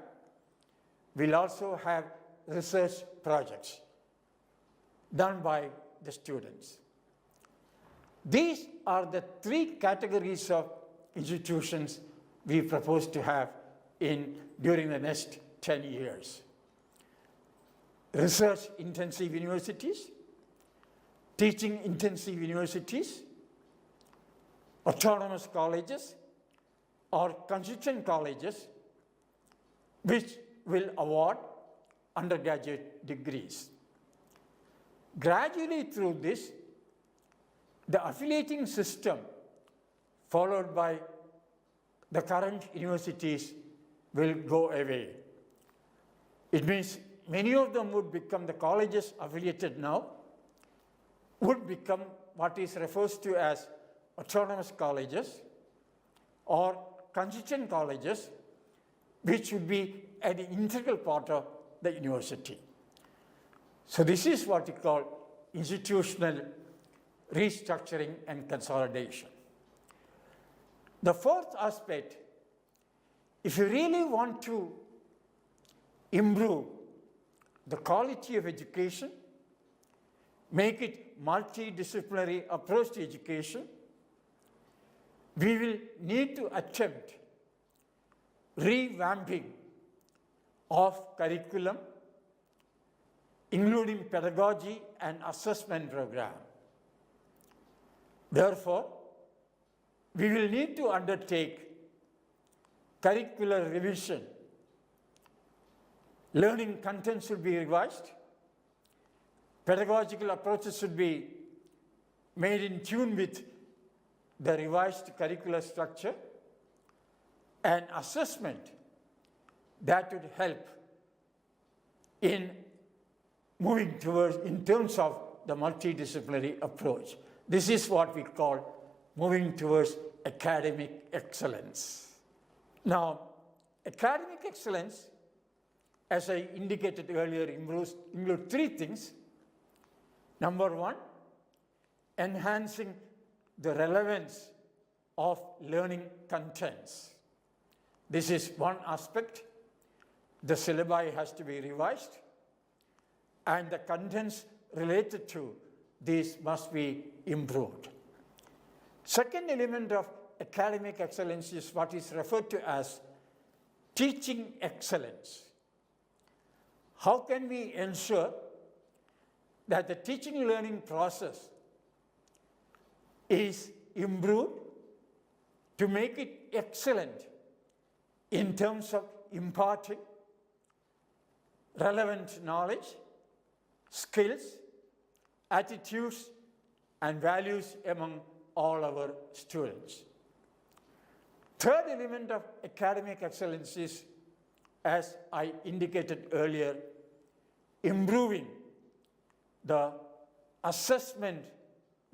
will also have research projects done by the students. These are the three categories of institutions we propose to have during the next 10 years. Research-intensive universities, teaching-intensive universities, autonomous colleges, or constituent colleges, which will award undergraduate degrees. Gradually through this, the affiliating system followed by the current universities will go away. It means many of them would become the colleges affiliated now, would become what is referred to as autonomous colleges or constituent colleges, which would be an integral part of the university. So this is what we call institutional restructuring and consolidation. The fourth aspect, if you really want to improve the quality of education, make it multidisciplinary approach to education, we will need to attempt revamping of curriculum, including pedagogy and assessment program. Therefore, we will need to undertake curricular revision. Learning content should be revised. Pedagogical approaches should be made in tune with the revised curricular structure, and assessment that would help in moving towards, in terms of the multidisciplinary approach. This is what we call moving towards academic excellence. Now, academic excellence, as I indicated earlier, include three things. Number one, enhancing the relevance of learning contents. This is one aspect. The syllabi has to be revised, and the contents related to these must be improved. Second element of academic excellence is what is referred to as teaching excellence. How can we ensure that the teaching learning process is improved to make it excellent in terms of imparting relevant knowledge, skills, attitudes, and values among all our students? Third element of academic excellence is, as I indicated earlier, improving the assessment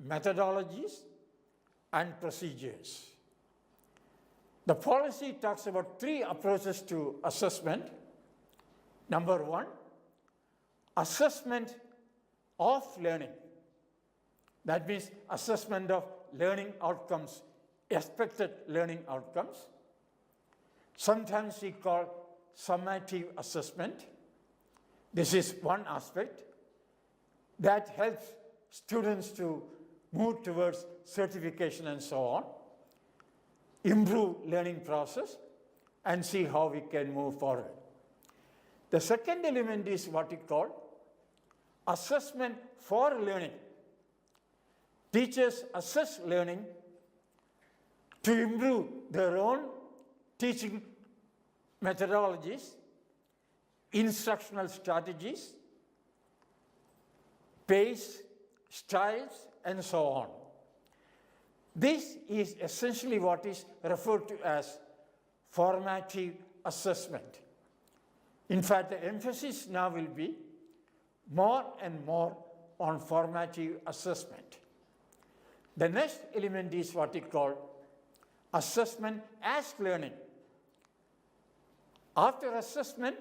methodologies and procedures. The policy talks about 3 approaches to assessment. Number 1, assessment of learning. That means assessment of learning outcomes, expected learning outcomes. Sometimes we call summative assessment. This is one aspect that helps students to move towards certification and so on, improve learning process, and see how we can move forward. The second element is what we call assessment for learning. Teachers assess learning to improve their own teaching methodologies, instructional strategies, pace, styles, and so on. This is essentially what is referred to as formative assessment. In fact, the emphasis now will be more and more on formative assessment. The next element is what we call assessment as learning. After assessment,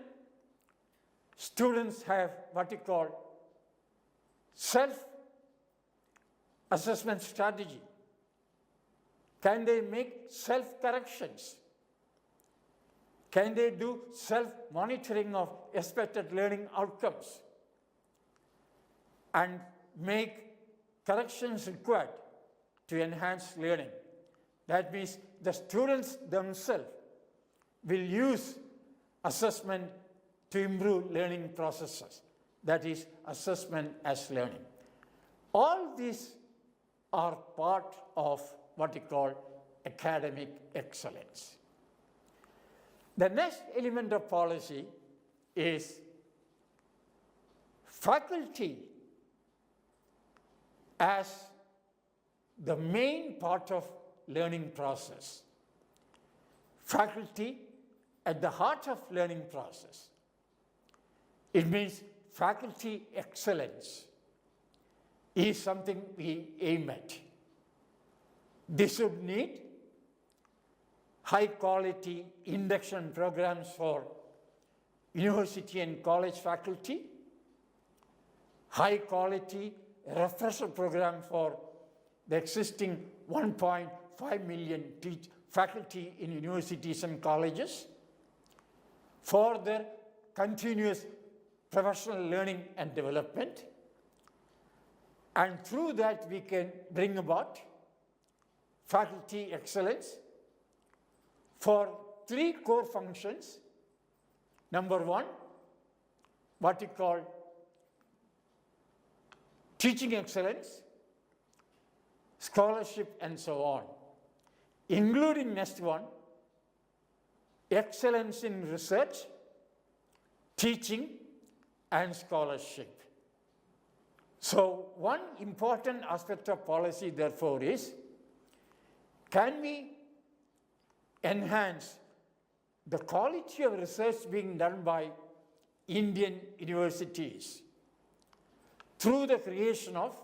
students have what we call self-assessment strategy. Can they make self-corrections? Can they do self-monitoring of expected learning outcomes and make corrections required to enhance learning? That means the students themselves will use assessment to improve learning processes. That is assessment as learning. All these are part of what we call academic excellence. The next element of policy is faculty as the main part of learning process. Faculty at the heart of learning process. It means faculty excellence is something we aim at. This would need high quality induction programs for university and college faculty, high quality refresher program for the existing 1.5 million faculty in universities and colleges, for their continuous professional learning and development. And through that, we can bring about faculty excellence for 3 core functions. Number 1, what we call teaching excellence, scholarship, and so on, including next one, excellence in research, teaching, and scholarship. So one important aspect of policy, therefore, is can we enhance the quality of research being done by Indian universities through the creation of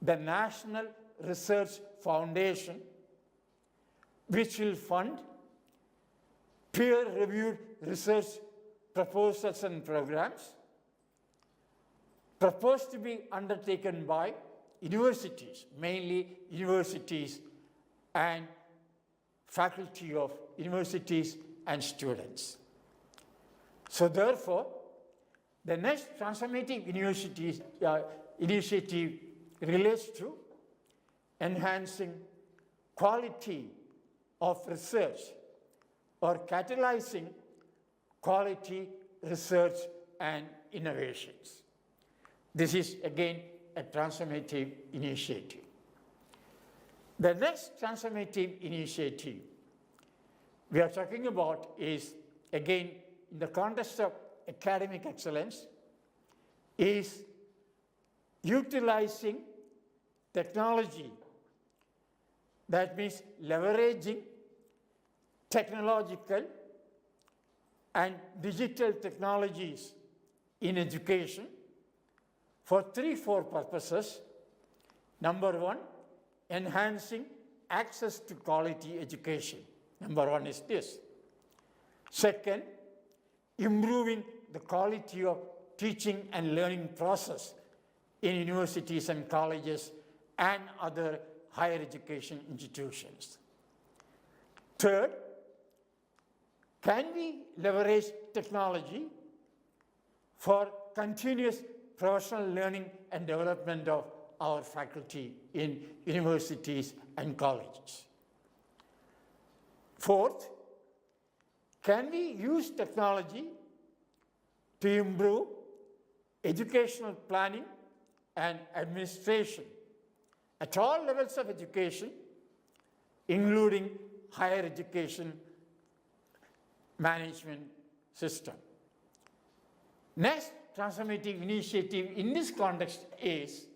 the National Research Foundation, which will fund peer-reviewed research proposals and programs proposed to be undertaken by universities, mainly universities and faculty of universities and students. So therefore, the next transformative initiative relates to enhancing quality of research or catalyzing quality research and innovations. This is again a transformative initiative. The next transformative initiative we are talking about is, again, in the context of academic excellence, is utilizing technology. That means leveraging technological and digital technologies in education for 3-4 purposes. Number one, enhancing access to quality education. Number one is this. Second, improving the quality of teaching and learning process in universities and colleges and other higher education institutions. Third, can we leverage technology for continuous professional learning and development of our faculty in universities and colleges? Fourth, can we use technology to improve educational planning and administration at all levels of education, including higher education management system? Next transformative initiative in this context is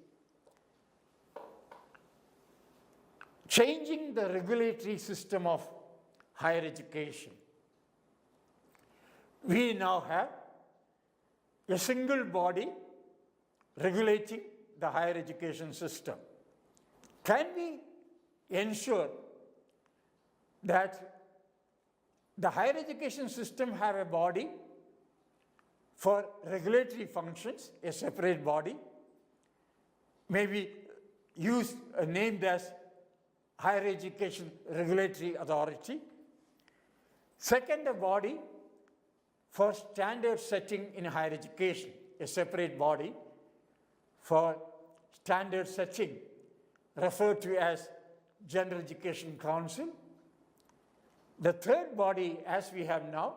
changing the regulatory system of higher education. We now have a single body regulating the higher education system. Can we ensure that the higher education system have a body for regulatory functions, a separate body, maybe named as Higher Education Regulatory Authority? Second, a body for standard setting in higher education, a separate body for standard setting, referred to as General Education Council. The third body, as we have now,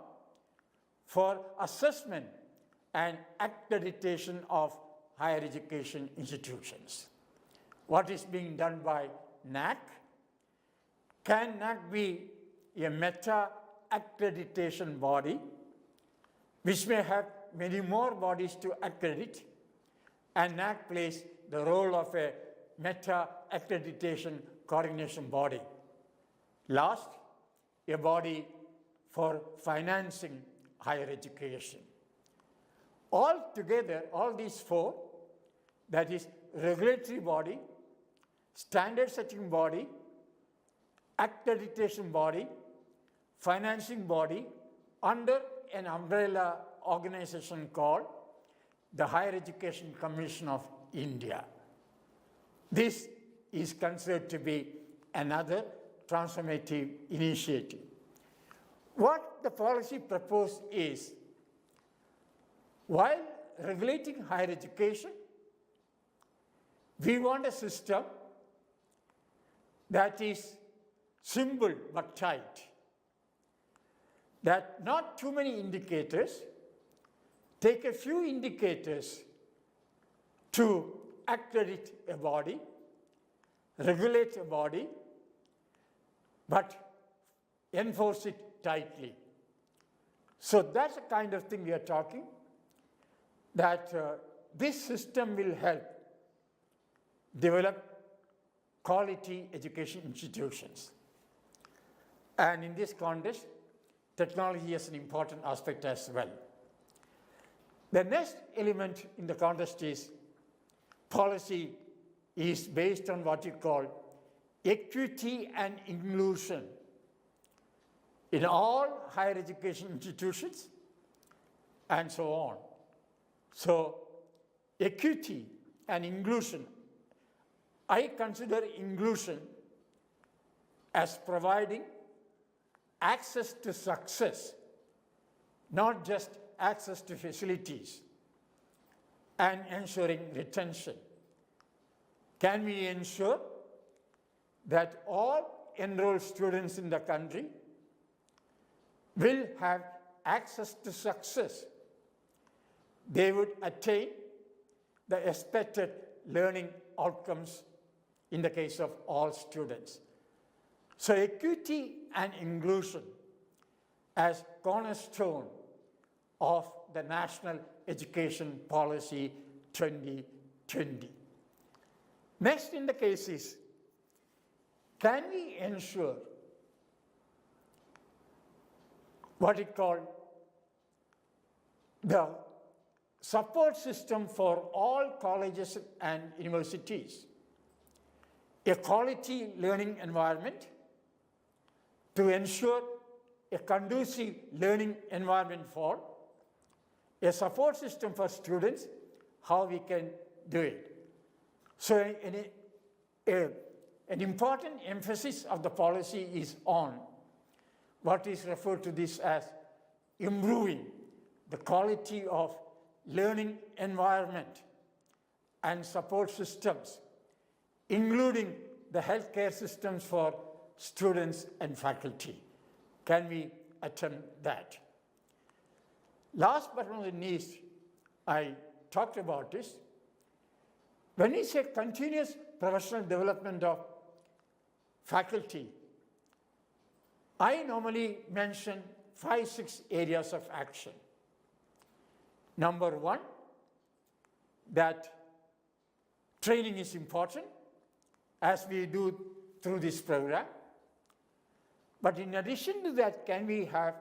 for assessment and accreditation of higher education institutions. What is being done by NAC? Can NAC be a meta accreditation body, which may have many more bodies to accredit, and NAC plays the role of a meta accreditation coordination body? Last, a body for financing higher education. All together, all these four, that is regulatory body, standard setting body, accreditation body, financing body, under an umbrella organization called the Higher Education Commission of India. This is considered to be another transformative initiative. What the policy proposed is, while regulating higher education, we want a system that is simple but tight, that not too many indicators, take a few indicators to accredit a body, regulate a body, but enforce it tightly. So that's the kind of thing we are talking, that this system will help develop quality education institutions. And in this context, technology is an important aspect as well. The next element in the context is policy is based on what you call equity and inclusion in all higher education institutions and so on. So equity and inclusion, I consider inclusion as providing access to success, not just access to facilities, and ensuring retention. Can we ensure that all enrolled students in the country will have access to success? They would attain the expected learning outcomes in the case of all students. So equity and inclusion as cornerstone of the National Education Policy 2020. Next in the case is, can we ensure what is called the support system for all colleges and universities, a quality learning environment to ensure a conducive learning environment for, a support system for students, how we can do it. So an important emphasis of the policy is on what is referred to this as improving the quality of learning environment and support systems, including the healthcare systems for students and faculty. Can we attempt that? Last but not least, I talked about this. When we say continuous professional development of faculty, I normally mention 5-6 areas of action. Number one, that training is important, as we do through this program. But in addition to that, can we have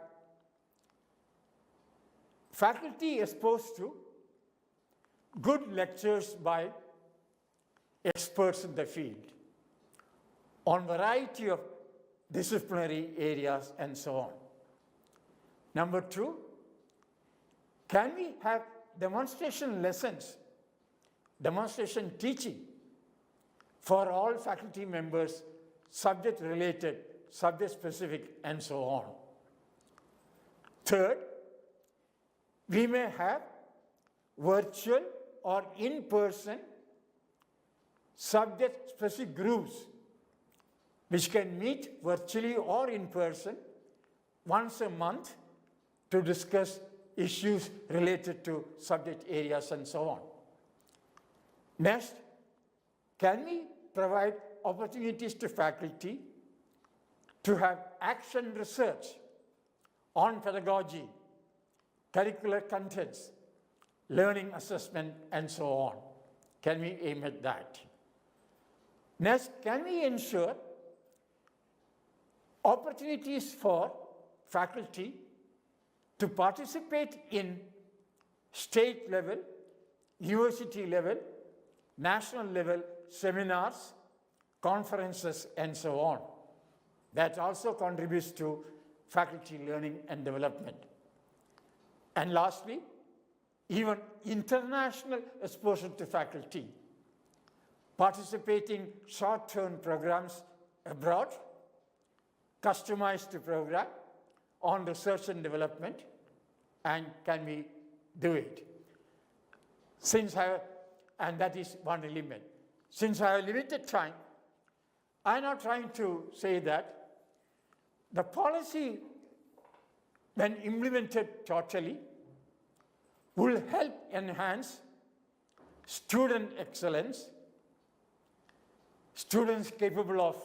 faculty exposed to good lectures by experts in the field on variety of disciplinary areas and so on. Number two, can we have demonstration lessons, demonstration teaching for all faculty members, subject related, subject specific, and so on. Third, we may have virtual or in-person subject specific groups which can meet virtually or in person once a month to discuss issues related to subject areas and so on. Next, can we provide opportunities to faculty to have action research on pedagogy, curricular contents, learning assessment, and so on? Can we aim at that? Next, can we ensure opportunities for faculty to participate in state level, university level, national level seminars, conferences, and so on? That also contributes to faculty learning and development. And lastly, even international exposure to faculty, participating short-term programs abroad, customized to program on research and development, and can we do it? And that is one element. Since I have limited time, I'm not trying to say that the policy, when implemented totally, will help enhance student excellence, students capable of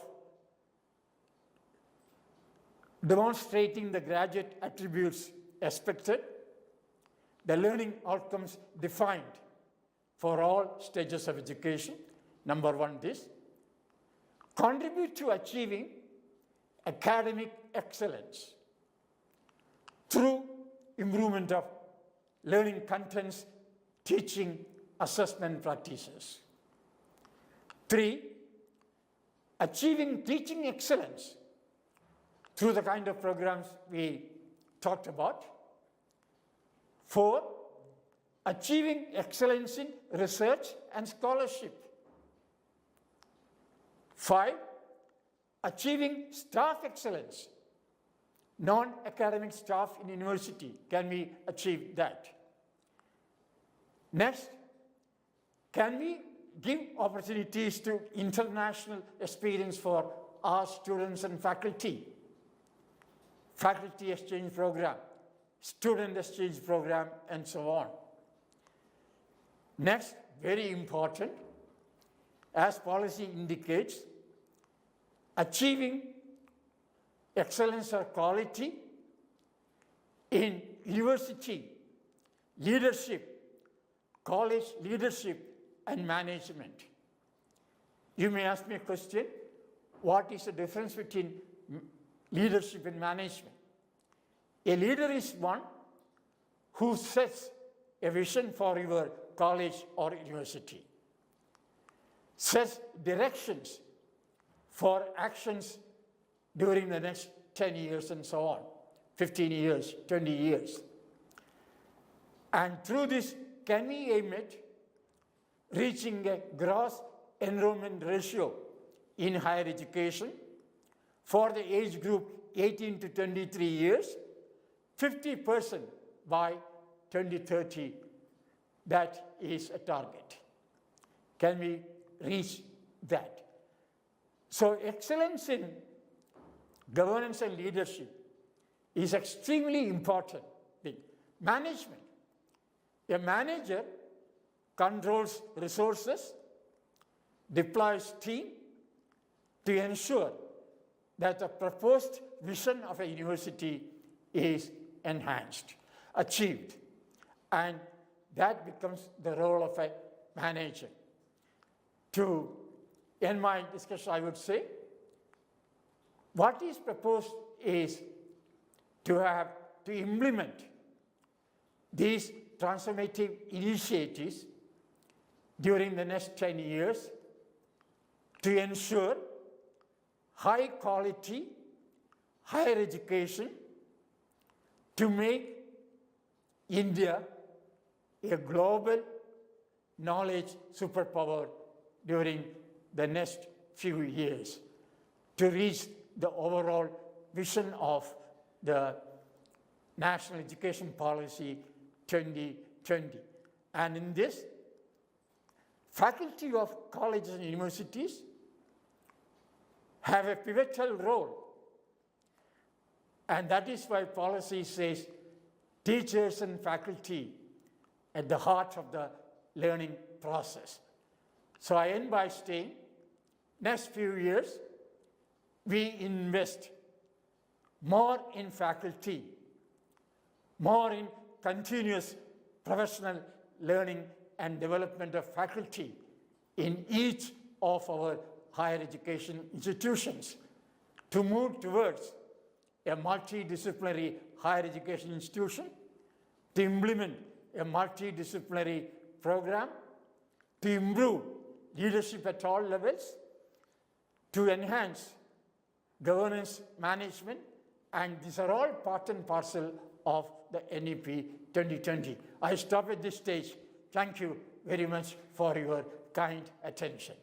demonstrating the graduate attributes expected, the learning outcomes defined for all stages of education. Number one, this. Contribute to achieving academic excellence through improvement of learning contents, teaching, assessment practices. 3, achieving teaching excellence through the kind of programs we talked about. 4, achieving excellence in research and scholarship. 5, achieving staff excellence, non-academic staff in university. Can we achieve that? Next, can we give opportunities to international experience for our students and faculty. Faculty exchange program, student exchange program, and so on. Next, very important, as policy indicates, achieving excellence or quality in university leadership, college leadership, and management. You may ask me a question, what is the difference between leadership and management? A leader is one who sets a vision for your college or university, sets directions for actions during the next 10 years and so on, 15 years, 20 years. And through this, can we aim at reaching a gross enrollment ratio in higher education for the age group 18 to 23 years, 50% by 2030. That is a target. Can we reach that? So excellence in governance and leadership is extremely important thing. Management. A manager controls resources, deploys team to ensure that the proposed vision of a university is enhanced, achieved, and that becomes the role of a manager. To end my discussion, I would say, what is proposed is to implement these transformative initiatives during the next 10 years to ensure high quality higher education, to make India a global knowledge superpower during the next few years, to reach the overall vision of the National Education Policy 2020. And in this, faculty of colleges and universities have a pivotal role. And that is why policy says teachers and faculty at the heart of the learning process. So I end by saying, next few years, we invest more in faculty, more in continuous professional learning and development of faculty in each of our higher education institutions to move towards a multidisciplinary higher education institution, to implement a multidisciplinary program, to improve leadership at all levels, to enhance governance management, and these are all part and parcel of the NEP 2020. I stop at this stage. Thank you very much for your kind attention.